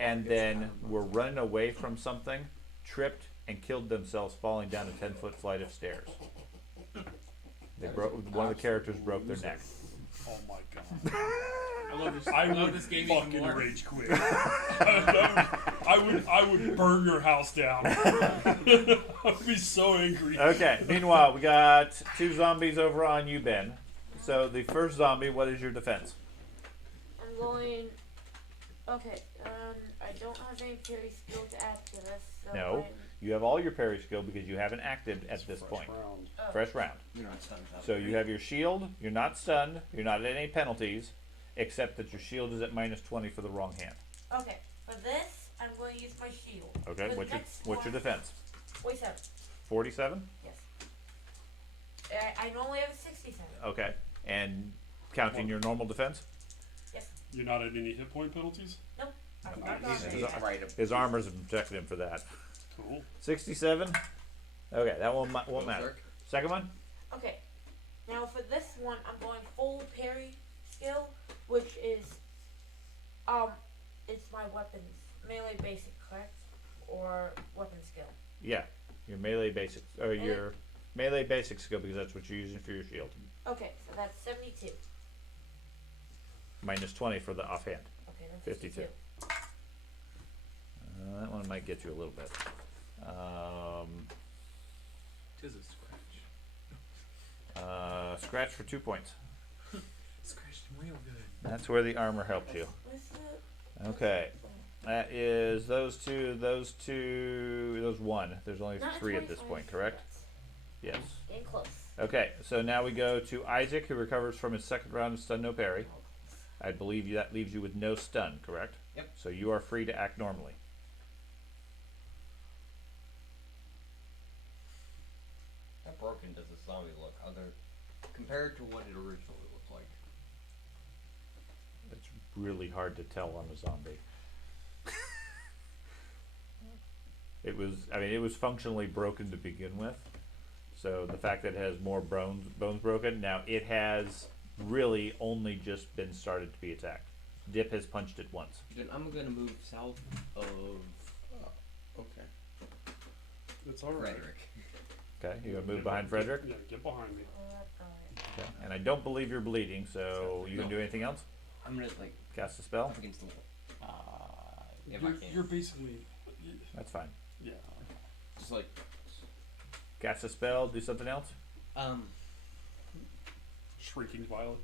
and then were running away from something, tripped, and killed themselves falling down a 10-foot flight of stairs. They broke. One of the characters broke their neck. Oh my god. I love this. I love would this game even fucking more. rage quit. I would burn your house down. I would be so angry. Okay. Meanwhile, we got 2 zombies over on you, Ben. So the first zombie, what is your defense? I'm going. Okay. I don't have any parry skill to add to this. So No. You have all your parry skill because you haven't acted at this point. Round. Fresh round. You're not stunned. So you have your shield. You're not stunned. You're not at any penalties, except that your shield is at -20 for the wrong hand. Okay. For this, I'm going to use my shield. Okay. For the What's your next what's your one- defense? 47. 47. Yes. I normally have a 67. Okay. And counting your normal defense, Yes. You're not at any hit point penalties? Nope. I'm Nice. not He's- gonna- Right. his armors have protected him for that. Cool. 67. Okay, that won't matter. Second one. Okay. Now for this one, I'm going full parry skill, which is it's my weapons melee basic, correct? Or weapon skill. Yeah, your melee basic or your melee basic skill because that's what you're using for your shield. Okay, so that's 72. -20 for the offhand. Okay, then 52. That one might get you a little bit. Tis a scratch. Scratch for 2 points. Scratched him real good. That's where the armor helped you. What's the Okay, that is those one. There's only not 3 at this 25. point, correct? Yes. Getting close. Okay, so now we go to Isaac, who recovers from his second round of stun no parry. I believe that leaves you with no stun, correct? Yep. So you are free to act normally. How broken does this zombie look? Compared to what it originally looked like? It's really hard to tell on a zombie. it was functionally broken to begin with. So the fact that it has more bones broken, now it has really only just been started to be attacked. Dip has punched it once. Then I'm gonna move south of Okay. That's alright. Frederick. Okay, you gonna move behind Frederick? Yeah, get behind me. Okay. And I don't believe you're bleeding, so you gonna do anything else? I'm gonna like Cast a spell? up against the wall. If I You're, can. you're basically, That's fine. yeah. Just like Cast a spell, do something else? Shrieking violet.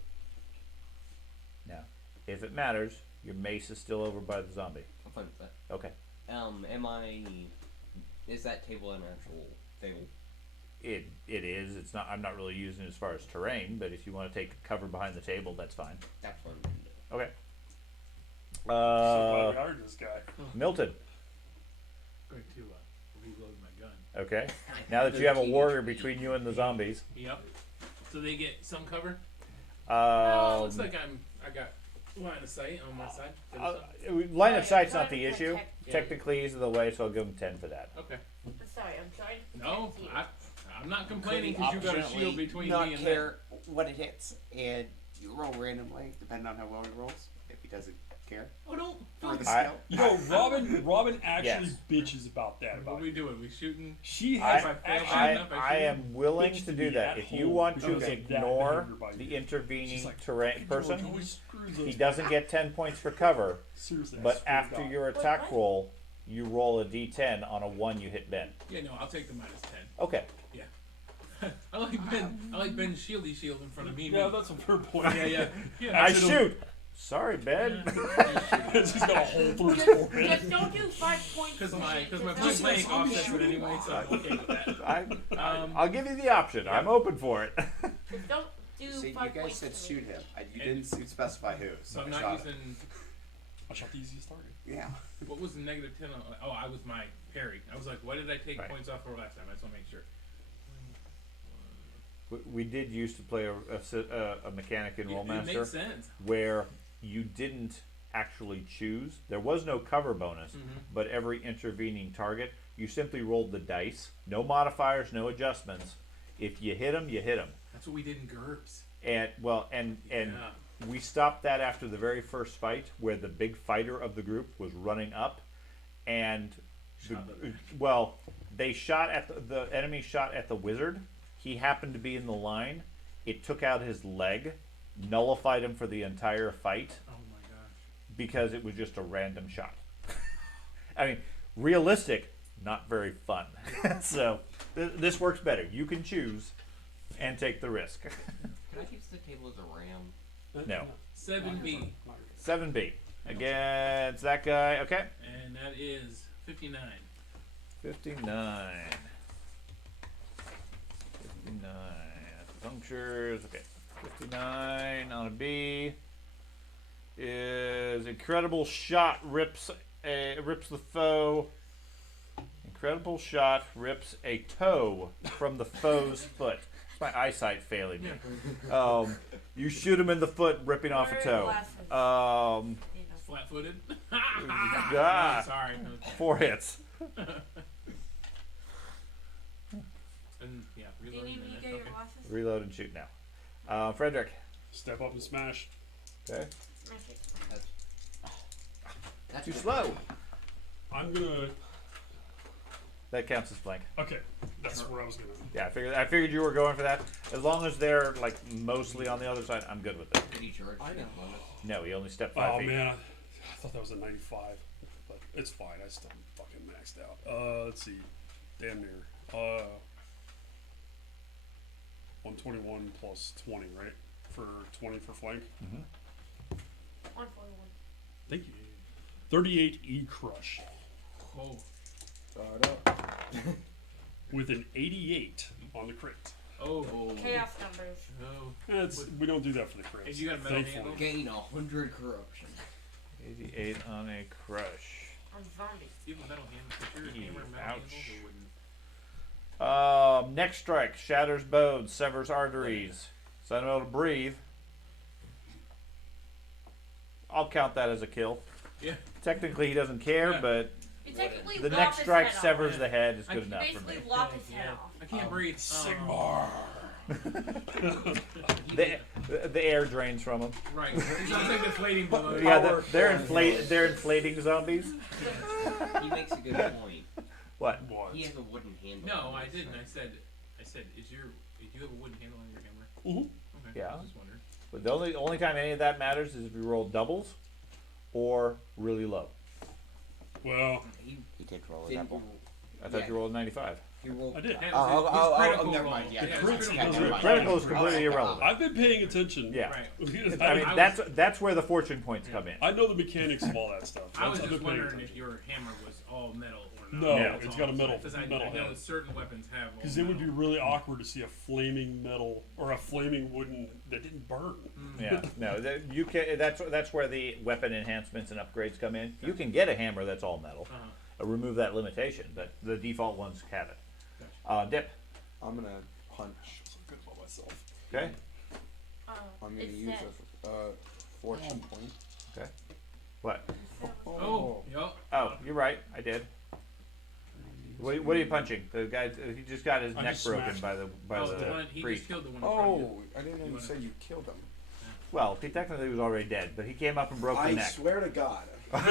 Now, if it matters, your mace is still over by the zombie. I'm fine with that. Okay. Is that table an actual thing? It is. It's not. I'm not really using it as far as terrain, but if you want to take cover behind the table, that's fine. That's fine. Okay. So glad we hired this guy. Milton. Going to reload my gun. Okay. Now that you have a warrior between you and the zombies, Yep. So they get some cover. Looks um, like I got line of sight on my side. line of sight's not the Trying to issue. protect- Yeah. Technically, he's in the way, so I'll give him 10 for that. Okay. I'm sorry, I'm trying to No, protect you. I'm not complaining because you got a shield Optionally between not me and care what it hits, and you roll randomly depending on how well he rolls. If he doesn't care them. Oh, for the I- skill. You know, Robin actually Yes. bitches about that. What About are we doing? We shooting? She I, has actually I am willing bitched to me do that. at If you home want to because of that ignore behavior by the you. intervening She's like, terrain person, Always screws he those- doesn't get 10 points for cover. Seriously, I But swear to after God. your Wait, attack what? roll, you roll a d10. On a 1, you hit Ben. Yeah, no, I'll take the -10. Okay. I like Ben. I like Ben's shield in front of me. Yeah, that's a fair point. Yeah. I shoot. Sorry, Ben. He's got a hole through his forehead. Just don't do 5 points. Because my Just point don't- blank offsets it anyway, so I'm okay with that. I'll give you the option. I'm open for it. Just don't do See, 5 you guys points. said to shoot me. him. You didn't specify who. So So I'm I not shot him. using. I shot the easiest target. Yeah. What was the negative 10 on? Oh, I was my parry. I was like, what did I take Right. points off for last time? I just want to make sure. We did used to play a mechanic in It Rolemaster makes sense. where you didn't actually choose. There was no cover bonus, but every intervening target, you simply rolled the dice. No modifiers, no adjustments. If you hit them, you hit them. That's what we did in GURPS. And Yeah. we stopped that after the very first fight, where the big fighter of the group was running up, and they shot at the enemy shot at the wizard. He happened to be in the line. It took out his leg, nullified him for the entire fight Oh my gosh. because it was just a random shot. I mean, realistic, not very fun. So this works better. You can choose and take the risk. Can I use the table as a ram? No. 7B. 7B against that guy. Okay. And that is 59. 59. Punctures. Okay. 59 on a B is incredible shot rips the foe. Incredible shot rips a toe from the foe's foot. It's my eyesight failing me. You shoot him in the foot, ripping off a Wear toe. glasses. Flat-footed. Ah. Sorry. 4 hits. And yeah, Do you reloading need me to that. get your Okay. glasses? Reload and shoot now. Frederick. Step up and smash. Okay. Smash it. That's Too good. slow. I'm gonna. That counts as flank. Okay, that's where I was gonna. Yeah, I figured you were going for that. As long as they're like mostly on the other side, I'm good with it. Did he charge? I know. No, he only stepped 5 Oh feet. man, I thought that was a 95, but it's fine. I still fucking maxed out. Let's see, damn near. 121 plus 20, right? For 20 for flank. 141. Thank you. 38 E crush Oh. Ta-da. with an 88 on the crit. Oh. Chaos numbers. Oh. We don't do that for the crits. And you got a metal thankfully. handle? Gain 100 corruption. 88 on a crush. On zombies. Do you have a metal handle? For sure, Ew, hammer and metal ouch. handles or wooden? Next strike shatters bones, severs arteries. So I'm able to breathe. I'll count that as a kill. Yeah. Technically, he doesn't care, Yeah. but You technically the lop next his strike head severs off. the head is I good can enough for Basically me. lop his head Yeah. off. I can't breathe. Sigmar. The air drains from him. Right. It's like deflating below. Yeah, they're inflating zombies. He makes a good point. What? What? He has a wooden handle. No, I didn't. I said, do you have a wooden handle on your hammer? Mhm. Okay. Yeah. I was just wondering. But the only time any of that matters is if you roll doubles or really low. Well, He He did roll a didn't. double. I thought you rolled 95. He rolled. I did. Yeah, Oh, his oh, critical never roll. mind, yeah, his crits- critical yeah, roll. never mind. Critical is completely Oh, irrelevant. I've been paying attention. Yeah. Right. I mean, I that's where the fortune points come in. I know the mechanics of all that stuff. I was I've just been paying wondering if attention. your hammer was all metal or not. No, That's it's all got a I'm metal- saying. 'Cause I metal know head. certain weapons have all Because it would be metal. really awkward to see a flaming metal or a flaming wooden that didn't burn. Yeah, no, you can. That's where the weapon enhancements and upgrades come in. You can get a hammer that's all metal. Remove that limitation, but the default ones have it. Dip. I'm gonna punch. So good about myself. Okay. I'm gonna It's use set. a fortune point. Okay. What? Oh, yup. Oh, you're right. I did. What are you punching? The guy. He just got his I neck just broken smashed by the one, he priest. just killed the one in front of you. Oh, I didn't know you said you killed him. Well, he technically was already dead, but he came up and broke the I neck. swear to God. Well,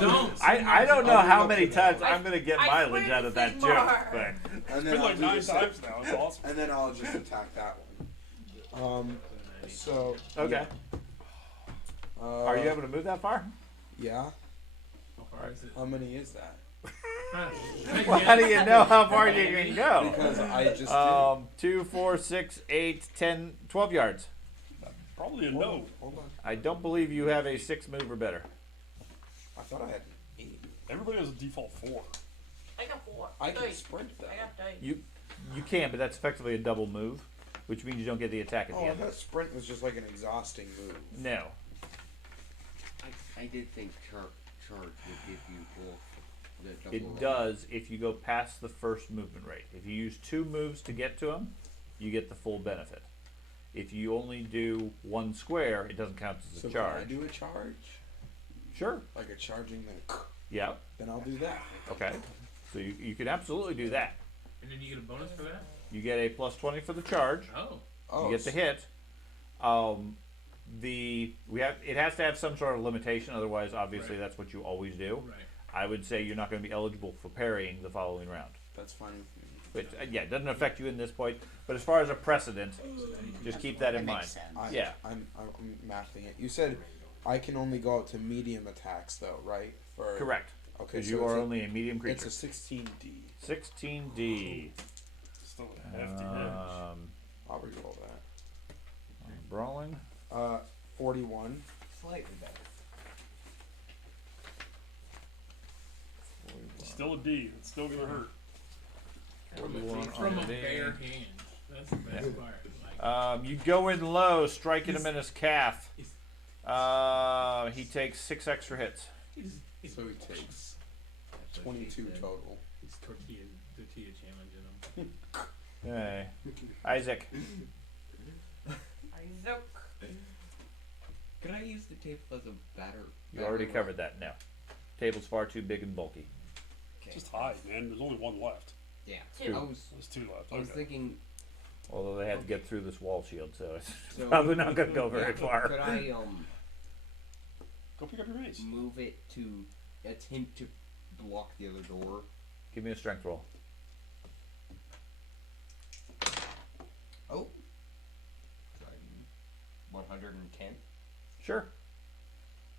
don't. I don't know I'll how look many up to that. times I'm gonna get I mileage swear out to of that Sigmar. joke, but And It's then been I'll like do 9 this- times now. It's awesome. And then I'll just attack that one. So. okay. Are you Yeah. able to move that far? Yeah. How far is it? How many is that? Well, how do you know how far you can go? Because I just did. 2, 4, 6, 8, 10, 12 yards. Probably a no. Hold on. I don't believe you have a 6 move or better. I thought I had 8. Everybody has a default 4. I got 4. I can 3. sprint that. I got 3. You can, but that's effectively a double move, which means you don't get the attack at the Oh, I end. thought sprint was just like an exhausting move. No. I did think charge would give you both the double. It does if you go past the first movement rate. If you use 2 moves to get to him, you get the full benefit. If you only do 1 square, it doesn't count as a So charge. can I do a charge? Sure. Like a charging then? Yeah. Then I'll do that. Okay. So you can absolutely do that. And then you get a bonus for that? You get a plus 20 for the charge. Oh. Oh, You get the hit. It has to have some sort of limitation, otherwise obviously Right. that's what you always do. Right. I would say you're not going to be eligible for parrying the following round. That's fine with me. But yeah, it doesn't affect you in this point. But as far as a precedent, just keep that in mind. Makes sense. Yeah. I'm mathing it. You said I can only go up to medium attacks though, right? For Correct. Okay, Because so you it's are a- only a medium It's creature. a 16D. 16D. Still a hefty damage. I'll reroll that. Brawling. 41. Slightly better. Still a D. It's still gonna hurt. From a bare hand. That's the best part. Like, You go in low, striking him in his calf. He takes 6 extra hits. So he takes 22 total. It's tortilla challenging him. Okay. Isaac. Isaac. Could I use the table as a batter? You already covered that. No. Table's far too big and bulky. Okay. Just hide, man. There's only 1 left. Yeah. Two. There's 2 left. I was Okay. thinking. Although they had to get through this wall shield, so it's So probably not going to go very Could far. I Go pick up your mace. move it to attempt to block the other door? Give me a strength roll. Oh. 110. Sure.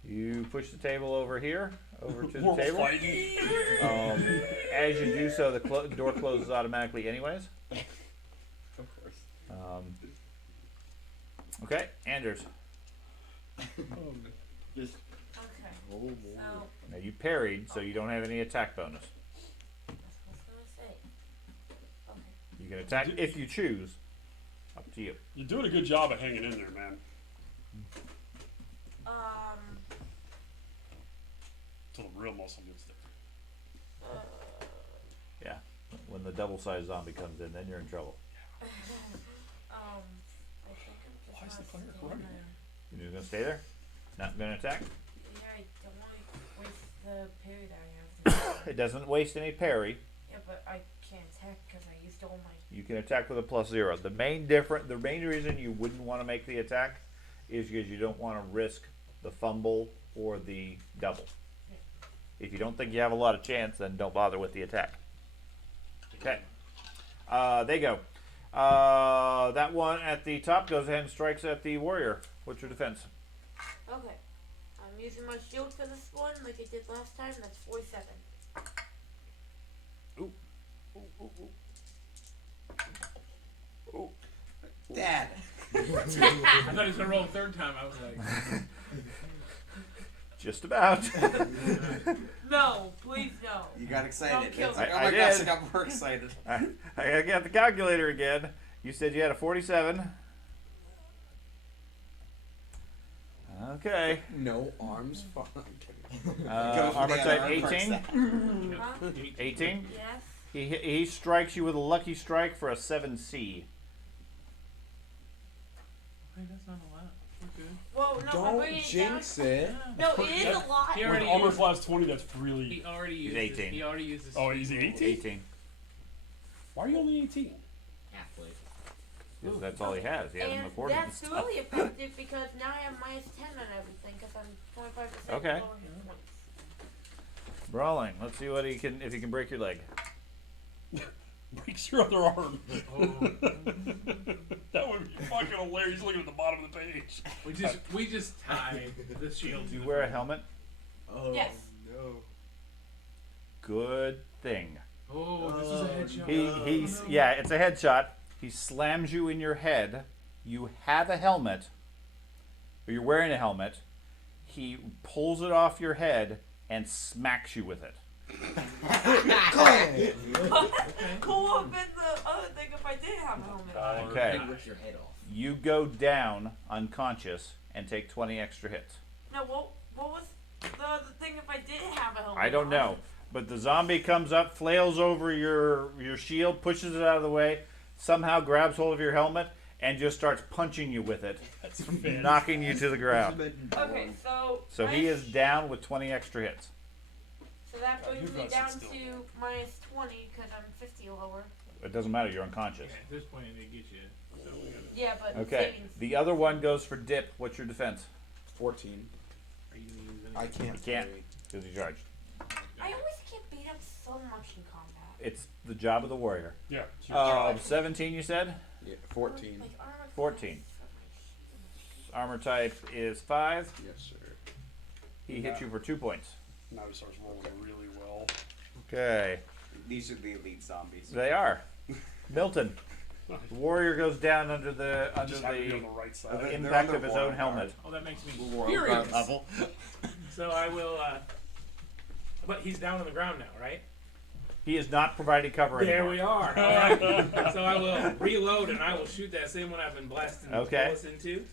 You push the table over here, over to the We're table. fighting. As you do so, the door closes automatically anyways. Of course. Okay, Anders. Just. Okay. Oh boy. So, Now you parried, so you don't have any attack bonus. that's what I was gonna say. Okay. You can attack if you choose. Up to you. You're doing a good job of hanging in there, man. Until the real muscle gets there. Yeah. When the double-sized zombie comes in, then you're in trouble. I think I'm Why is just the player gonna running? You're just gonna stay there? Not gonna attack? Yeah, I don't want to waste the parry that I have. It doesn't waste any parry. Yeah, but I can't attack because I used all my. You can attack with a +0. The main reason you wouldn't want to make the attack is because you don't want to risk the fumble or the double. If you don't think you have a lot of chance, then don't bother with the attack. Okay. They go. That one at the top goes ahead and strikes at the warrior. What's your defense? Okay. I'm using my shield for this one like I did last time. That's 47. Dad. I thought he was gonna roll a third time. I was like, Just about. No, please no. You got excited. Don't kill It's me. like, oh I my gosh, did. I got more excited. I got the calculator again. You said you had a 47. Okay. No arms. Fuck. I'm kidding. Go for Armor the type other arm 18. first. Huh? 18. Yes. He strikes you with a lucky strike for a 7C. hey, that's not a lot. We're good. Well, no, I'm Don't bringing it jinx down. it. No, it is a lot. He With already armor used, class 20, that's really. he already He's used 18. He already used his. Oh, he's 18? 18. Why are you only 18? Halfway. Because that's all he has. He hasn't And afforded that's stuff. really effective because now I have -10 on everything because I'm 25% Okay. lower hit points. Brawling. Let's see what he can, if he can break your leg. Breaks your other arm. Oh. That would be fucking hilarious. He's looking at the bottom of the page. We just tie the shield. Do to you the wear a front. helmet? Oh Yes. no. Good thing. Oh, this is a headshot. He's yeah, it's a headshot. He slams you in your head. You have a helmet. or you're wearing a helmet, he pulls it off your head and smacks you with it. Cool would have been the other thing if I did have a helmet. Okay. Then rip your head off. You go down unconscious and take 20 extra hits. No, what was the other thing if I did have a helmet? I don't know. But the zombie comes up, flails over your shield, pushes it out of the way, somehow grabs hold of your helmet, and just starts punching you with it, That's fantastic. knocking you to the ground. Okay, so. So he is down with 20 extra hits. So that brings You've me got down some still. to minus 20 because I'm 50 lower. It doesn't matter, you're unconscious. Okay, at this point, they get you. So we gotta, Yeah, but Okay, savings. the other one goes for dip. What's your defense? 14. are you gonna use I any? can't. You can't. parry. Because you charged. I always get beat up so much in combat. It's the job of the warrior. Yeah. 17 you said? Yeah, 14. Like armor 14. class for my shield. Armor type is 5. Yes, sir. He hit you for 2 points. Now he starts rolling really well. Okay. These are the elite zombies. They are. Milton. The warrior goes down under the Just happen to be on the right side. They're impact under of his Borgar. own helmet. Oh, that makes me Borgar furious. level. So I will. But he's down on the ground now, right? He is not providing cover There anymore. we are. All right. So I will reload and I will shoot that same one I've been blasting Okay. bullets into.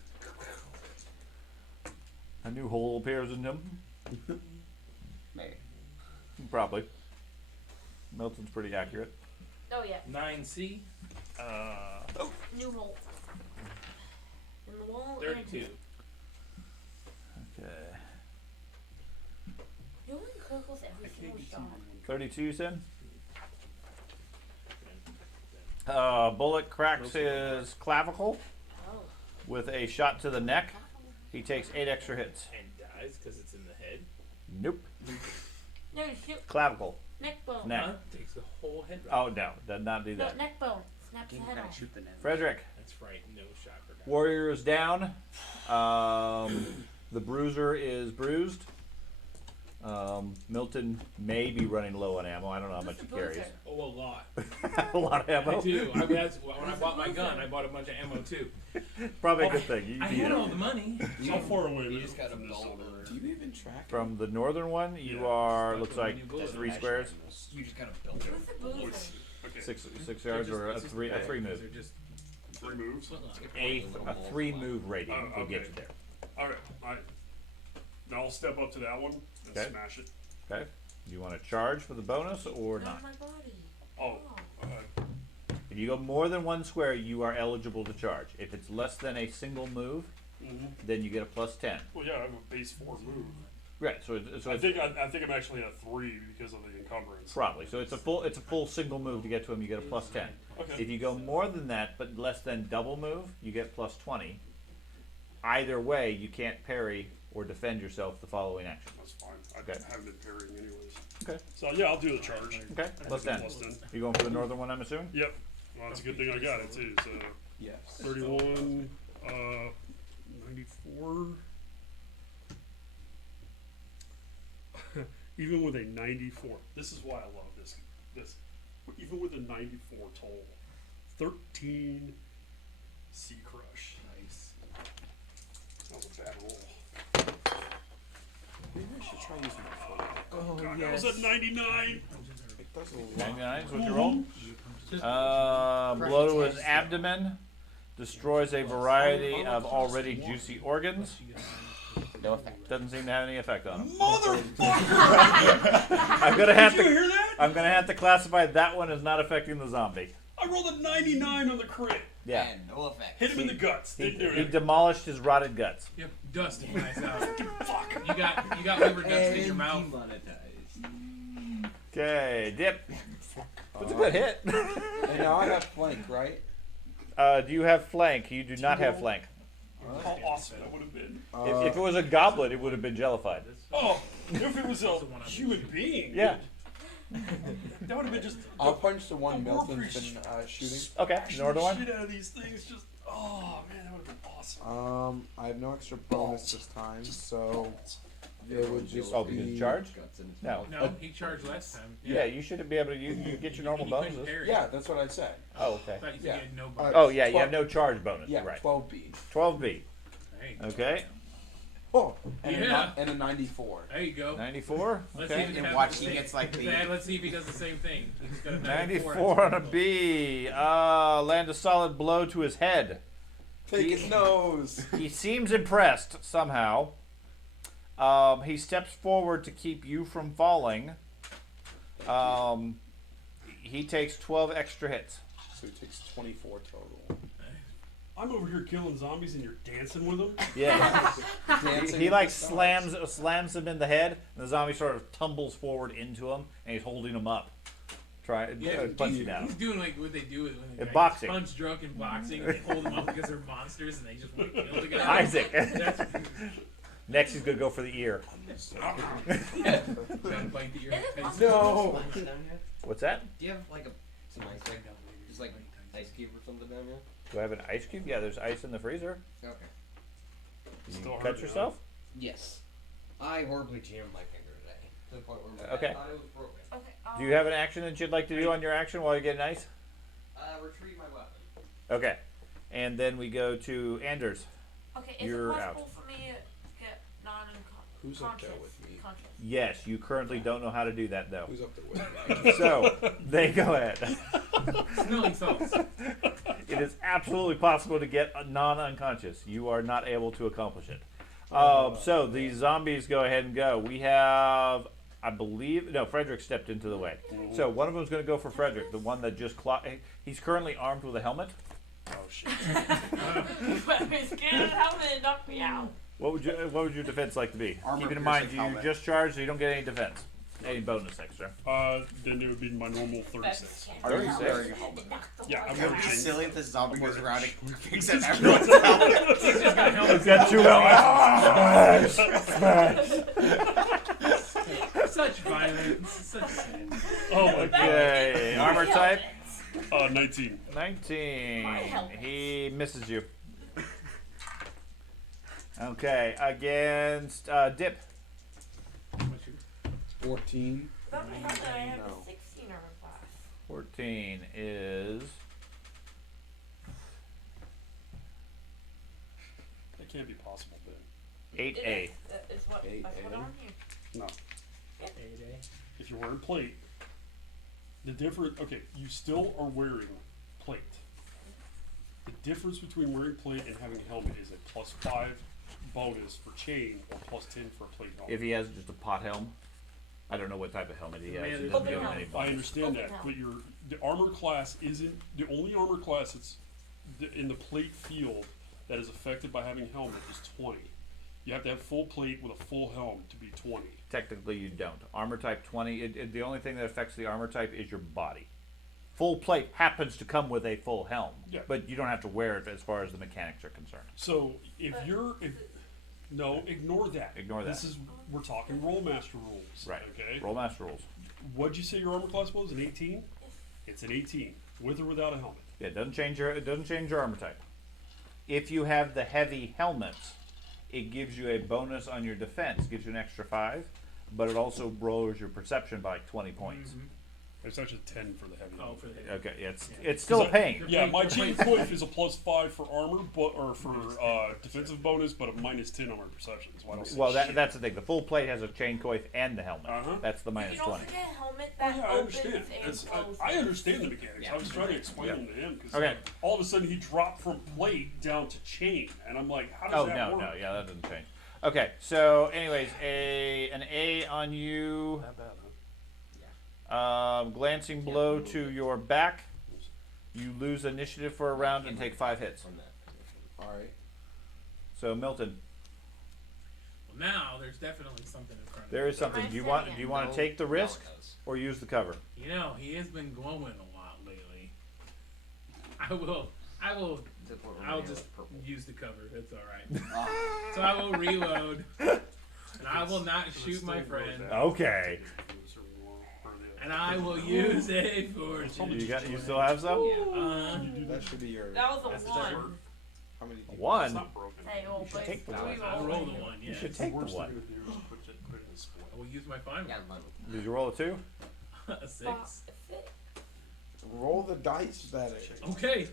A new hole appears in him. Maybe. Probably. Milton's pretty accurate. Oh, yeah. 9C, New hole. In the wall. 32. Okay. You only criticals every single shot. 32 you said? Bullet cracks his clavicle Oh. with a shot to the neck. He takes 8 extra hits. And dies because it's in the head. Nope. No, you shoot Clavicle. neck bone. Neck. Huh? Takes the whole head. Oh no, did not do No, that. neck bone. Snaps the You head gotta off. shoot the net. Frederick. That's right. No shot for that. Warrior is down. The bruiser is bruised. Milton may be running low on ammo. I don't know how much Who's he the carries. bruiser? Oh, a lot. A lot of ammo. I do. I mean, that's, when I bought my gun, I bought a bunch of ammo too. Probably a good thing. You I need had it. all the money. How far away You is just it got a from this belt other? or Do you even track? From the northern one, you Yeah. are looks like Bullet. 3 squares, you just got a belt. Who's the bruiser? Okay. 6 yards, or a three move. They're just 3 moves. flintlock. A 3 move rating will get okay. you there. Alright, alright. Now I'll step up to that one and Okay. smash it. Okay. Do you want to charge for the bonus or Not not? my body. Oh, If you go more than 1 square, you are eligible to charge. If it's less than a single move, then you get a plus 10. well, yeah, I have a base 4 move. Right. So I it's think I'm actually at 3 because of the encumbrance. probably it's a full single move to get to him. You get a plus 10. Okay. If you go more than that, but less than double move, you get plus 20. Either way, you can't parry or defend yourself the following action. That's fine. I Okay. haven't been parrying anyways. Okay. So yeah, I'll do the charge. Okay. Plus 10. Plus 10. You going for the northern one, I'm assuming? Yep. Well, it's a good thing I got it too. So Yes. 31, 94. Even with a 94, this is why I love this. Even with a 94 total, 13 Sea Crush. Nice. That was a bad roll. Maybe I should try using my foot. Oh, God, that was a 99. It does a lot. 99 is what you roll. Blow to his abdomen. Destroys a variety of already juicy organs. No effect. Doesn't seem to have any effect on him. Motherfucker! I'm gonna have Did you to. hear that? I'm gonna have to classify that one as not affecting the zombie. I rolled a 99 on the crit. Yeah. And no effect. Hit him in the guts. He, Didn't do he it. demolished his rotted guts. Yep, dust flies out. You got liver dust in your mouth. Okay, dip. That's a good hit. And now I have flank, right? Do you have flank? You do not have flank. How awesome that would have been. If it was a goblet, it would have been jellified. Oh, if it was a human being. Yeah. That would have been just. I'll punch the one the Milton's Warpriest been shooting. Okay, northern one. Shit out of these things, just. Oh man, that would have been awesome. I have no extra bonus this time, so it would just Oh, because be charge? No. No, he charged last time. Yeah, you should be able to. You get your normal He couldn't bonuses. parry. Yeah, that's what I said. Oh, okay. I thought you said Yeah. you had no Uh, bonus. Oh yeah, you have no charge bonus. Yeah, Right. 12B. 12B. Hey, Okay. Oh, and, Yeah. and a 94. There you go. 94. Let's see if Okay. it And happens watch, the he same. gets like the. Dad, let's see if he does the same thing. He's got a 94 on a total. B. Land a solid blow to his head. Take his nose. He seems impressed somehow. He steps forward to keep you from falling. He takes 12 extra hits. So he takes 24 total. I'm over here killing zombies and you're dancing with them. Yeah. Dancing He with like the stars. slams him in the head, and the zombie sort of tumbles forward into him, and he's holding him up. Punching down. He's doing like what they do when In they get boxing. punch drunk in boxing, and they hold them up because they're monsters and they just want to kill the guy. Isaac. Next, he's gonna go for the ear. Trying to bite the ear. Is it possible? No. What's that? Do you have like some ice, like just like ice cube or something down here? Do I have an ice cube? Yeah, there's ice in the freezer. Okay. You Still cut hurting, yourself? Yes. I horribly jammed my finger today to the point where my Okay. dad thought it was broken. Okay. Do you have an action that you'd like to do on your action while you're getting ice? Retrieve my weapon. Okay. And then we go to Anders. Okay. Is You're it out. possible for me to get non-unconscious? Who's up there with me? Yes, you currently don't know how to do that though. Who's up there with me? So, they go ahead. Smelling salts. It is absolutely possible to get non-unconscious. You are not able to accomplish it. So the zombies go ahead and go. We have, I believe, no, Frederick stepped into the way. So one of them is going to go for Frederick, the one that just he's currently armed with a helmet. Oh shit. But he's getting it out and knock me out. What would your defense like to be? Armor Keeping in mind, piercing you helmet. just charged, so you don't get any defense, any bonus extra. Then it would be my normal 36. Are you 36. wearing a helmet? Yeah, I'm It wearing would be chains. silly if this zombie goes around and picks up everyone's helmet. He's just got a helmet. He's got two helmets. Such violence. Such sin. Oh my god. Okay, armor type 19. 19. My helmet. He misses you. Okay, against Dip. What's your- 14. Without my helmet, I have No. a 16 armor class. 14 is That can't be possible, Ben. 8A. That is what Eight, that's what eh? I'm on here. No. Heyday. If you're wearing plate, the difference. Okay, you still are wearing plate. The difference between wearing plate and having a helmet is a +5 bonus for chain or +10 for a plate helmet. If he has just a pot helm, I don't know what type of helmet he has. He Open doesn't give him helmet. any I bonus. understand Open that, helmet. but the armor class isn't the only armor class that's in the plate field that is affected by having a helmet is 20. You have to have full plate with a full helm to be 20. Technically, you don't. Armor type 20. The only thing that affects the armor type is your body. Full plate happens to come with a full helm, Yeah. but you don't have to wear it as far as the mechanics are concerned. So if no, ignore that. Ignore that. This is we're talking Rolemaster rules. Right. Okay. Rollmaster rules. What'd you say your armor class was? An 18? It's an 18, with or without a helmet. Yeah, it doesn't change your armor type. If you have the heavy helmets, it gives you a bonus on your defense, gives you an extra 5, but it also lowers your perception by 20 points. It's actually 10 for the heavy Oh, helmet. for the Okay, it's still a pain. Yeah, my The chain plate- coif is a +5 for armor, or for defensive bonus, but a -10 on my perception. So I don't see Well, shit. that's the thing. The full plate has a chain coif and the helmet. Uh-huh. That's the You minus can 20. also get a helmet Oh, that yeah, I opens understand. and It's- closes. I understand the mechanics. Yeah. I was trying to explain Yeah. them to him because Okay. all of a sudden he dropped from plate down to chain, and I'm like, how does Oh that no, work? no, yeah, that doesn't change. Okay, so anyways, an A on you. Not bad, huh? Glancing blow to your back. You lose initiative for a round and take 5 hits. From that position. Alright. So Milton, Well, now there's definitely something in front of there him. is something. Do you want to No, take the no, risk it does. or use the cover? You know, he has been glowing a lot lately. I will To the point where I'll my just hair is purple. use the cover. It's alright. So I will reload. And I will not shoot my friend. Okay. And I will use a fortune. You still have some? That should be your. That was a That's the 1. word. How many do you It's One. not broken. Hey, old should boy. take the We one. I roll rolled a one. 1, You yes. should take the worst one. they're gonna do is put it in the spoil. I will use my final. Yeah, mine. Did you roll a 2? A 6. Roll the dice better. Okay.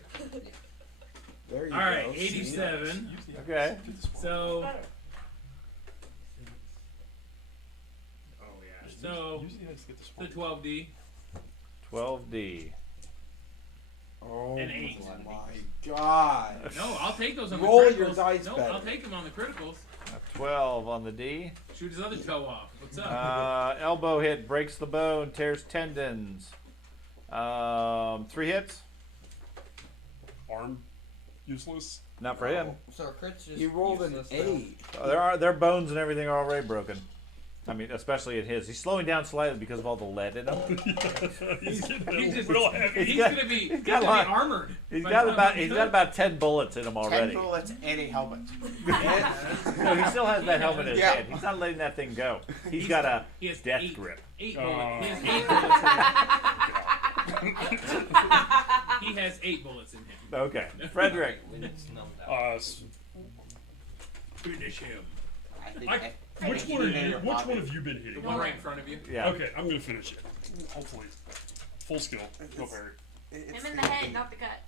There you Alright, go. See? 87. Okay. So So Usually I just get this the one. 12D. 12D. Oh An 8. my god. No, I'll take those on Roll the your criticals. dice No, better. I'll take them on the criticals. A 12 on the D. Shoot his other toe off. What's up? Elbow hit, breaks the bone, tears tendons. 3 hits. Arm useless. Not for him. So our crit's just He rolled an useless now. 8. Their bones and everything are already broken. I mean, especially at his. He's slowing down slightly because of all the lead in him. He's getting He's just- real heavy. He's got- gonna be got a lot- armored. He's by got the time about about 10 bullets in him 10 already. bullets and a helmet. No, he still has that helmet in his Yeah. head. He's not letting that thing go. He's got a He has death 8 grip. 8 Oh. bullets. He has 8 bullets in him. He has 8 bullets in him. Okay, Frederick. When it's numbed out. Finish him. I think. I- I Which think one you have made you? it, Which Bobby. one have you been The hitting? one right in front of you. Yeah. Okay, I'm gonna finish it. Hopefully, full skill. Go Barry. Him in the head, not the gut.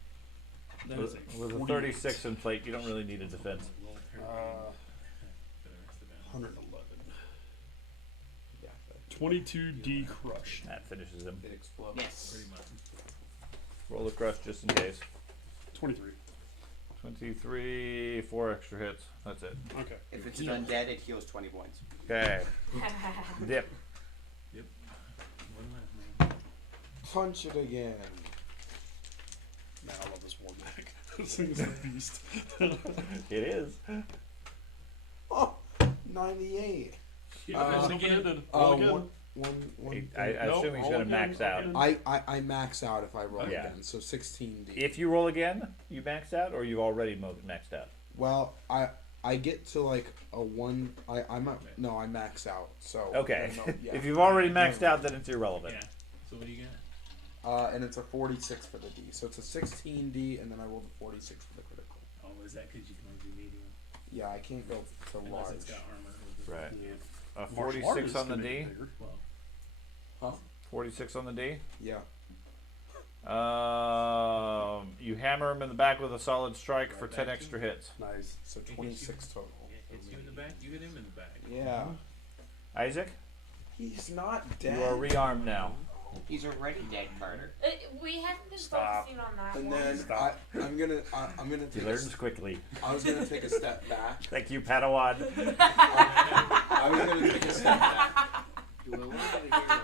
That is a With a 48. 36 in plate, you don't really need a defense. 111. Yeah, 22D crush. That finishes him. it explodes. Yes. Pretty much. Roll the crush just in case. 23. 23, 4 extra hits. That's it. Okay. If it's an undead, it heals 20 points. Okay, dip. One left, man. Punch it again. Man, I love this war deck. This thing's a beast. It is. Oh, 98. Roll again. Roll again. I assume he's going to max out. I max out if I roll Yeah. again, so 16D. If you roll again, you max out, or you've already maxed out? Well, I get to like a 1. I max out. So Okay. no, yeah. If you've already maxed out, then it's irrelevant. Yeah. So what do you got? And it's a 46 for the D. So it's a 16D, and then I rolled a 46 for the critical. Oh, is that because you can only do medium? Yeah, I can't go to Unless large. it's got armor. Right. Yeah. A Martial 46 artists on the can make D. it bigger. Well, Huh? 46 on the D. Yeah. You hammer him in the back with a solid strike for Right 10 back extra hits. Nice. So hits 26 total. yeah, hits you in the back. You hit him in the back. Yeah. Isaac, He's not dead. you are rearmed now. He's already dead, Carter. We haven't been Stop. focusing on that And one. then Stop. I'm gonna He take. learns quickly. I was gonna take a step back. Thank you, Padawan. I was gonna take a step back. Do I want to get a hero?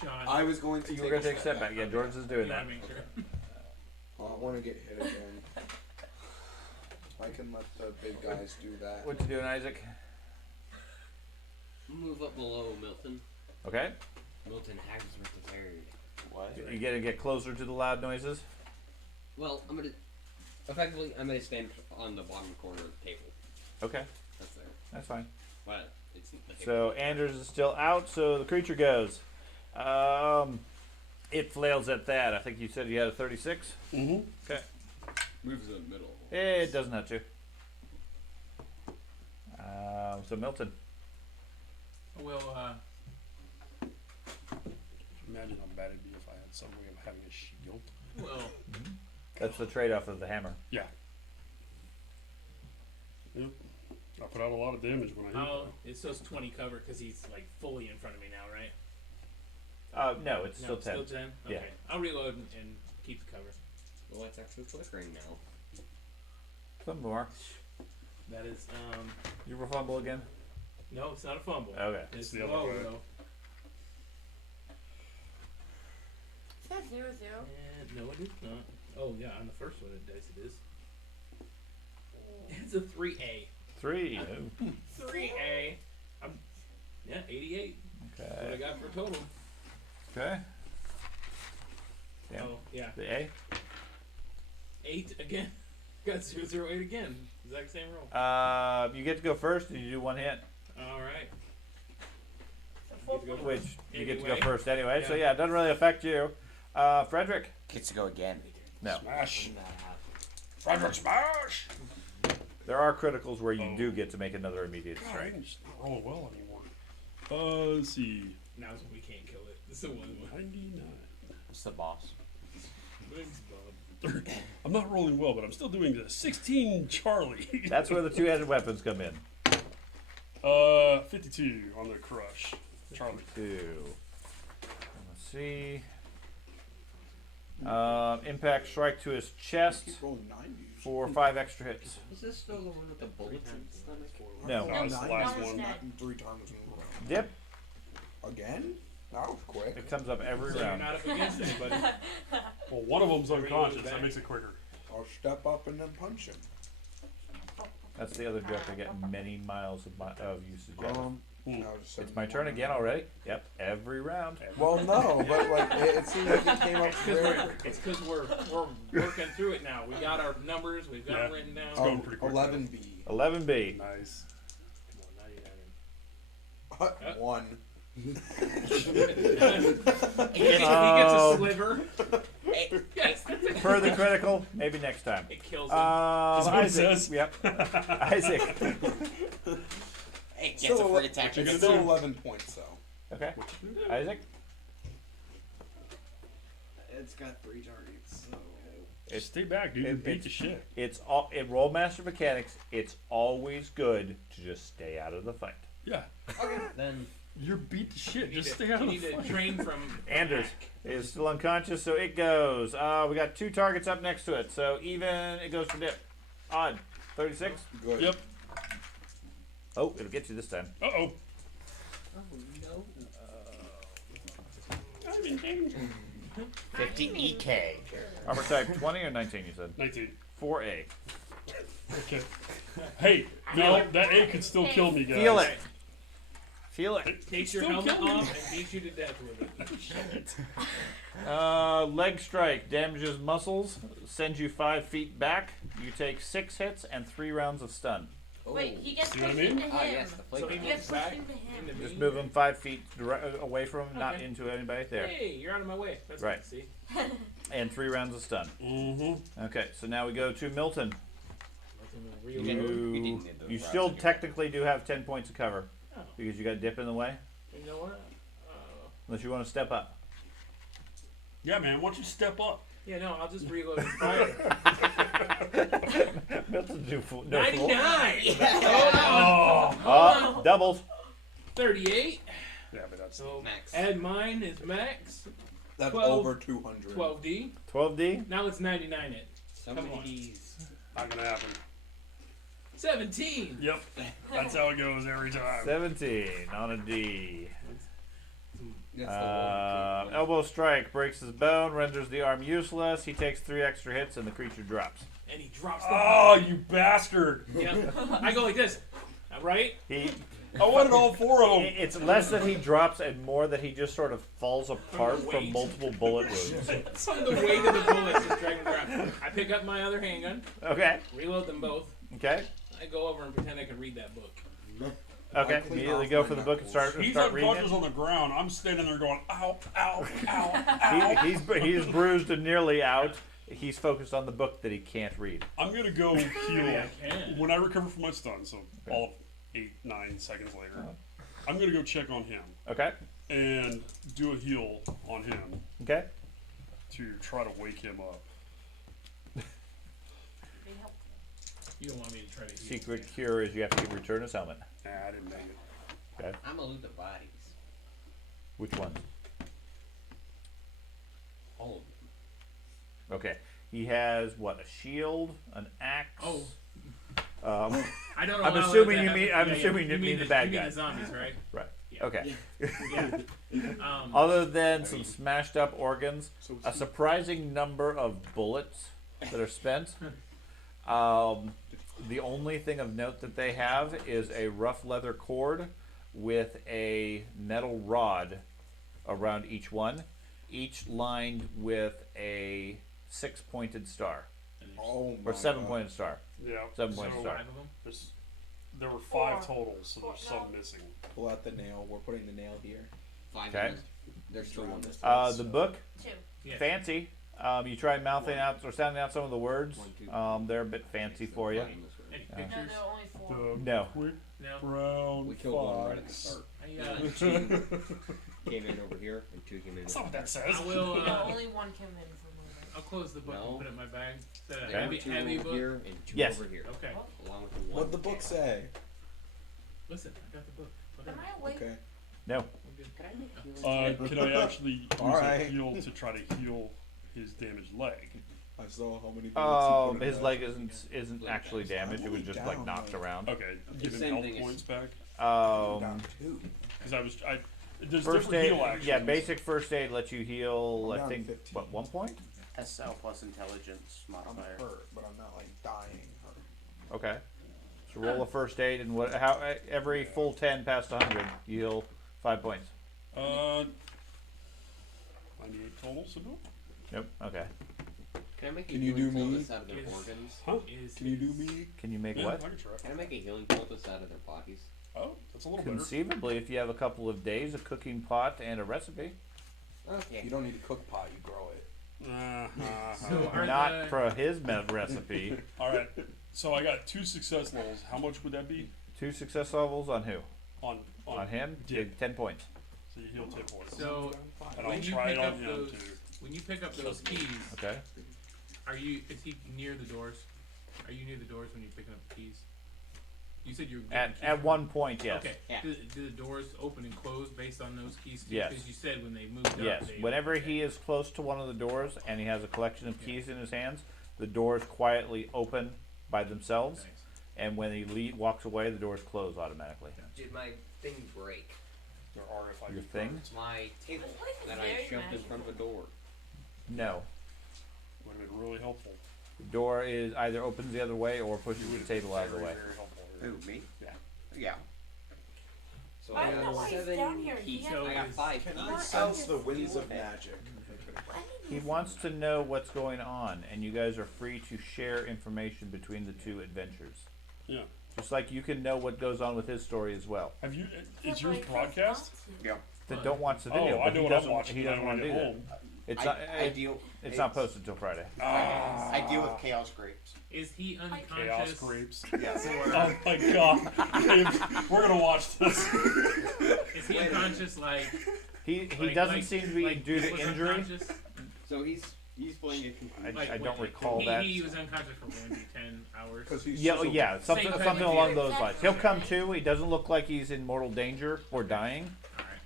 Sean, I was going to You take were going to take a step back. Yeah, George is doing you that. want to make sure. I want to get hit again. I can let the big guys do that. What you doing, Isaac? Move up below Milton. Okay. Milton Hagsworth the third. What? You got to get closer to the loud noises. Well, I'm gonna stand on the bottom corner of the table. Okay, That's there. that's fine. But it's the table. So Anders is still out, so the creature goes. It flails at that. I think you said you had a 36. Mm-hmm. Okay. Moves in the middle. It doesn't have to. So Milton. Well, Imagine how bad it'd be if I had some way of having a shield. well, That's the trade-off of the hammer. Yeah. Yep. I put out a lot of damage when I hit oh, him. it says 20 cover because he's like fully in front of me now, right? No, it's still 10. Still 10. Okay, Yeah. I'll reload and keep the cover. Well, it's actually flickering now. Some more. That is You will fumble again? no, it's not a fumble. Okay. It's the other low way. though. Is that 0-0? And no, it is not. Oh yeah, on the first one it dice it is. It's a 3A. 3. 3A. Yeah, 88. That's what I Okay. got for total. Okay. Yeah. Oh yeah, The A? 8 again. Got 008 again. Exact same roll. You get to go first, and you do one hit, All right. Full You get to go which first. you get to go Anyway. first anyway. So Yeah. yeah, it doesn't really affect you. Frederick? Gets to go again. No. Smash! When that happens. Frederick smash! There are criticals where you do get to make another immediate God, strike. I'm just not rolling well anymore. Let's see. Now's when we can't kill it. This is the one. 99. It's the boss. Thanks, Bob. I'm not rolling well, but I'm still doing the 16 Charlie. That's where the two-handed weapons come in. 52 on the crush. Charlie. 2. Let's see. Impact strike to his chest Keep rolling 90s. for 5 extra hits. Is this still the one with the bullets in the stomach? No. No, it's the last No, one. it's Not 3 times in a row. Dip. Again? That was quick. It comes up every So you're round. not up against anybody. Well, one of them's Bring it unconscious. back. That makes it quicker. I'll step up and then punch him. That's the other joke. I get many miles of usage out of. That was It's my turn again already. Yep, every round. Well, no, but like it seems like it came up very. It's because we're working through it now. We got our numbers. We've got them written down. going pretty quick. 11B. 11B. Nice. Come on, now you got 1. him. He gets a sliver. Yes, that's it. Further critical, maybe next time. It kills him. That's what it Isaac. says. Yep. Isaac. It gets a free attack. you gonna Still do? 11 points though. Okay. Isaac. It's got 3 targets, so. Stay back, dude. You beat it's- the shit. It's all in Rolemaster mechanics. It's always good to just stay out of the fight. Yeah. Then You're beat the shit. Just You stay out of the need to fight. train from Anders is still unconscious, so it goes. We got 2 targets up next to it, so even it goes for dip. Odd. 36. Good. Yep. Oh, it'll get you this time. Uh-oh. I'm in danger. 50 EK. Armor type 20 or 19, you said? 19. 4A. Okay. Hey, no, that A could still kill me, guys. Feel it. Feel it. takes your Still helmet kill me. off and beats you to death with it. Leg strike damages muscles, sends you 5 feet back. You take 6 hits and 3 rounds of stun. Wait, he gets See what I pushed mean? into him. Ah, yes, the So flavor. he He gets moves pushed back into him. into Just me. move him 5 feet away from him, not Okay. into anybody there. Hey, you're out of my way. That's Right. good. See. And 3 rounds of stun. Mm-hmm. Okay, so now we go to Milton. We didn't get the You rounds still again. technically do have 10 points of cover Oh, because you got dip in the way, you know what? unless you want to step up. Yeah, man. Why don't you step up? Yeah, no, I'll just reload his fire. Milton do no fool. 99! Oh. Doubled. 38. Yeah, but that's So Max. add mine is max. That's 12. over 200. 12D. 12D. Now it's 99 it. So Come many on. Ds. not gonna happen. 17. Yep. That's how it goes every time. 17 on a D. That's the one. Elbow strike breaks his bone, renders the arm useless. He takes 3 extra hits, and the creature drops. And he drops the Oh, you bastard! Yep. I go like this. Right? He. I wanted all 4 of them. It's less that he drops and more that he just sort of falls apart weight. from multiple bullet wounds. From the weight of the bullets is dragging around. I pick up my other handgun, Okay. reload them both. Okay. I go over and pretend I can read that book. Okay. I clean Immediately off go my for the book and start He's reading it. unconscious on the ground. I'm standing there going, ow, ow, ow, ow. He's bruised and nearly out. He's focused on the book that he can't read. I'm gonna go heal I can. when I recover from my stun. So all of 8-9 seconds later, I'm gonna go check on him Okay. and do a heal on him Okay. to try to wake him up. They help. You don't want me to try to heal. Secret cure is you have to return his helmet. Nah, I didn't make it. Okay. I'm gonna loot the bodies. Which ones? All of them. Okay. He has what? A shield, an axe. Oh. I don't know. I'm assuming you mean. I'm assuming you mean the bad you mean guy. the zombies, right? Right. Yeah. Okay. Yeah. Other than some smashed up organs, So a surprising number of bullets that are spent. The only thing of note that they have is a rough leather cord with a metal rod around each one, each lined with a 6-pointed star Oh or my 7-pointed star. Yeah. 7-pointed so star. 5 of them. There were 5 Four. total, so there's Four, some missing. Pull out the nail. We're putting the nail here. 5 Okay. of them. There's 2 on this. The book, 2. Yeah. fancy. You try mouthing out or sounding out some of the words. They're a bit fancy for you. Any No, pictures? there are only 4. The No. quick No. brown We killed one right at the fox. start. I, Came in over here, and 2 came in. That's not what that says. I will. No, only 1 came in from moving. I'll close the book No. and put it in my bag. Is that a There heavy, were 2 heavy over book? here and 2 Yes. over here. Okay. Along with the one. What'd the book say? Listen, I got the book. Put it Am in. I awake? Okay. No. Can I make healing? Can I actually use a Alright. heal to try to heal his damaged leg? I saw how many bullets he put in His that. leg isn't actually damaged. It was just like knocked around. Okay, give him same health thing as- points back. Down 2. Because there's First different aid, heal actions. yeah, basic first aid lets you heal. I'm I down think 15. what 1 point? SL plus intelligence I'm modifier. hurt, but I'm not like dying hurt. Okay. So roll a first aid, and every full 10 past 100, you heal 5 points. 98 total, so no. Nope. Okay. Can I make a Can you healing do me? poultice out of their Is- organs? Huh? Can you do me? Can you make Yeah, what? I can try. Can I make a healing poultice out of their bodies? Oh, that's a little better. Conceivably, if you have a couple of days, a cooking pot and a recipe. Okay. You don't need a cook pot, you grow it. So are Not the, for his recipe. All right. So I got 2 success levels. How much would that be 2 success levels on who? on On him? Dick. 10 points. So you heal 10 points. so and I'll when you try it pick on up him those too. when you pick up those keys, Okay. is he near the doors? Are you near the doors when you're picking up the keys? You said you're At 1 point, yes. Okay. Yeah. Do the doors open and close based on those keys? Yes. Because you said when they moved up. Yes. They Whenever he is close to one of the doors and he has a collection of keys in his hands, the doors quietly open by themselves. Nice. And when he walks away, the doors close automatically. Did my thing break? There are if I Your thing? It's my table This place is that I very shoved in magical. front of a door. No. would have been really helpful. The door is either opens the other way or pushes the table out of the way. Very helpful. Who, me? Yeah. Yeah. So I I don't know got why he's 7 down here. He keys. has So I got is- 5 Can keys. I What sense is the winds of it? magic? He wants to know what's going on, and you guys are free to share information between the two adventures. Yeah. Just like you can know what goes on with his story as well. Have you? Yeah, Is but yours I chose broadcast? not to. Yeah. Then don't watch the Oh, video. I but know he what I'm doesn't. watching. He doesn't want to do at that. home. It's not. I deal. It's not posted till Friday. I deal with chaos grapes. Is he Chaos unconscious? grapes. Yes. Oh my god. James, we're gonna watch this. Is he unconscious like? He like- doesn't like- seem to be like due Dick to was injury. unconscious? So he's playing a computer. I don't when- recall he, that. He was unconscious for maybe 10 hours. Because he's Yeah, such a- yeah, something Same something thing. along those lines. He'll come to. He doesn't look like he's in mortal danger or dying.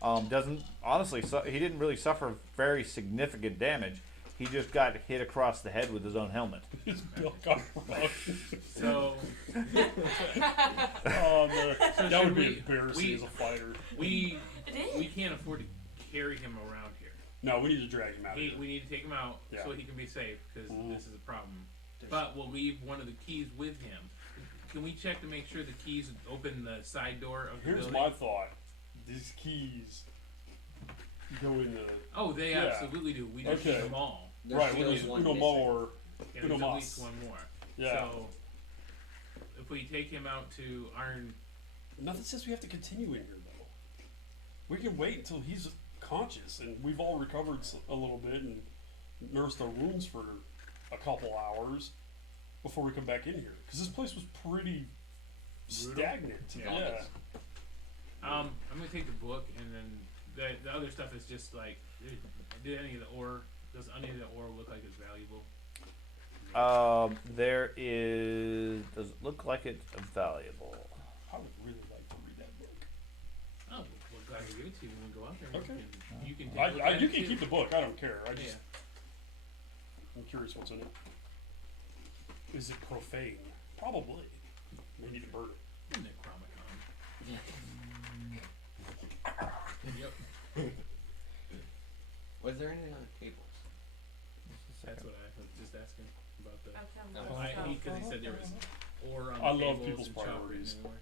Alright. Doesn't honestly. He didn't really suffer very significant damage. He just got hit across the head with his own helmet. His bill got wrong. So Oh man, So that would should be we- embarrassing we- as a fighter. we It is. we can't afford to carry him around here. No, we need to drag him out. We Here. need to take him out Yeah. so he can be safe because Mhm. this is a problem. But we'll leave one of the keys with him. Can we check to make sure the keys open the side door of the Here's building? my thought: these keys go in the Oh, they Yeah. absolutely do. We just Okay. need them all. There's right. still When there's one uno missing. more. Yeah, Uno there's at mas. least one more. Yeah. So if we take him out to Iron, Nothing says we have to continue in here though. We can wait until he's conscious and we've all recovered a little bit and nursed our wounds for a couple hours before we come back in here. Because this place was pretty stagnant. Yeah. Yeah. I'm gonna take the book and then the other stuff is just like, does any of the ore look like it's valuable? There is. Does it look like it's valuable? I would really like to read that book. Oh, we're glad to give it to you when we go out there. Okay. You can take a look at You it can too. keep the book. I don't care. I just Yeah. I'm curious what's in it. Is it profane? Probably. We need to burn it. Necromicon. Yep, Was there any other tables? that's what I was just asking about the. Okay. Because he said there was ore on the I love tables people's and chocolate priorities. everywhere.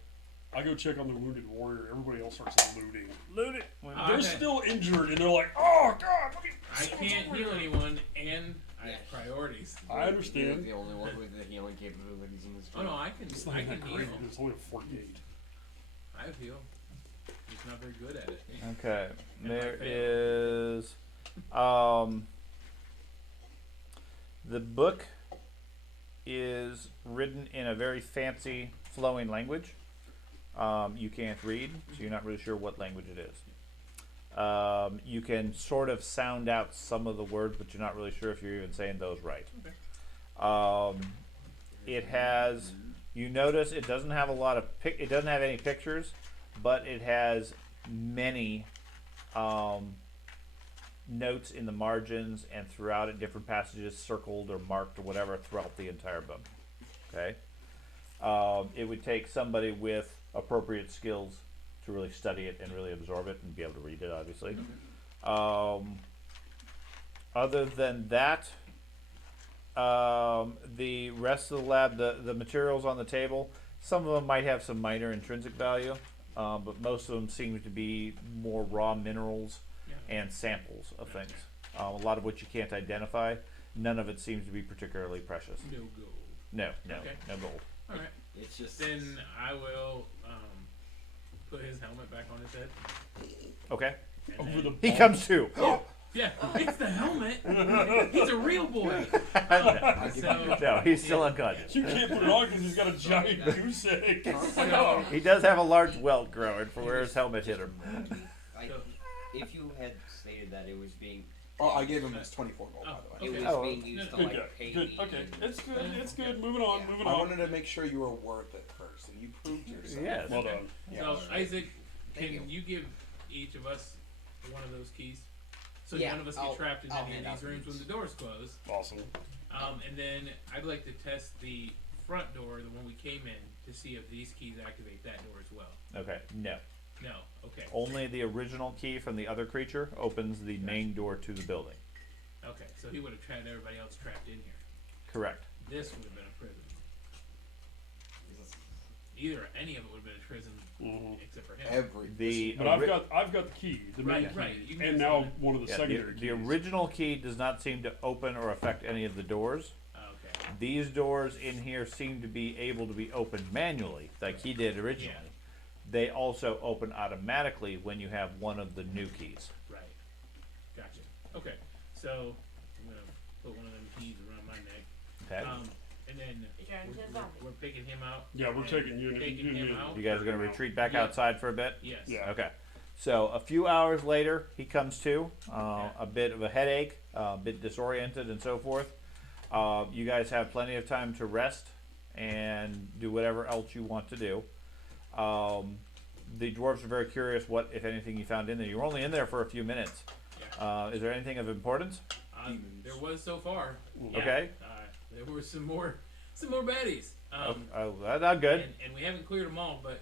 I go check on the wounded warrior. Everybody else starts looting. Loot it. They're Okay. still injured, and they're like, "Oh God!" Look at I can't heal anyone, and I have priorities. I understand. You're the only one with the healing capabilities in this Oh room. no, I can. It's not I even can that great. heal. It's only a 48. I heal. Just not very good at it. Okay. And There my is. The book is written in a very fancy, flowing language. You can't read, so you're not really sure what language it is. You can sort of sound out some of the words, but you're not really sure if you're even saying those right. It has. You notice it doesn't have a lot of. It doesn't have any pictures, but it has many notes in the margins and throughout it, different passages circled or marked or whatever throughout the entire book. Okay, it would take somebody with appropriate skills to really study it and really absorb it and be able to read it, obviously. Other than that, the rest of the lab, the materials on the table, some of them might have some minor intrinsic value, but most of them seem to be more raw minerals and samples of things. A lot of which you can't identify. None of it seems to be particularly precious. No gold. No Okay. gold. All right. It's just Then I will put his helmet back on his head. Okay. And Over then- the He comes too. Yeah, it's the helmet. He's a real boy. So, No, he's still unconscious. You can't put it on because he's got a giant goose egg. so He does have a large welt growing for where his helmet hit him. I, if you had stated that it was being Oh, I gave him his 24 gold, by the way. it Okay. was Oh, being used to Good like guy. pay Good. me Okay. and- It's good. It's good. Moving on. Yeah. Moving I on. wanted to make sure you were worth it first, and you proved yourself. Yes. Well done. so Isaac, Thank can you give each of us one of those keys? So Yeah, none of us I'll- get trapped in I'll any of hand these out rooms keys. when the doors close. Awesome. And then I'd like to test the front door, the one we came in, to see if these keys activate that door as well. Okay. No. No. Okay. Only the original key from the other creature opens the main door to the building. Okay. So he would have trapped everybody else trapped in here. Correct. This would have been a prison. Either any of it would have been a prison, Mhm. except for him. The But I've got the key, the main Right, right. key, You can and use now that. one of the yeah, secondary the keys. original key does not seem to open or affect any of the doors. Okay. These doors in here seem to be able to be opened manually, like he did originally. Yeah. They also open automatically when you have one of the new keys. Right. Gotcha. Okay. So I'm gonna put one of them keys around my neck. Okay. And then You're trying to we're, zombie. we're picking him out. Yeah, we're and taking you- taking you- him you- out. You guys are going to retreat back Yeah. outside for a bit? Yes. Yeah. Okay. So a few hours later, he comes to, a bit of a headache, a bit disoriented and so forth. You guys have plenty of time to rest and do whatever else you want to do. The dwarves are very curious what, if anything, you found in there. You were only in there for a few minutes. Is there anything of importance? There was so far. Yeah. Okay. There were some more baddies. That's not good. And we haven't cleared them all, but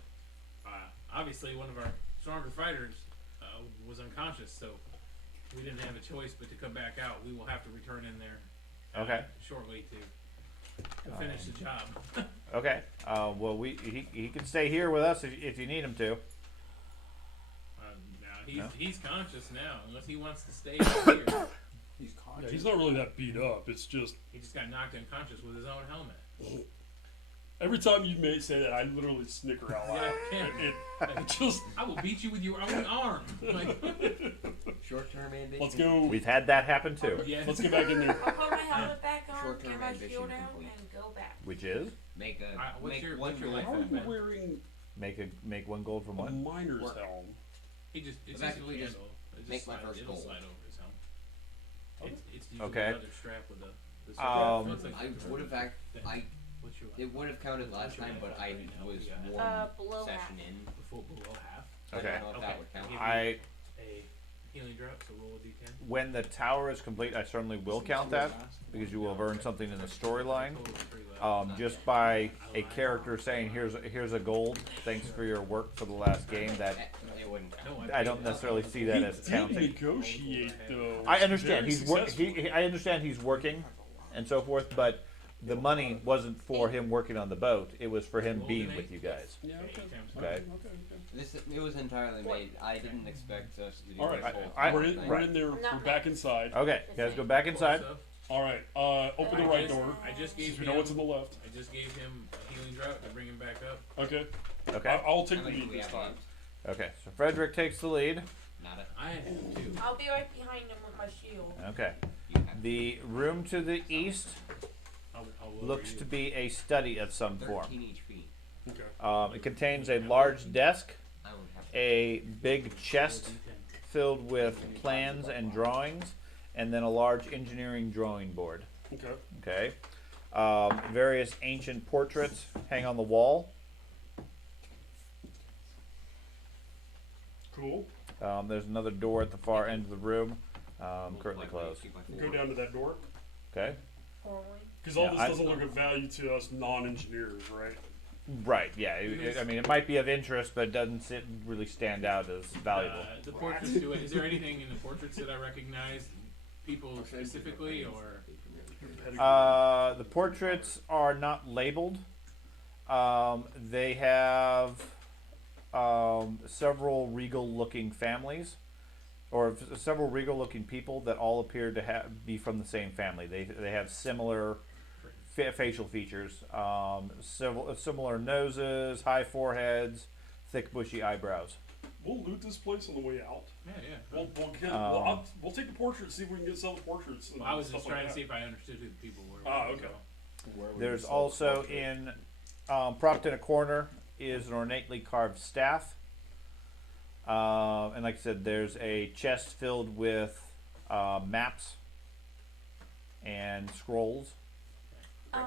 obviously one of our stronger fighters was unconscious, so we didn't have a choice but to come back out. We will have to return in there Okay. shortly to finish the job. Okay. Well, he can stay here with us if you need him to. Now No? he's conscious now, unless he wants to stay out here. He's Yeah, conscious. he's not really that beat up. It's just He just got knocked unconscious with his own helmet. every time you may say that, I literally snicker out loud. Yeah. It just I will beat you with your own arm. Like, short-term ambition. let's go. We've had that happen too. yeah. Let's get back in there. I'll put my helmet back on, Short-term get my ambition shield out, complete. and go back. Which is Make a What's make your- one what's your goal. life How are you Batman. wearing make 1 gold from a one. miner's Work. helm? He just it's Effectively just a just candle. It make my slide, first it'll goal. slide over his helm. It's usually Okay. another strap with the Um, strap. I would have What's your it would have counted last time, but I was one Below session half. in. below half. I Okay. don't know if that would count. I A healing drop, so roll a d10. when the tower is complete, I certainly will count that because you will have earned something in the storyline. Total of 3 left. Just by a character saying, "Here's a gold. Thanks for your work for the last game." That It wouldn't count. No, I don't necessarily see that as He did counting. negotiate though. I understand Very successfully. I understand he's working and so forth, but the money wasn't for him working on the boat. It was for him being with you guys. Yeah, okay. Okay. It was entirely made. I didn't expect us to do All right, this whole I- we're thing. in there. We're back inside. Okay, you guys go back inside. Also, All right, open the right door. I just gave Since we him. know what's on the left. I just gave him a healing drop to bring him back up. Okay. Okay. I'll take How the many do lead we this have time. left? Okay. So Frederick takes the lead. Not a. I have 2. I'll be right behind him with my shield. Okay. You have The room to the east I'll lower looks you. to be a study of some form. 13 HP. Okay. It contains a large desk, I would have. a big chest Roll a d10. filled with plans and drawings, and then a large engineering drawing board. Okay. Okay. Various ancient portraits hang on the wall. Cool. There's another door at the far end of the room, currently closed. Go down to that door. Okay. Because all Yeah, this doesn't look of value to us non-engineers, right? Right. Yeah. I mean, it might be of interest, but it doesn't really stand out as valuable. The portraits do it. Is there anything in the portraits that I recognize? People specifically, or? The portraits are not labeled. They have several regal-looking families, or several regal-looking people that all appear to be from the same family. They have similar facial features, similar noses, high foreheads, thick bushy eyebrows. We'll loot this place on the way out. Yeah. We'll take the portraits, see if we can sell the portraits. Well, I was just trying to see if I understood who the people were. Okay. There's also propped in a corner is an ornately carved staff. And like I said, there's a chest filled with maps and scrolls. We'll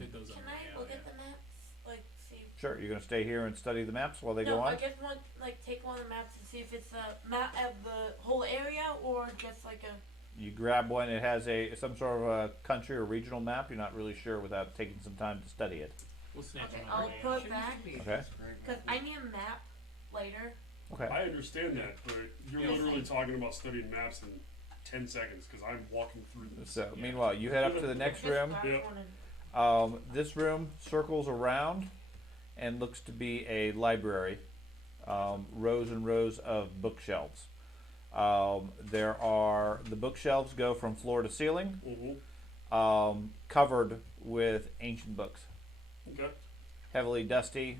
hit those up Can when I we're look out, at the maps? Like, see. Sure, you're going to stay here and study the maps while they go No, on? I just want take one of the maps and see if it's a map of the whole area or just like a. You grab one, it has some sort of a country or regional map. You're not really sure without taking some time to study it. We'll snatch Okay, them I'll up. put it back Okay. because I need a map later. Okay. I understand that, but you're Yeah. literally talking about studying maps in 10 seconds because I'm walking through this. So, meanwhile, you head up to the next Just room. grab Yep. one and- This room circles around and looks to be a library. Rows and rows of bookshelves. The bookshelves go from floor to ceiling, covered with ancient books. Okay. Heavily dusty,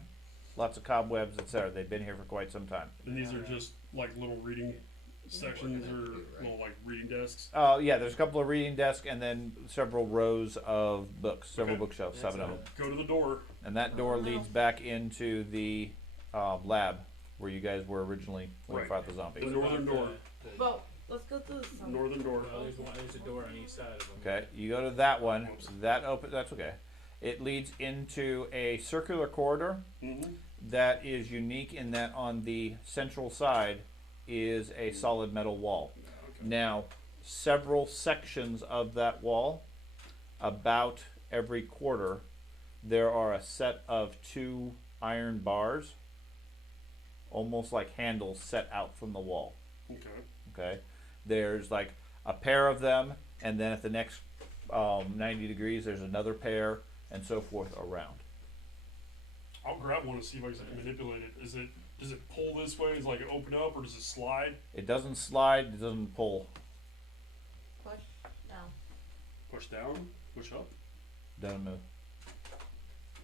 lots of cobwebs, etc. They've been here for quite some time. And these are just like little reading sections or little like reading desks. Yeah, there's a couple of reading desks and then several rows of books, several Okay. bookshelves, 7 of them. Go to the door. And that door leads back into the lab where you guys were originally when you Right. fought the zombies. The northern door. Well, let's go through this. Northern door. Well, there's a door on each side of them. Okay, you go to that one. That's okay. It leads into a circular corridor Mm-hmm. that is unique in that on the central side is a solid metal wall. Now, several sections of that wall, about every quarter, there are a set of 2 iron bars, almost like handles set out from the wall. Okay. Okay, there's like a pair of them, and then at the next 90 degrees, there's another pair, and so forth around. I'll grab one and see if I can manipulate it. Does it pull this way? Does it like open up or does it slide? It doesn't slide, it doesn't pull. Push down. Push down? Push up? Doesn't move.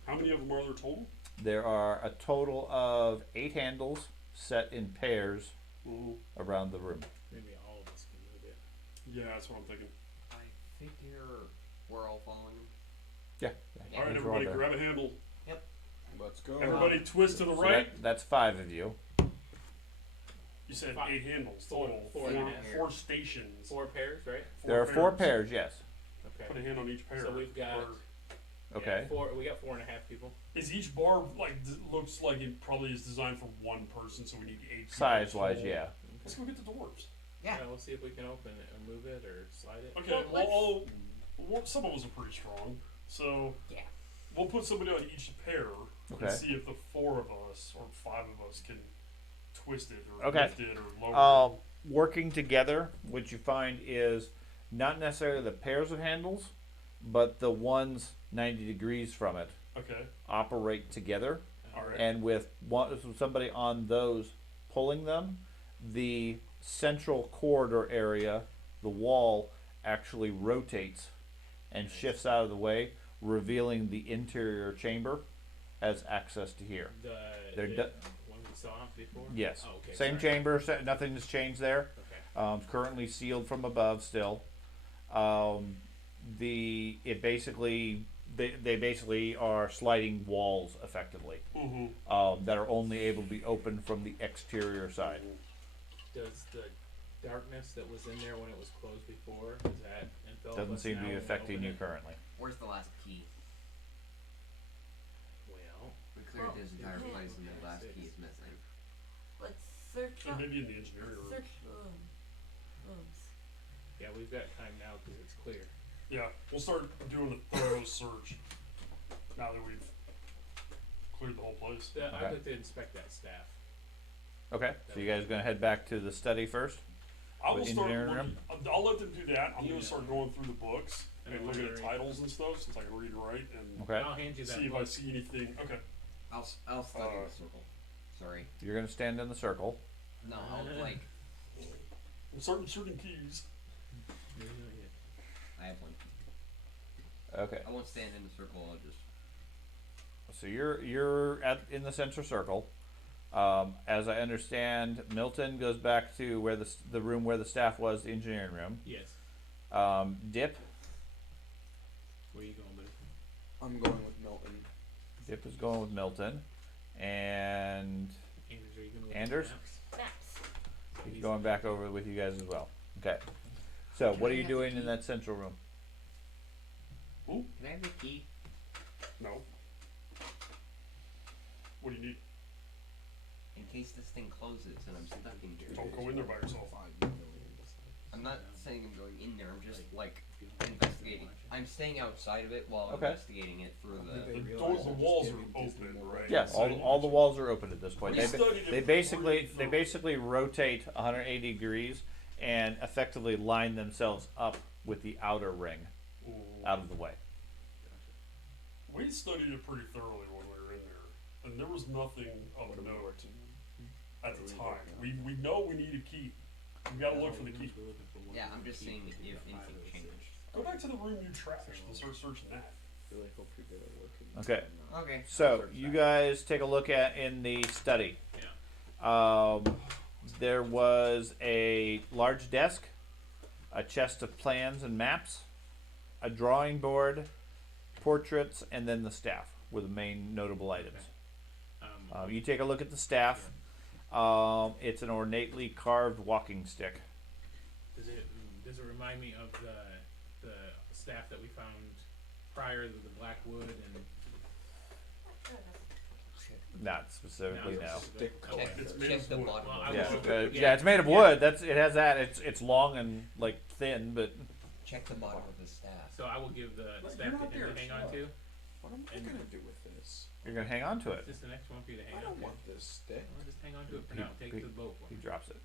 How many of them are there total? There are a total of 8 handles set in pairs around the room. Maybe all of us can move it. Yeah, that's what I'm thinking. I figure we're all following him. Yeah. All right, Hands are all everybody, there. grab a handle. Let's go. Everybody, twist to the So right. that's 5 of you. You said 5. 8 handles Four- total. four Four, and a half. four stations. 4 pairs, right? There are 4 pairs, yes. Okay. Put a hand on each pair. So we've got. Or- Okay. We got 4.5 people. Is each bar like looks like it probably is designed for one person, so we need 8 people Size-wise, total? yeah. Let's go get the dwarves. Yeah. We'll see if we can open it or move it or slide it. Okay. Well, Well, some of us are pretty strong, so Yeah. we'll put somebody on each pair Okay. and see if the 4 of us or 5 of us can twist it or Okay. lift it or lower it. Working together, what you find is not necessarily the pairs of handles, but the ones 90 degrees from it Okay. operate together. All right. And with somebody on those pulling them, the central corridor area, the wall, actually rotates and shifts out of the way, revealing the interior chamber as access to here. They're The one we saw before? Yes. Oh, okay. Same sorry. chamber, nothing has changed there. Okay. Currently sealed from above still. They basically are sliding walls effectively Mm-hmm. that are only able to be opened from the exterior side. Does the darkness that was in there when it was closed before, does that envelop Doesn't us seem now to be when we affecting open you it? currently. Where's the last key? Well, We cleared this entire yeah. place and the last key is missing. Let's search And up. maybe in the engineering room. Search rooms. Yeah, we've got time now because it's clear. Yeah, we'll start doing a thorough search now that we've cleared the whole place. I'd Okay. like to inspect that staff. Okay, so you guys gonna head back to the study first? I will With start engineering looking, I'll let them do that. I'm Yeah. gonna start going through the books and And looking at read. titles and stuff since I can read and write and Okay, I'll hand you that see if book. I see anything. Okay. I'll study the circle. Sorry. you're gonna stand in the circle. No, I'll like. Certain keys. I have one. Okay, I won't stand in the circle. I'll just. so you're in the center circle. As I understand, Milton goes back to where the room where the staff was, the engineering room. Yes. Dip Where you going, buddy? I'm going with Milton. Dip is going with Milton, and Anders, are you going with Anders? the maps? Maps. he's going back over with you guys as well. Okay, so what are you doing in that central room? Can I have the key? No. What do you need? In case this thing closes and I'm stuck in here. Don't go in there by yourself. I'm not saying I'm going in there. I'm just like investigating. I'm staying outside of it while Okay. investigating it for the. The walls are open, right? Yeah, So all the walls are open at this point. We studied it They before basically you- basically rotate 180 degrees and effectively line themselves up with the outer ring Ooh. out of the way. We studied it pretty thoroughly when we were in there, and there was nothing of note at the time. We know we need a key. We gotta look for the key. Yeah, I'm just seeing if anything changed. Go back to the room you trashed and start searching that. Okay, Okay. so you guys take a look at in the study. There was a large desk, a chest of plans and maps, a drawing board, portraits, and then the staff were the main notable items. You take a look at the staff. It's an ornately carved walking stick. Does it remind me of the staff that we found prior to the black wood and Not specifically, no. Stick Check, It's made check of the wood. bottom Well, of I it. Yeah, will- yeah, it's made of wood. It has that. It's long and like thin, but Check the bottom of the staff. So I will give the Look, staff you're to not him there, to hang shut on up. to. What am I And- gonna do with this? you're gonna hang on to it. Is this the next one for you to hang I on don't to? want this stick. Well, just hang on to it for He- now. Take it to the boat. He drops it.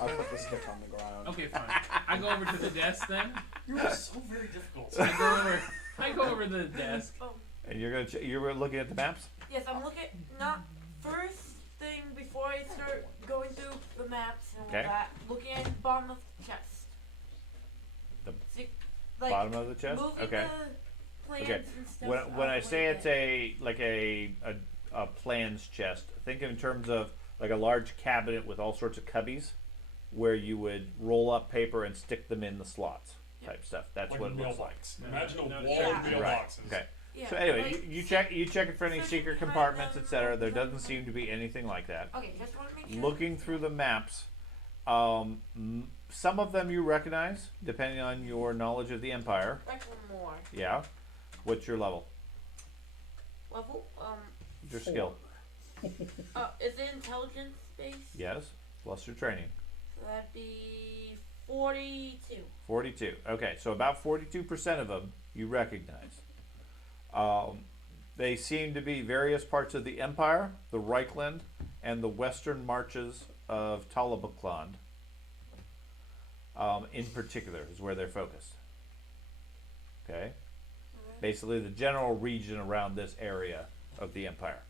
I'll put the stick on the ground. Okay, fine. I go over to the desk then. You're so very difficult. I go over to the desk. Oh, And you're looking at the maps. yes, I'm looking. Not first thing before I start going through the maps and all Okay. that. Looking at the bottom of the chest. The See, like Bottom of the chest. moving Okay. the plans Okay. and stuff. When I out say like it's that. a plans chest, think in terms of like a large cabinet with all sorts of cubbies, where you would roll up paper and stick them in the slots, type stuff. That's Like what a it looks like. mailbox. No, Imagine a no, wall yeah. of Right. mailboxes. Okay. Yeah, So anyway, like, you check it for any searching secret behind compartments, them, etc. There looking doesn't under seem to be anything like that. Okay, just want to make sure. Looking through the maps, some of them you recognize, depending on your knowledge of the Empire. Like one more Yeah. What's your level? level. Your skill? Is it intelligence based? Yes. Plus your training. So that'd be 42. 42. Okay, so about 42% of them you recognize. They seem to be various parts of the Empire, the Reichland, and the western marches of Talabakland. In particular, is where they're focused. Okay? Alright. Basically, the general region around this area of the Empire.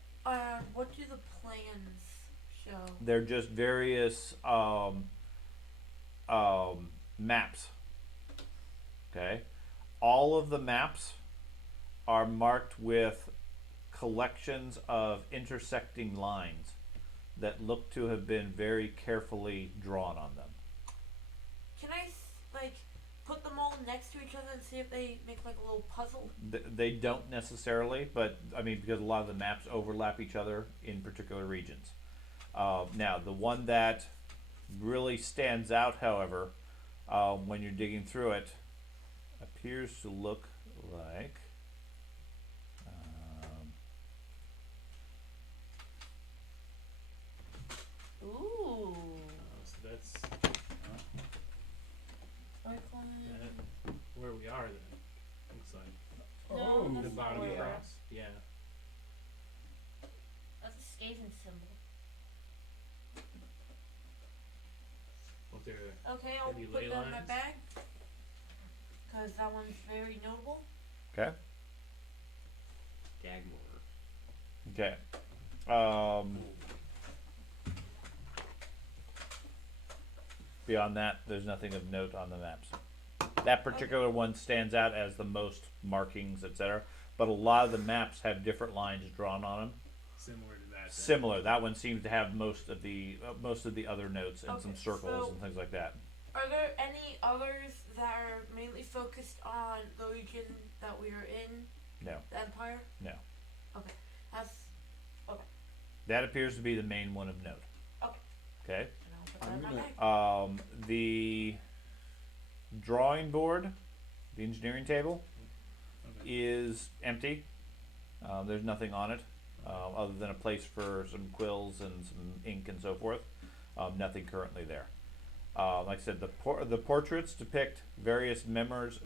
What do the plans show? They're just various maps. Okay? All of the maps are marked with collections of intersecting lines that look to have been very carefully drawn on them. Can I like put them all next to each other and see if they make like a little puzzle? They don't necessarily, but I mean, because a lot of the maps overlap each other in particular regions. Now, the one that really stands out, however, when you're digging through it, appears to look like. Ooh. bottom Or- cross. Yeah. That's a Skaven symbol. What there? Okay, I'll Maybe put ley that in my lines? bag. Because that one's very notable. Okay. Dagmar. Okay. Beyond that, there's nothing of note on the maps. That particular one stands out as the most markings, etc. But a lot of the maps have different lines drawn on them. Similar to that. then. Similar. That one seems to have most of the other notes and some Okay, circles so- and things like that. Are there any others that are mainly focused on the region that we are in? No. The Empire? No. Okay. That's. That appears to be the main one of note. Okay. Okay. And I'll put that I'm in my gonna- bag. The drawing board, the engineering table, Okay. is empty. There's nothing on it other than a place for some quills and some ink and so forth. Nothing currently there. Like I said, the portraits depict various members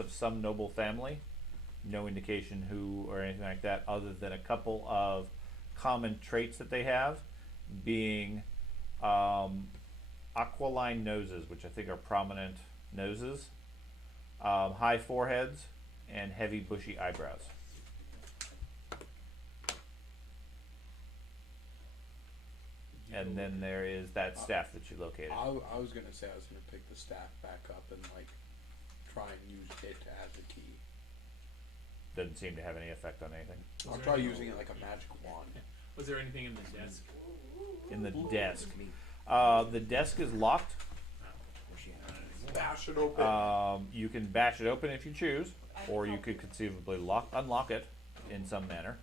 of some noble family. No indication who or anything like that, other than a couple of common traits that they have, being aquiline noses, which I think are prominent noses, high foreheads, and heavy bushy eyebrows. And then there is that staff that you located. I was gonna say I was gonna pick the staff back up and like try and use it as a key. Doesn't seem to have any effect on anything. I'll there try any- using it like a magic wand. Was there anything in the desk? In the desk. Look at me. The desk is locked. Bash it open. You can bash it open if you choose, or you could conceivably unlock it in some manner.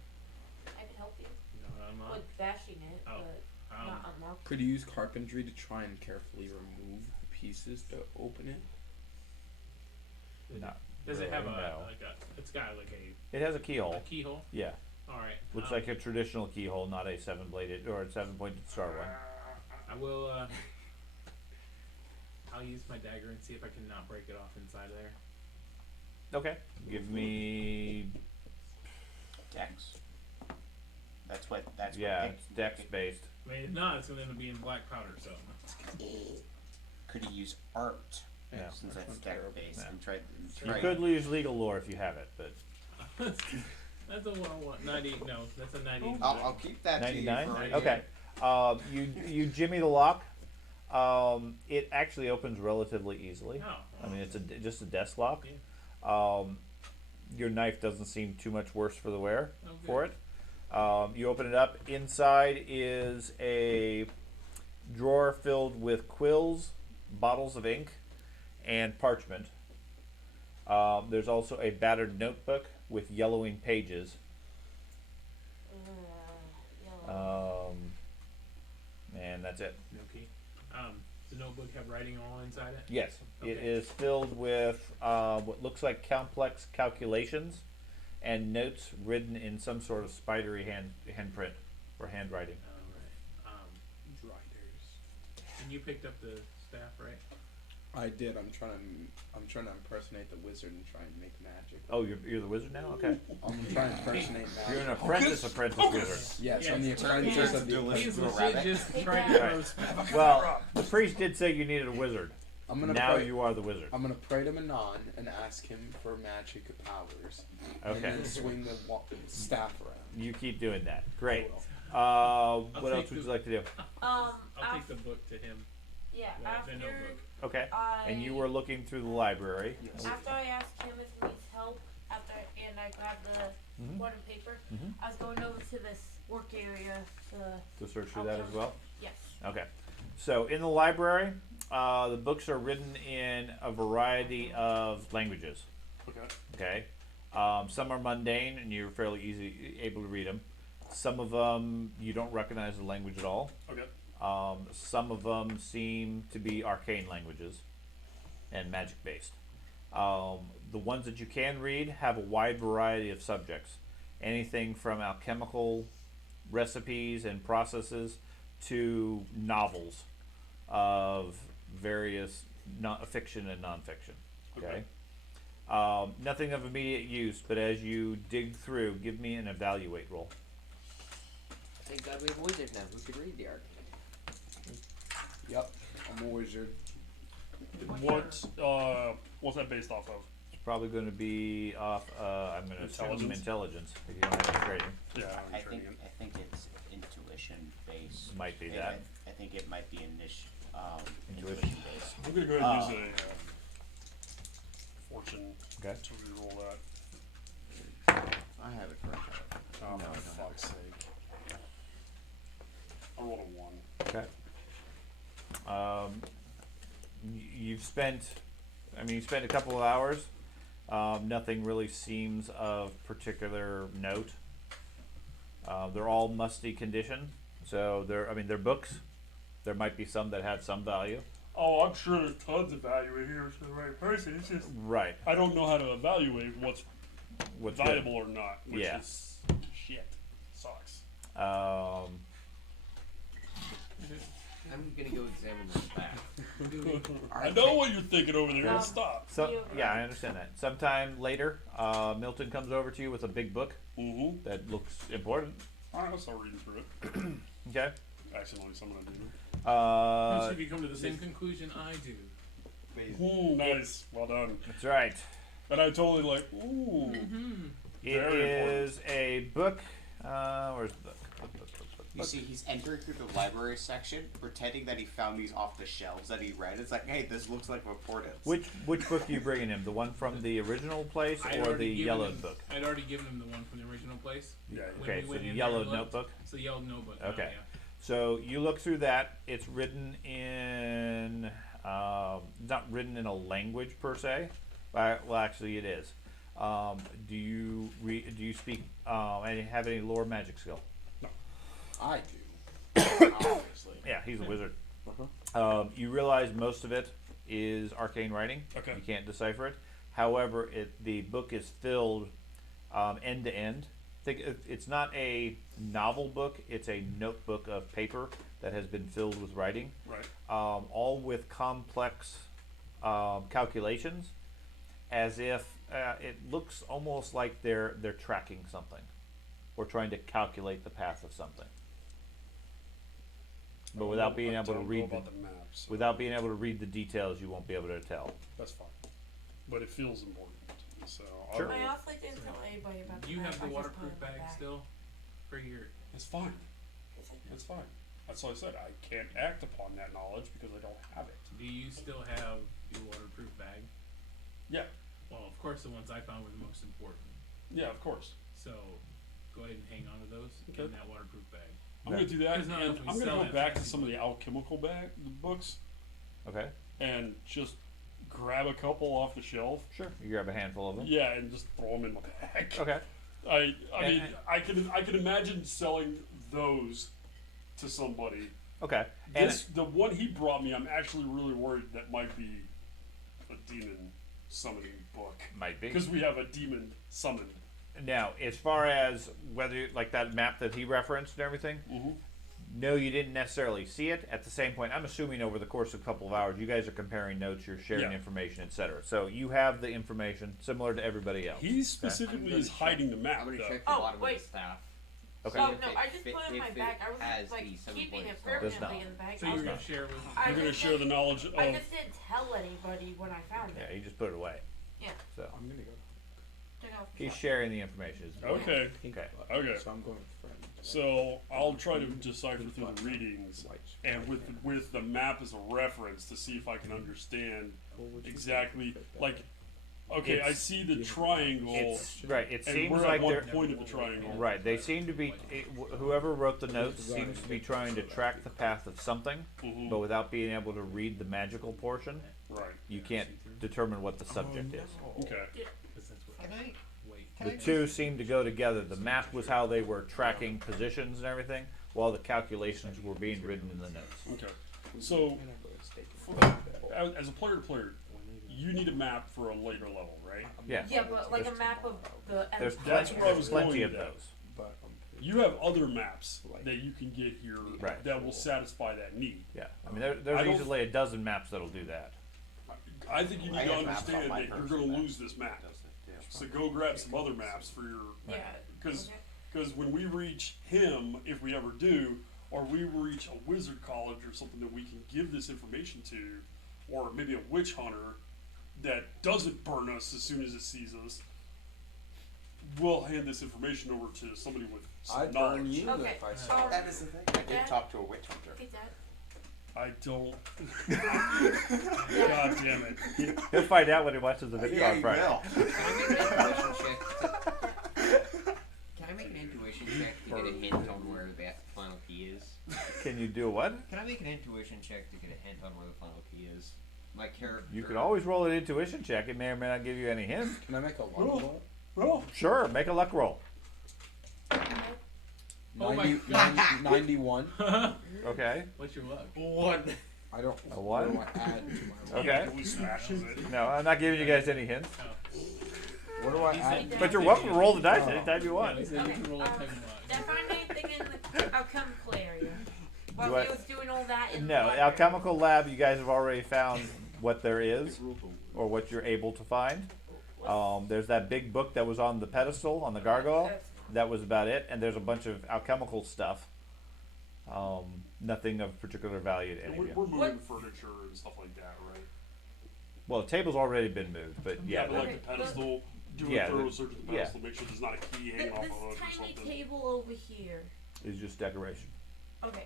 I can help you No, I'm not. with bashing it, Oh. but not unlock. Could you use carpentry to try and carefully remove the pieces to open it? No. Does it have Really, no. it's got like It has a a keyhole. keyhole? Yeah. Alright. Looks like a traditional keyhole, not a 7-bladed or a 7-pointed star one. I will, I'll use my dagger and see if I can not break it off inside of there. Okay. Give me Dex. That's what. That's yeah, what. it's dex based. I mean, if not, it's going to end up being black powder, so. Could you use art? Yeah. Since That's that's not dex terrible. based, Yeah. and try. You could use legal lore if you have it, but That's a one I want. 90, no, that's a 90. I'll keep that to you 99. for Okay. You jimmy the lock. It actually opens relatively easily. Oh. I mean, it's just a desk lock. Yeah. Your knife doesn't seem too much worse for the wear Oh, good. for it. You open it up. Inside is a drawer filled with quills, bottles of ink, and parchment. There's also a battered notebook with yellowing pages. Yellow. And that's it. No key. Does the notebook have writing all inside it? Yes, it Okay. is filled with what looks like complex calculations and notes written in some sort of spidery handprint or handwriting. Alright. Driders. And you picked up the staff, right? I did. I'm trying to impersonate the wizard and try and make magic. Oh, you're the wizard now? Okay. I'm trying to impersonate You're an magic. apprentice wizard. Yes, Yeah, I'm the it's apprentice of the. Listen He's to a legit rabbit. just Hey, trying Dad. to throw spells. Well, the priest did say you needed a wizard. I'm gonna Now pray, you are the wizard. I'm gonna pray to Manon and ask him for magic powers, and Okay. then swing the staff around. You keep doing that. Great. I What take else would the- you like to do? I'll take the book to him. Yeah, The after notebook. Okay. I And you were looking through the library. after I asked him if he needs help, and I grabbed the Mhm. board and paper, Mhm. I was going over to this work area to To search through that as well. yes. Okay. So in the library, the books are written in a variety of languages. Okay. Okay. Some are mundane and you're fairly able to read them. Some of them you don't recognize the language at all. Okay. Some of them seem to be arcane languages and magic based. The ones that you can read have a wide variety of subjects. Anything from alchemical recipes and processes to novels of various fiction and nonfiction. Okay. Nothing of immediate use, but as you dig through, give me an evaluate roll. Thank God we have a wizard now who can read the arcane. Yep, I'm a wizard. What's that based off of? It's probably going to be off. I'm going to assume intelligence. If you don't have any trading, Yeah, I think it's intuition based. Might be that. I think it might be Intuition. intuition based. I'm gonna go ahead and use a fortune Okay. to reroll that. I have it correct. Oh, No, I for don't have fuck's sake. I rolled a 1. Okay. You've spent. You spent a couple of hours. Nothing really seems of particular note. They're all musty condition. So they're books. There might be some that had some value. Oh, I'm sure there's tons of value in here for the right person. It's just Right. I don't know how to evaluate what's What's valuable or not, which Yeah. is shit. Sucks. good? I'm gonna go examine this back. I know what you're thinking over there. Um, Stop. So yeah, I understand that. Sometime later, Milton comes over to you with a big book Mm-hmm. that looks important. Alright, I'll start reading through it. Okay. Accidentally, someone I do. If you come to the same conclusion I do. Nice. Well done. That's right. And I totally like, ooh. It Very is a book. Where's the book? You see, he's entering through the library section, pretending that he found these off the shelves that he read. It's like, hey, this looks like Reporteds. Which book are you bringing him? The one from the original place I'd or the already given yellowed him- book? I'd already given him the one from the original place. Yeah. When Okay, we so went the in yellowed there and looked. notebook. It's the yellowed notebook. Okay. Yeah. So you look through that. It's written in, not written in a language per se. Well, actually, it is. Do you speak? Have any lore magic skill? I do. Obviously. Yeah, he's a wizard. You realize most of it is arcane writing. Okay. You can't decipher it. However, the book is filled end to end. It's not a novel book. It's a notebook of paper that has been filled with writing, Right. all with complex calculations, as if it looks almost like they're tracking something, or trying to calculate the path of something. But without being able to read about the maps. So without being able to read the details, you won't be able to tell. that's fine. But it feels important. So Sure. I also didn't tell anybody about Do you the have bag. the I just put waterproof it in the bag bag. still? For your. it's fine. Is it? It's fine. That's all I said. I can't act upon that knowledge because I don't have it. Do you still have your waterproof bag? Yeah. Well, of course, the ones I found were the most important. Yeah, of course. So, go ahead and hang on to those Okay. in that waterproof bag. I'm gonna do that. Because not And if we I'm sell gonna go that back to fancy some of the alchemical books Okay. and just grab a couple off the shelf. Sure. You grab a handful of them. Yeah, and just throw them in my bag. Okay. I And- mean, I can imagine selling those to somebody. Okay. And The one he brought me, I'm actually really worried that might be a demon summoning book might be. because we have a demon summoned. Now, as far as whether like that map that he referenced and everything, no, you didn't necessarily see it. At the same point, I'm assuming over the course of a couple of hours, you guys are comparing notes, you're sharing Yeah. information, etc. So you have the information similar to everybody else. He specifically is hiding the map I'm gonna though. check the Oh, bottom wait. of the staff. Okay. Oh If no, it I just fit- put it in my if bag. it I was has just like the 7 keeping point it star. Does permanently not. in the bag. So I you're was going like, to share with. I You're gonna just share the didn't- knowledge of. I just didn't tell anybody when I found it. Yeah, you just put it away. Yeah. So I'm gonna go. Took it off the he's shelf. sharing the information. is the point. Okay. Pink Okay. butt. Okay. So I'm going with friend. So I'll try to decipher through the Pink readings, white. and with the map as a reference to see if I can understand exactly. Like, okay, I It's- see the triangle, It's right. It and seems we're like at one they're point of the triangle. right. They seem to be. Whoever wrote the notes seems to be trying to track the path of something, Mhm. but without being able to read the magical portion, Right. you can't determine what the subject is. Okay. Because that's what. Can I? Wait. Can The I two seem to go together. The map was how they were tracking positions and everything, while the calculations were being written in the notes. Okay. So And I put a steak in for- the as a player to player, you need a map for a later level, right? Yeah. Yeah, but like a map of the. There's empire. That's plenty, where I there's was plenty going of with that. those. But You have other maps that you can get here Right. that will satisfy that need. Yeah, I mean there's I don't- easily a dozen maps that'll do that. I think you need I to have maps on understand my that you're person going to that lose this map. does it, yeah. So go grab some other maps for your. Yeah. Because Okay. when we reach him, if we ever do, or we reach a wizard college or something that we can give this information to, or maybe a witch hunter that doesn't burn us as soon as it sees us, we'll hand this information over to somebody with some I'd knowledge. burn you Okay. if I saw That is the thing. I did Yeah. talk to a witch hunter. Get that. I don't. God damn it. He'll find out when he watches the video Yeah, on you Friday. will. Can I make an intuition check to get a hint on where the final key is? Can you do what? Can I make an intuition check to get a hint on where the final key is? My character. You can always roll an intuition check. It may or may not give you any hints. Can I make a luck Oh. roll? Well, Sure, make a luck roll. Oh my 90, God. 91. Okay. What's your luck? One. I don't. A what? What do I add to my roll? Okay. he smashes it. No, I'm not giving you guys any hints. What do I He add? said- But you're welcome to roll the dice Oh. anytime you Yeah, want. he said you Okay, can roll a type of Did I find anything in the alchemical area? While Do I- he was doing all that in No, the library? alchemical lab, you guys have already found what there is, or what you're able to find. There's that big book that was on the pedestal on the gargoyle. That was about it. And there's a bunch of alchemical stuff. Nothing of particular value to And any of we're you. moving furniture and stuff like that, right? Well, the table's already been moved, but yeah. But like Okay, the pedestal, do Yeah, a thorough the- search of the yeah. pedestal, make sure there's not a key hanging off This of it or tiny something. table over here. It's just decoration. Okay.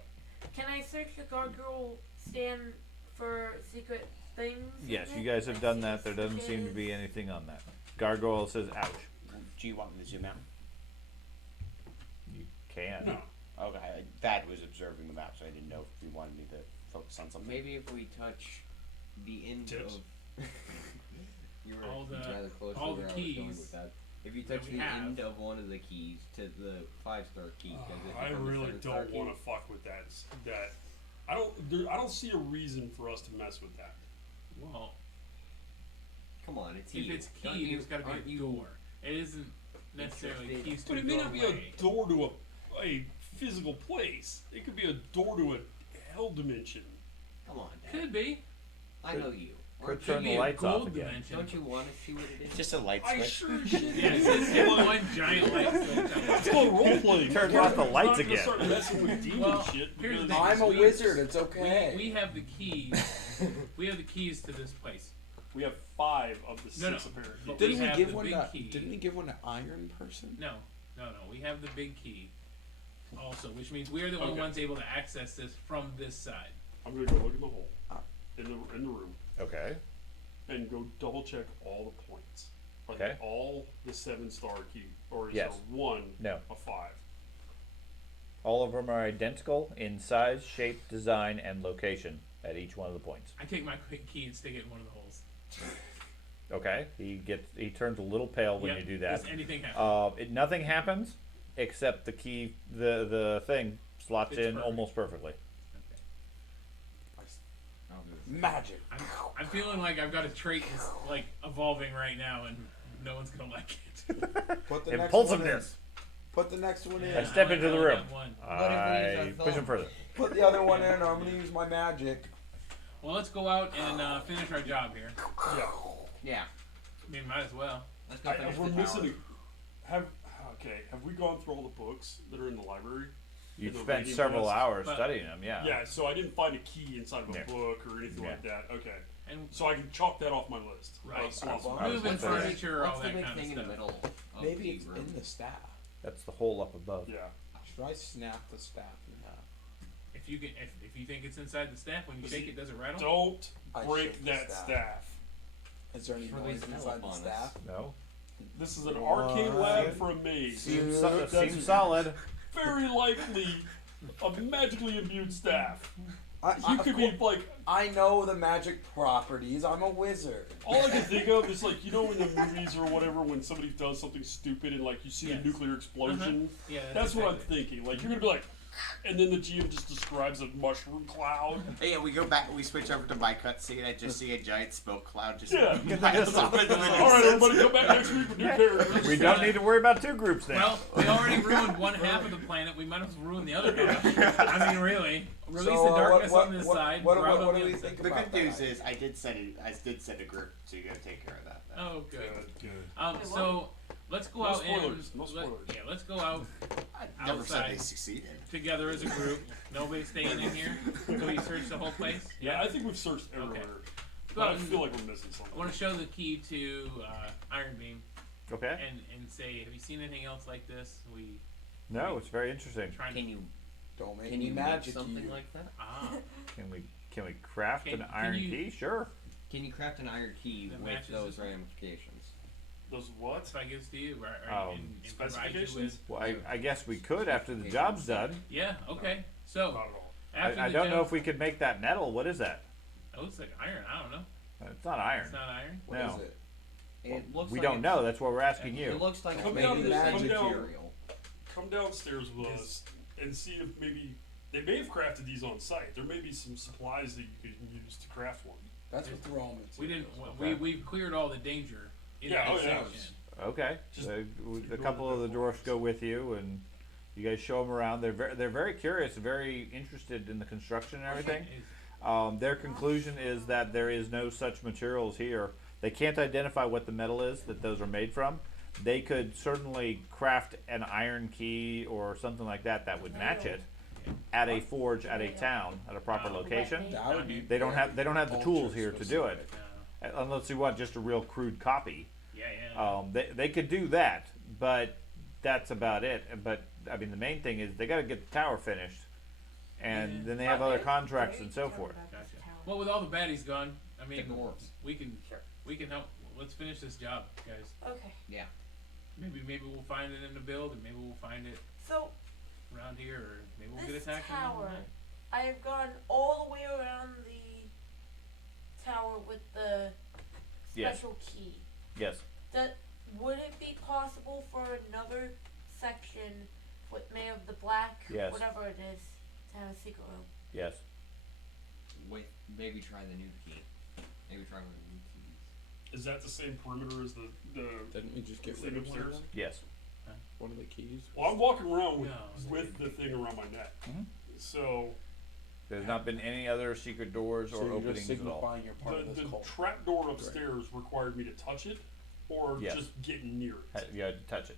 Can I search the gargoyle stand for secret things? in Yes, it? you guys have Like done that. There secret doesn't seem to stairs? be anything on that. Gargoyle says, ouch. Do you want me to zoom out? You can. No. Okay, Thad was observing the map, so I didn't know if you wanted me to focus on something. Maybe if we touch the end Tips. of. You were All the- rather close all to the where I was going keys with that. If you that touch we the have. end of one of the keys to the 5-star key, does it I become the really 7-star don't key? want to fuck with that. I don't see a reason for us to mess with that. Well, Come on, it's if you. it's Aren't key, you- there's got to aren't be a you- door. It isn't necessarily Interested. keys to But a it may not be doorway. a door to a physical place. It could be a door to a hell dimension. Come on, Dad. Could be. I know you. Could Aren't turn Could the be a lights off gold again. dimension. Don't you want to see what it is? Just a light I switch. sure should. Yeah, it's hit one giant light switch. It's called role playing. Turns off the lights I'm not again. gonna start messing with demon Well, shit here's the because thing. I'm a We- wizard. It's okay. We have the keys. We have the keys to this place. we have 5 of the 6 No, no. apparent But keys. we Didn't have we give the one big to? key. Didn't we give one to Iron Person? No. We have the big key. Also, which means we're the only Okay. ones able to access this from this side. I'm gonna go look in the hole in the room Okay. and go double check all the points. Are Okay. they all the 7-star key, or is Yes. there one No. a 5? All of them are identical in size, shape, design, and location at each one of the points. I take my quick key and stick it in one of the holes. Okay. He turns a little pale when Yep, you do that. does anything happen? Nothing happens except the key, the thing slots It's in perfect. almost perfectly. I'll do this. Magic. I'm feeling like I've got a trait that's like evolving right now, and no one's gonna like it. Put the next one in. Impulsiveness. Put the next one I in. step I into the only room. got one. What if we I use our push him phone? further. Put the other one in. Or I'm gonna use my magic. Well, let's go out and finish our job here. Yeah. Yeah. I mean, might as well. Let's go finish We're the missing. tower. Have we gone through all the books that are in the library? You've In the spent reading several list? hours But- studying them, yeah. Yeah. So I didn't find a key inside of a Yeah. book or anything Yeah. like that. Okay. And So I can chalk that off my list. Right. Slots. Well, I was moving gonna say that. furniture, all What's the that big kind of thing in stuff. the middle of Maybe the it's room? in the staff. That's the hole up above. Yeah. Should I snap the staff in half? If you can, if you think it's inside the staff, when you shake it, does it rattle? Don't I break shake the that staff. staff. Is there any Before they noise smell inside the upon us. staff? No? This is an arcane lab for a maze. Seems, That's seems solid. very likely a magically imbued staff. I You could be like, I know the magic properties. I'm a wizard. all I can think of is like, you know, in the movies or whatever, when somebody does something stupid and like you see Yes. the nuclear explosion. Yeah, That's what I'm exactly. thinking. Like, you're gonna be like, and then the GM just describes a mushroom cloud. Yeah, we go back. We switch over to my cutscene. I just see a giant smoke cloud just. Yeah. miles off into the All right, distance. everybody, come back next week with new characters. We don't need to worry about 2 groups then. Well, we already ruined one half of the planet. We might as well ruin the other half. I mean, really. Release the darkness on this side. What grow do on the we other think side. The about good news that? is I did send a group, so you gotta take care of that. Then. Oh, good. Good. So let's go No out spoilers, and no spoilers. let's go out I never said outside they succeeded. together as a group. Nobody staying in here until we search the whole place. Yeah, I think we've searched everywhere. Go But out I and- feel like we're missing something. I want to show the key to Iron Beam Okay. and say, have you seen anything else like this? We No, it's very interesting. trying Can to you Don't make can me you make magic something you. like that? Can we craft Can an iron you- key? Sure. Can you craft an iron key That with matches those this- ramifications? Those what? if I give this to you, or and provide you Specifications? with. Well, I guess we could after the job's done. Yeah. Okay. So Not at all. after I the don't know job- if we could make that metal. What is that? It looks like iron. I don't know. It's not iron. It's not iron. What No. is it? It looks We like don't know. That's what we're asking It you. looks like Come maybe down to the the same magic material. Come downstairs with us and see if maybe they may have crafted these on site. There may be some supplies that you could use to craft one. That's what the raw material. We didn't. Okay. We've cleared all the danger in Yeah, that oh, yeah. section. Okay. Just A go couple with of the that dwarfs focus. go with you, and you guys show them around. They're very curious, very interested in the construction and everything. Their conclusion is that there is no such materials here. They can't identify what the metal is that those are made from. They could certainly craft an iron key or something like that that would match it at a forge at a town at a proper location. That would be They don't have the tools here to do it, ultra-specific. unless you want just a real crude copy. Yeah. They could do that, but that's about it. But I mean, the main thing is they got to get the tower finished, and Yeah. then they have other contracts and so forth. Gotcha. Well, with all the baddies gone, I The mean, dwarves. we can Sure. help. Let's finish this job, guys. Okay. Yeah. Maybe we'll find it in the build, and maybe we'll find it So around here, or maybe we'll get this attacked. tower, I have gone all the way around the tower with the Yes. special key. Yes. Would it be possible for another section with made of the black, Yes. whatever it is, to have a secret room? Yes. Wait, maybe try the new key. Maybe try one of the new keys. Is that the same perimeter as the Didn't we just get thing rid of one of upstairs? them? Yes. One of the keys? Well, I'm walking around No, with the thing around my neck. Mhm. So There's not been any other secret doors So or you're openings just at all. signifying you're part of the this cult. trap door upstairs required me to touch it, or Yes. just get near it. You had to touch it.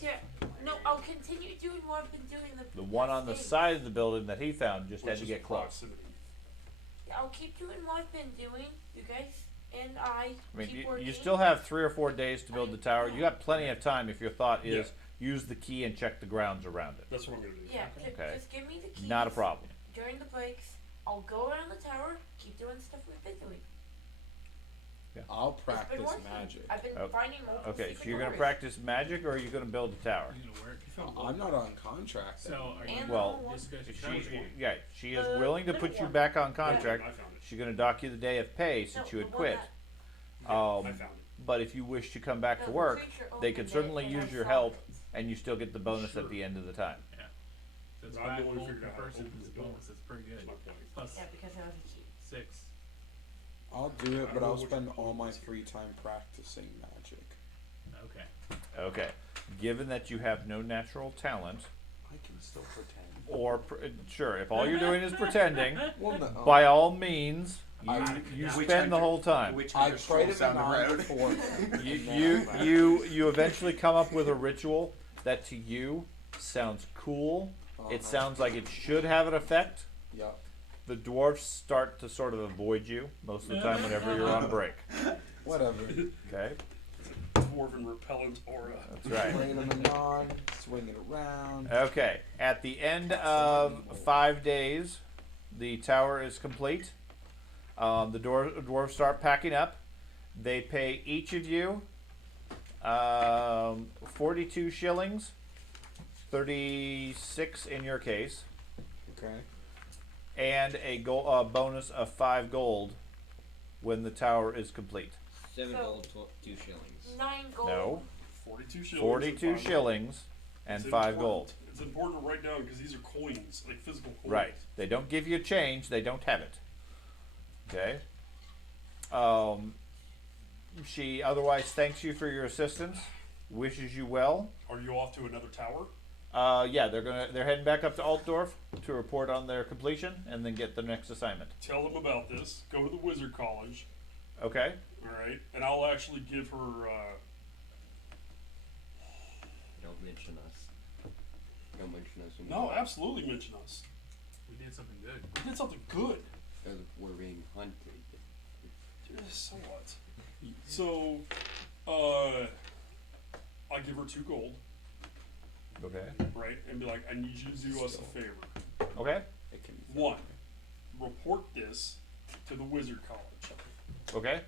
Yeah. No, I'll continue doing what I've been doing. The one on the past days. side of the building that he found just Which had to is get close. proximity. Yeah, I'll keep doing what I've been doing. You guys and I I mean, keep you working. still have 3 or 4 days to build the tower. You got plenty of time if your thought is Yeah. use the key and check the grounds around it. That's what I'm gonna do. Yeah. Okay. Just give me the keys. Not a problem. During the breaks, I'll go around the tower, keep doing stuff we've been doing. I'll It's been practice working. magic. I've been Okay. finding multiple Okay, so secret you're gonna doors. practice magic, or are you gonna build a tower? You gonna work? I'm not on contract. So are you And Well, the one- discussing She is The willing to little put you one. back on I contract. found it. She's gonna dock you the day of pay No, since you the had one quit. that- I Um, found it. but if you wish to come back no, to the work, creature they opened could it certainly and use I your saw help, it. and you still get the bonus Sure. at the end of the time. So it's I've 5 only gold figured per out how to person open is the door. bonus. That's pretty That's good. my point. Plus Yeah, because I was a key. 6. I'll do it, I but know I'll which spend one all my is. free time practicing magic. Okay. Okay. Given that you have no natural talent, I can still pretend. or sure, if all you're doing is pretending, Well, no. by all means, I- you Which spend the hundred- whole time. Which I hundred tried it strolls down the on road. before. You eventually come up with a ritual that to you sounds cool. It sounds like it should have an effect. Yep. The dwarfs start to sort of avoid you most of the time whenever you're on break. Whatever. Okay, Dwarven repellent aura. that's right. Rain them and on, swing it around. Okay, at the end of 5 days, the tower is complete. The dwarves start packing up. They pay each of you 42 shillings, 36 in your case, Okay. and a bonus of 5 gold when the tower is complete. 7 So- gold, 2 shillings. 9 gold. No, 42 shillings. 42 and five shillings and It's 5 important. gold. It's important to write down because these are coins, like physical coins. Right. They don't give you change. They don't have it. Okay. She otherwise thanks you for your assistance, wishes you well. Are you off to another tower? Yeah, they're heading back up to Altdorf to report on their completion and then get the next assignment. Tell them about this. Go to the Wizard College. Okay. All right, and I'll actually give her. Don't mention us. Don't mention us. When we No, go. absolutely mention us. We did something good. We did something good. We're being hunted. So what? So, I give her 2 gold, Okay. right, and be like, I need you to do us a favor. Okay. It can be 1, report this to the Wizard College. Okay.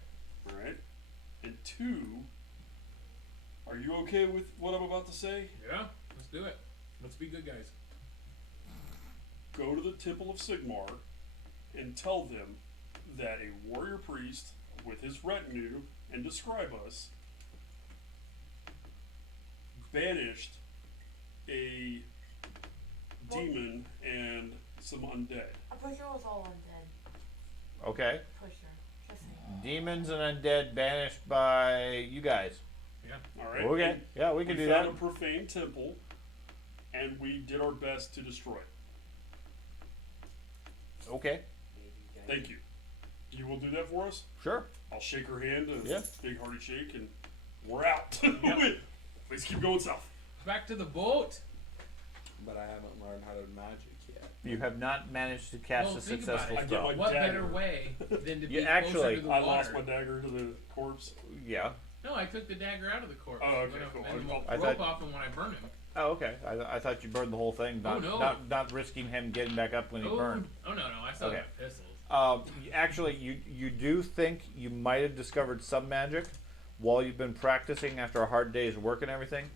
All right, and 2, are you okay with what I'm about to say? Yeah, let's do it. Let's be good guys. Go to the Temple of Sigmar and tell them that a warrior priest with his retinue, and describe us, banished a demon and some undead. I'm pretty sure it was all undead. Okay. Pretty sure. Just saying. Demons and undead banished by you guys. Yeah. All right. Okay. And Yeah, we can do found that. a profane temple, and we did our best to destroy it. Okay. Thank you. You will do that for us? Sure. I'll shake her hand, a Yeah. big hearty shake, and we're out. Yep. Let's keep going south. Back to the boat. But I haven't learned how to magic yet. You have not managed to cast Well, a think about successful it. I get spell. my What dagger. better way than to be You actually- closer to the I water? lost my dagger to the corpse. Yeah. No, I took the dagger out of the corpse. Oh, okay, When I- cool. And the I rope thought- off him when I burned him. Oh, okay. I thought you burned the whole thing, not, Oh, no. not risking him getting back up when he Oh, burned. oh no, I still Okay. got pistols. Actually, you do think you might have discovered some magic while you've been practicing after a hard day's work and everything.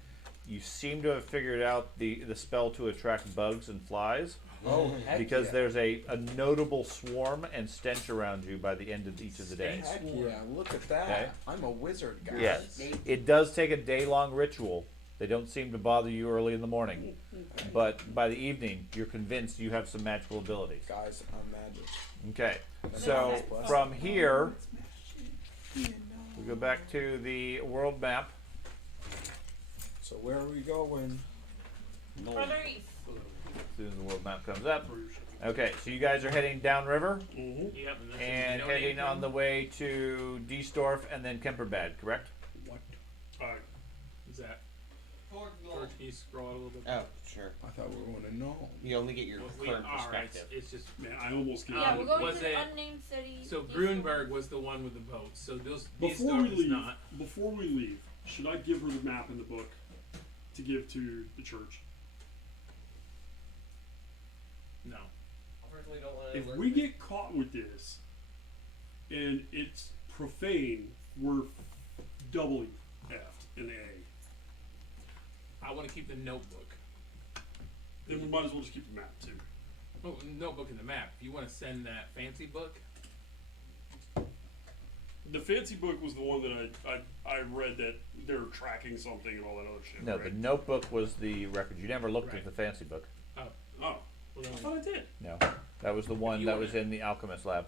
You seem to have figured out the spell to attract bugs and flies Oh, heck because yeah. there's a notable swarm and stench around you by the end of each of the days. Heck yeah, look at that. Okay. I'm a wizard, guys. Yes. It does take a day-long ritual. They don't seem to bother you early in the morning, but by the evening, you're convinced you have some magical abilities. Guys, I'm magic. Okay, so from here, we go back to the world map. So where are we going? Further east. As soon as the world map comes up. Okay, so you guys are heading downriver Mm-hmm. Yep, and, and heading on the way to Diestorf and then Kemperbad, correct? What? Is that? George, can you scroll out a little bit? Oh, sure. I thought we were going to know. You only get your Well, we current are. perspective. It's just. Man, I almost get Yeah, we're going was to the it- unnamed city. So East Grunberg was the one with the boat. So these Before stuff we is leave, not. before we leave, should I give her the map in the book to give to the church? No. If we get caught with this and it's profane, we're doubly effed in the A. I want to keep the notebook. Then we might as well just keep the map too. Oh, notebook and the map. If you want to send that fancy book, The fancy book was the one that I read that they're tracking something and all that other shit. No, right? the notebook was the record. You never looked Right. at the fancy book. Oh, well, I then thought I did. No, that was the one you that wanna- was in the alchemist lab.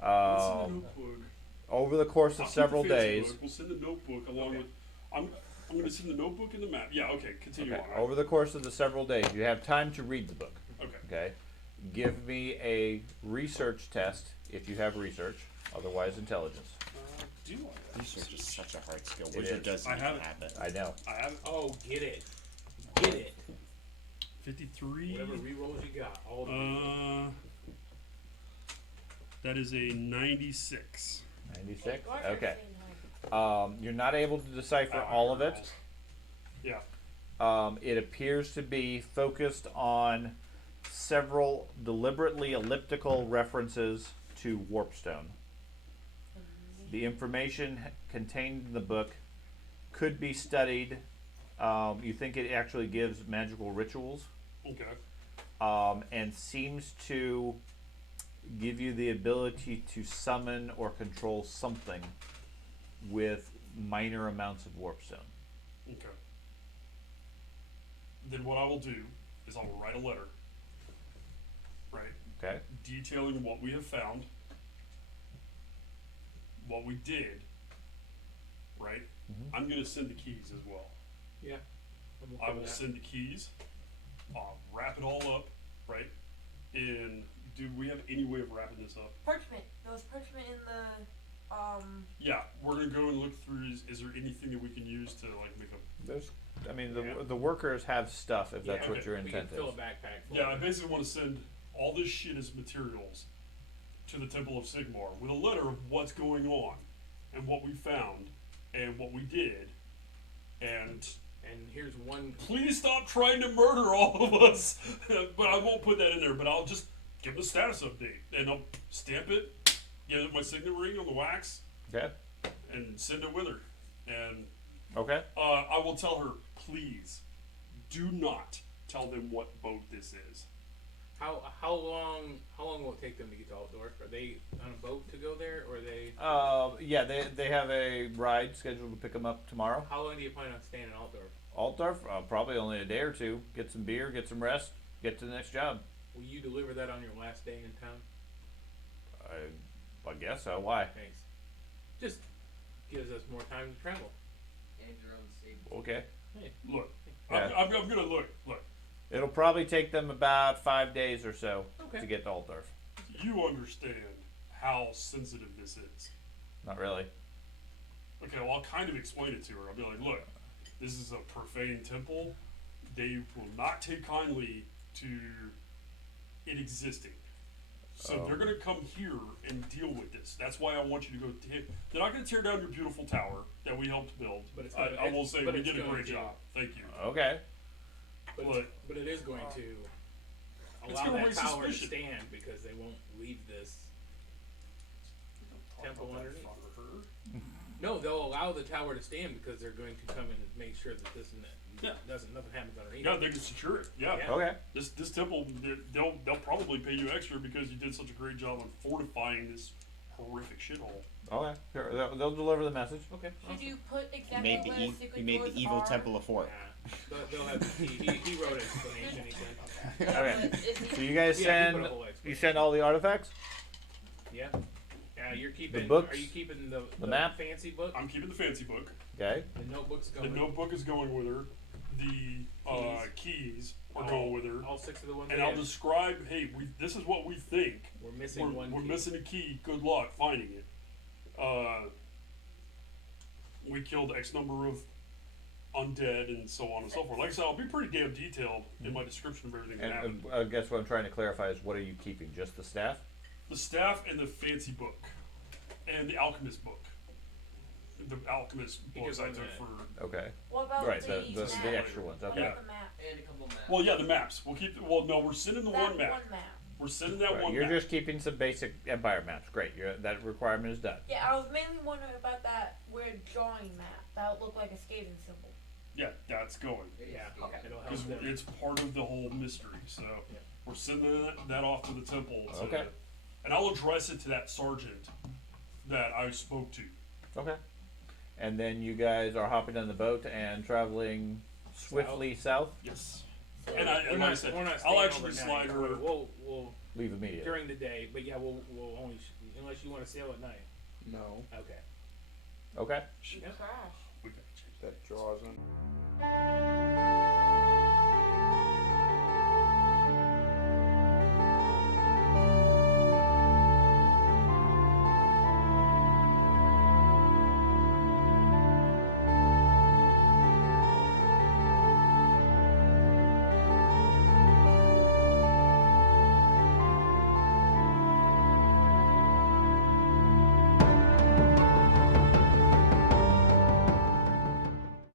Let's send the notebook. Over the course I'll of keep several the fancy days, book. We'll send the notebook along Okay. with. I'm going to send the notebook and the map. Yeah. Okay. Continue okay, on. over the course of the several days, you have time to read the book. Okay. Okay, give me a research test if you have research. Otherwise, intelligence. Do I? Research is such a hard skill. It Wizard is. doesn't I even have it. have it. I know. I have it. oh, get it, get it. 53. Whatever rerolls you got, all of them. That is a 96. 96. Gardner's Okay. saying hi. You're not able to decipher all of it. Yeah. It appears to be focused on several deliberately elliptical references to Warpstone. The information contained in the book could be studied. You think it actually gives magical rituals, Okay. and seems to give you the ability to summon or control something with minor amounts of Warpstone. Okay. then what I will do is I will write a letter, right, Okay. detailing what we have found, what we did, right? Mhm. I'm gonna send the keys as well. Yeah. I will send the keys. I'll wrap it all up, right? And do we have any way of wrapping this up? Parchment. There was parchment in the Yeah, we're gonna go and look through. Is there anything that we can use to like make a? There's, I mean, Yeah. the workers have stuff if that's Yeah, what okay. your We can intent fill a is. backpack full Yeah, I of it. basically want to send all this shit as materials to the Temple of Sigmar with a letter of what's going on and what we found and what we did. And And here's one. please stop trying to murder all of us. But I won't put that in there. But I'll just give the status update and I'll stamp it, give it my signet ring on the wax, Okay. and send it with her. And Okay. I will tell her, please, do not tell them what boat this is. How long will it take them to get to Altdorf? Are they on a boat to go there, or are they? Yeah, they have a ride scheduled to pick them up tomorrow. How long do you plan on staying in Altdorf? Altdorf, probably only a day or two. Get some beer, get some rest, get to the next job. Will you deliver that on your last day in town? I guess so. Why? Thanks. Just gives us more time to travel. And your own safety. Okay. Look, Yeah. I'm gonna look. It'll probably take them about 5 days or so Okay. to get to Altdorf. You understand how sensitive this is. Not really. Okay, well, I'll kind of explain it to her. I'll be like, look, this is a profane temple. They will not take kindly to it existing. So Oh. they're going to come here and deal with this. That's why I want you to go. They're not going to tear down your beautiful tower that we helped build. But it's I gonna- will say but we it's did a going great to- job. Thank you. Okay. But it is going to It's allow gonna that raise tower to suspicion. stand because they won't leave this temple underneath. No, they'll allow the tower to stand because they're going to come and make sure that this and that nothing happens underneath. Yeah, they can secure it. Yeah. Yeah. Okay. This temple, they'll probably pay you extra because you did such a great job on fortifying this horrific shithole. Okay. Sure. They'll deliver the message. Okay. Should you put He exactly made where the, the secret he made doors the evil are? temple of Fort. They'll have the key. He wrote an explanation. He said. Yeah, Okay. but is So it, you guys Yeah, he put send a whole you explanation. send all the artifacts. Yeah. You're keeping. books, Are you keeping the map? fancy book? I'm keeping the fancy book. Okay. The notebook's The going. notebook is going with her. The keys are going with her. All 6 of the ones. And we I'll have. describe, hey, this is what we think. We're missing one. We're key. missing a key. Good luck finding it. We killed X number of undead and so on and so forth. Like I said, I'll be pretty damn detailed in my description of everything that And happened. I guess what I'm trying to clarify is what are you keeping? Just the staff? The staff and the fancy book. And the alchemist book. The alchemist books Because I I'm took gonna- for... Okay. what about Right. the The map? extra ones. What Okay. about the map? And a couple maps. Well, yeah, the maps. We'll keep... Well, no, we're sending the That one map. one map. We're sending that Right, one you're map. just keeping some basic Empire maps. Great. That requirement is done. Yeah, I was mainly wondering about that weird drawing map. That would look like a skating symbol. Yeah, that's going. Yeah. Okay. It'll help Because them. it's part of the whole mystery. So we're sending that off to the temple. Okay. And I'll address it to that sergeant that I spoke to. Okay. And then you guys are hopping on the boat and traveling swiftly south. Yes. So, And We're like I not. said, We're not I'll staying actually overnight. slide her. We'll Leave immediately. during the day, but yeah, we'll only unless you want to sail at night. No. Okay. Okay. you Yep. crash.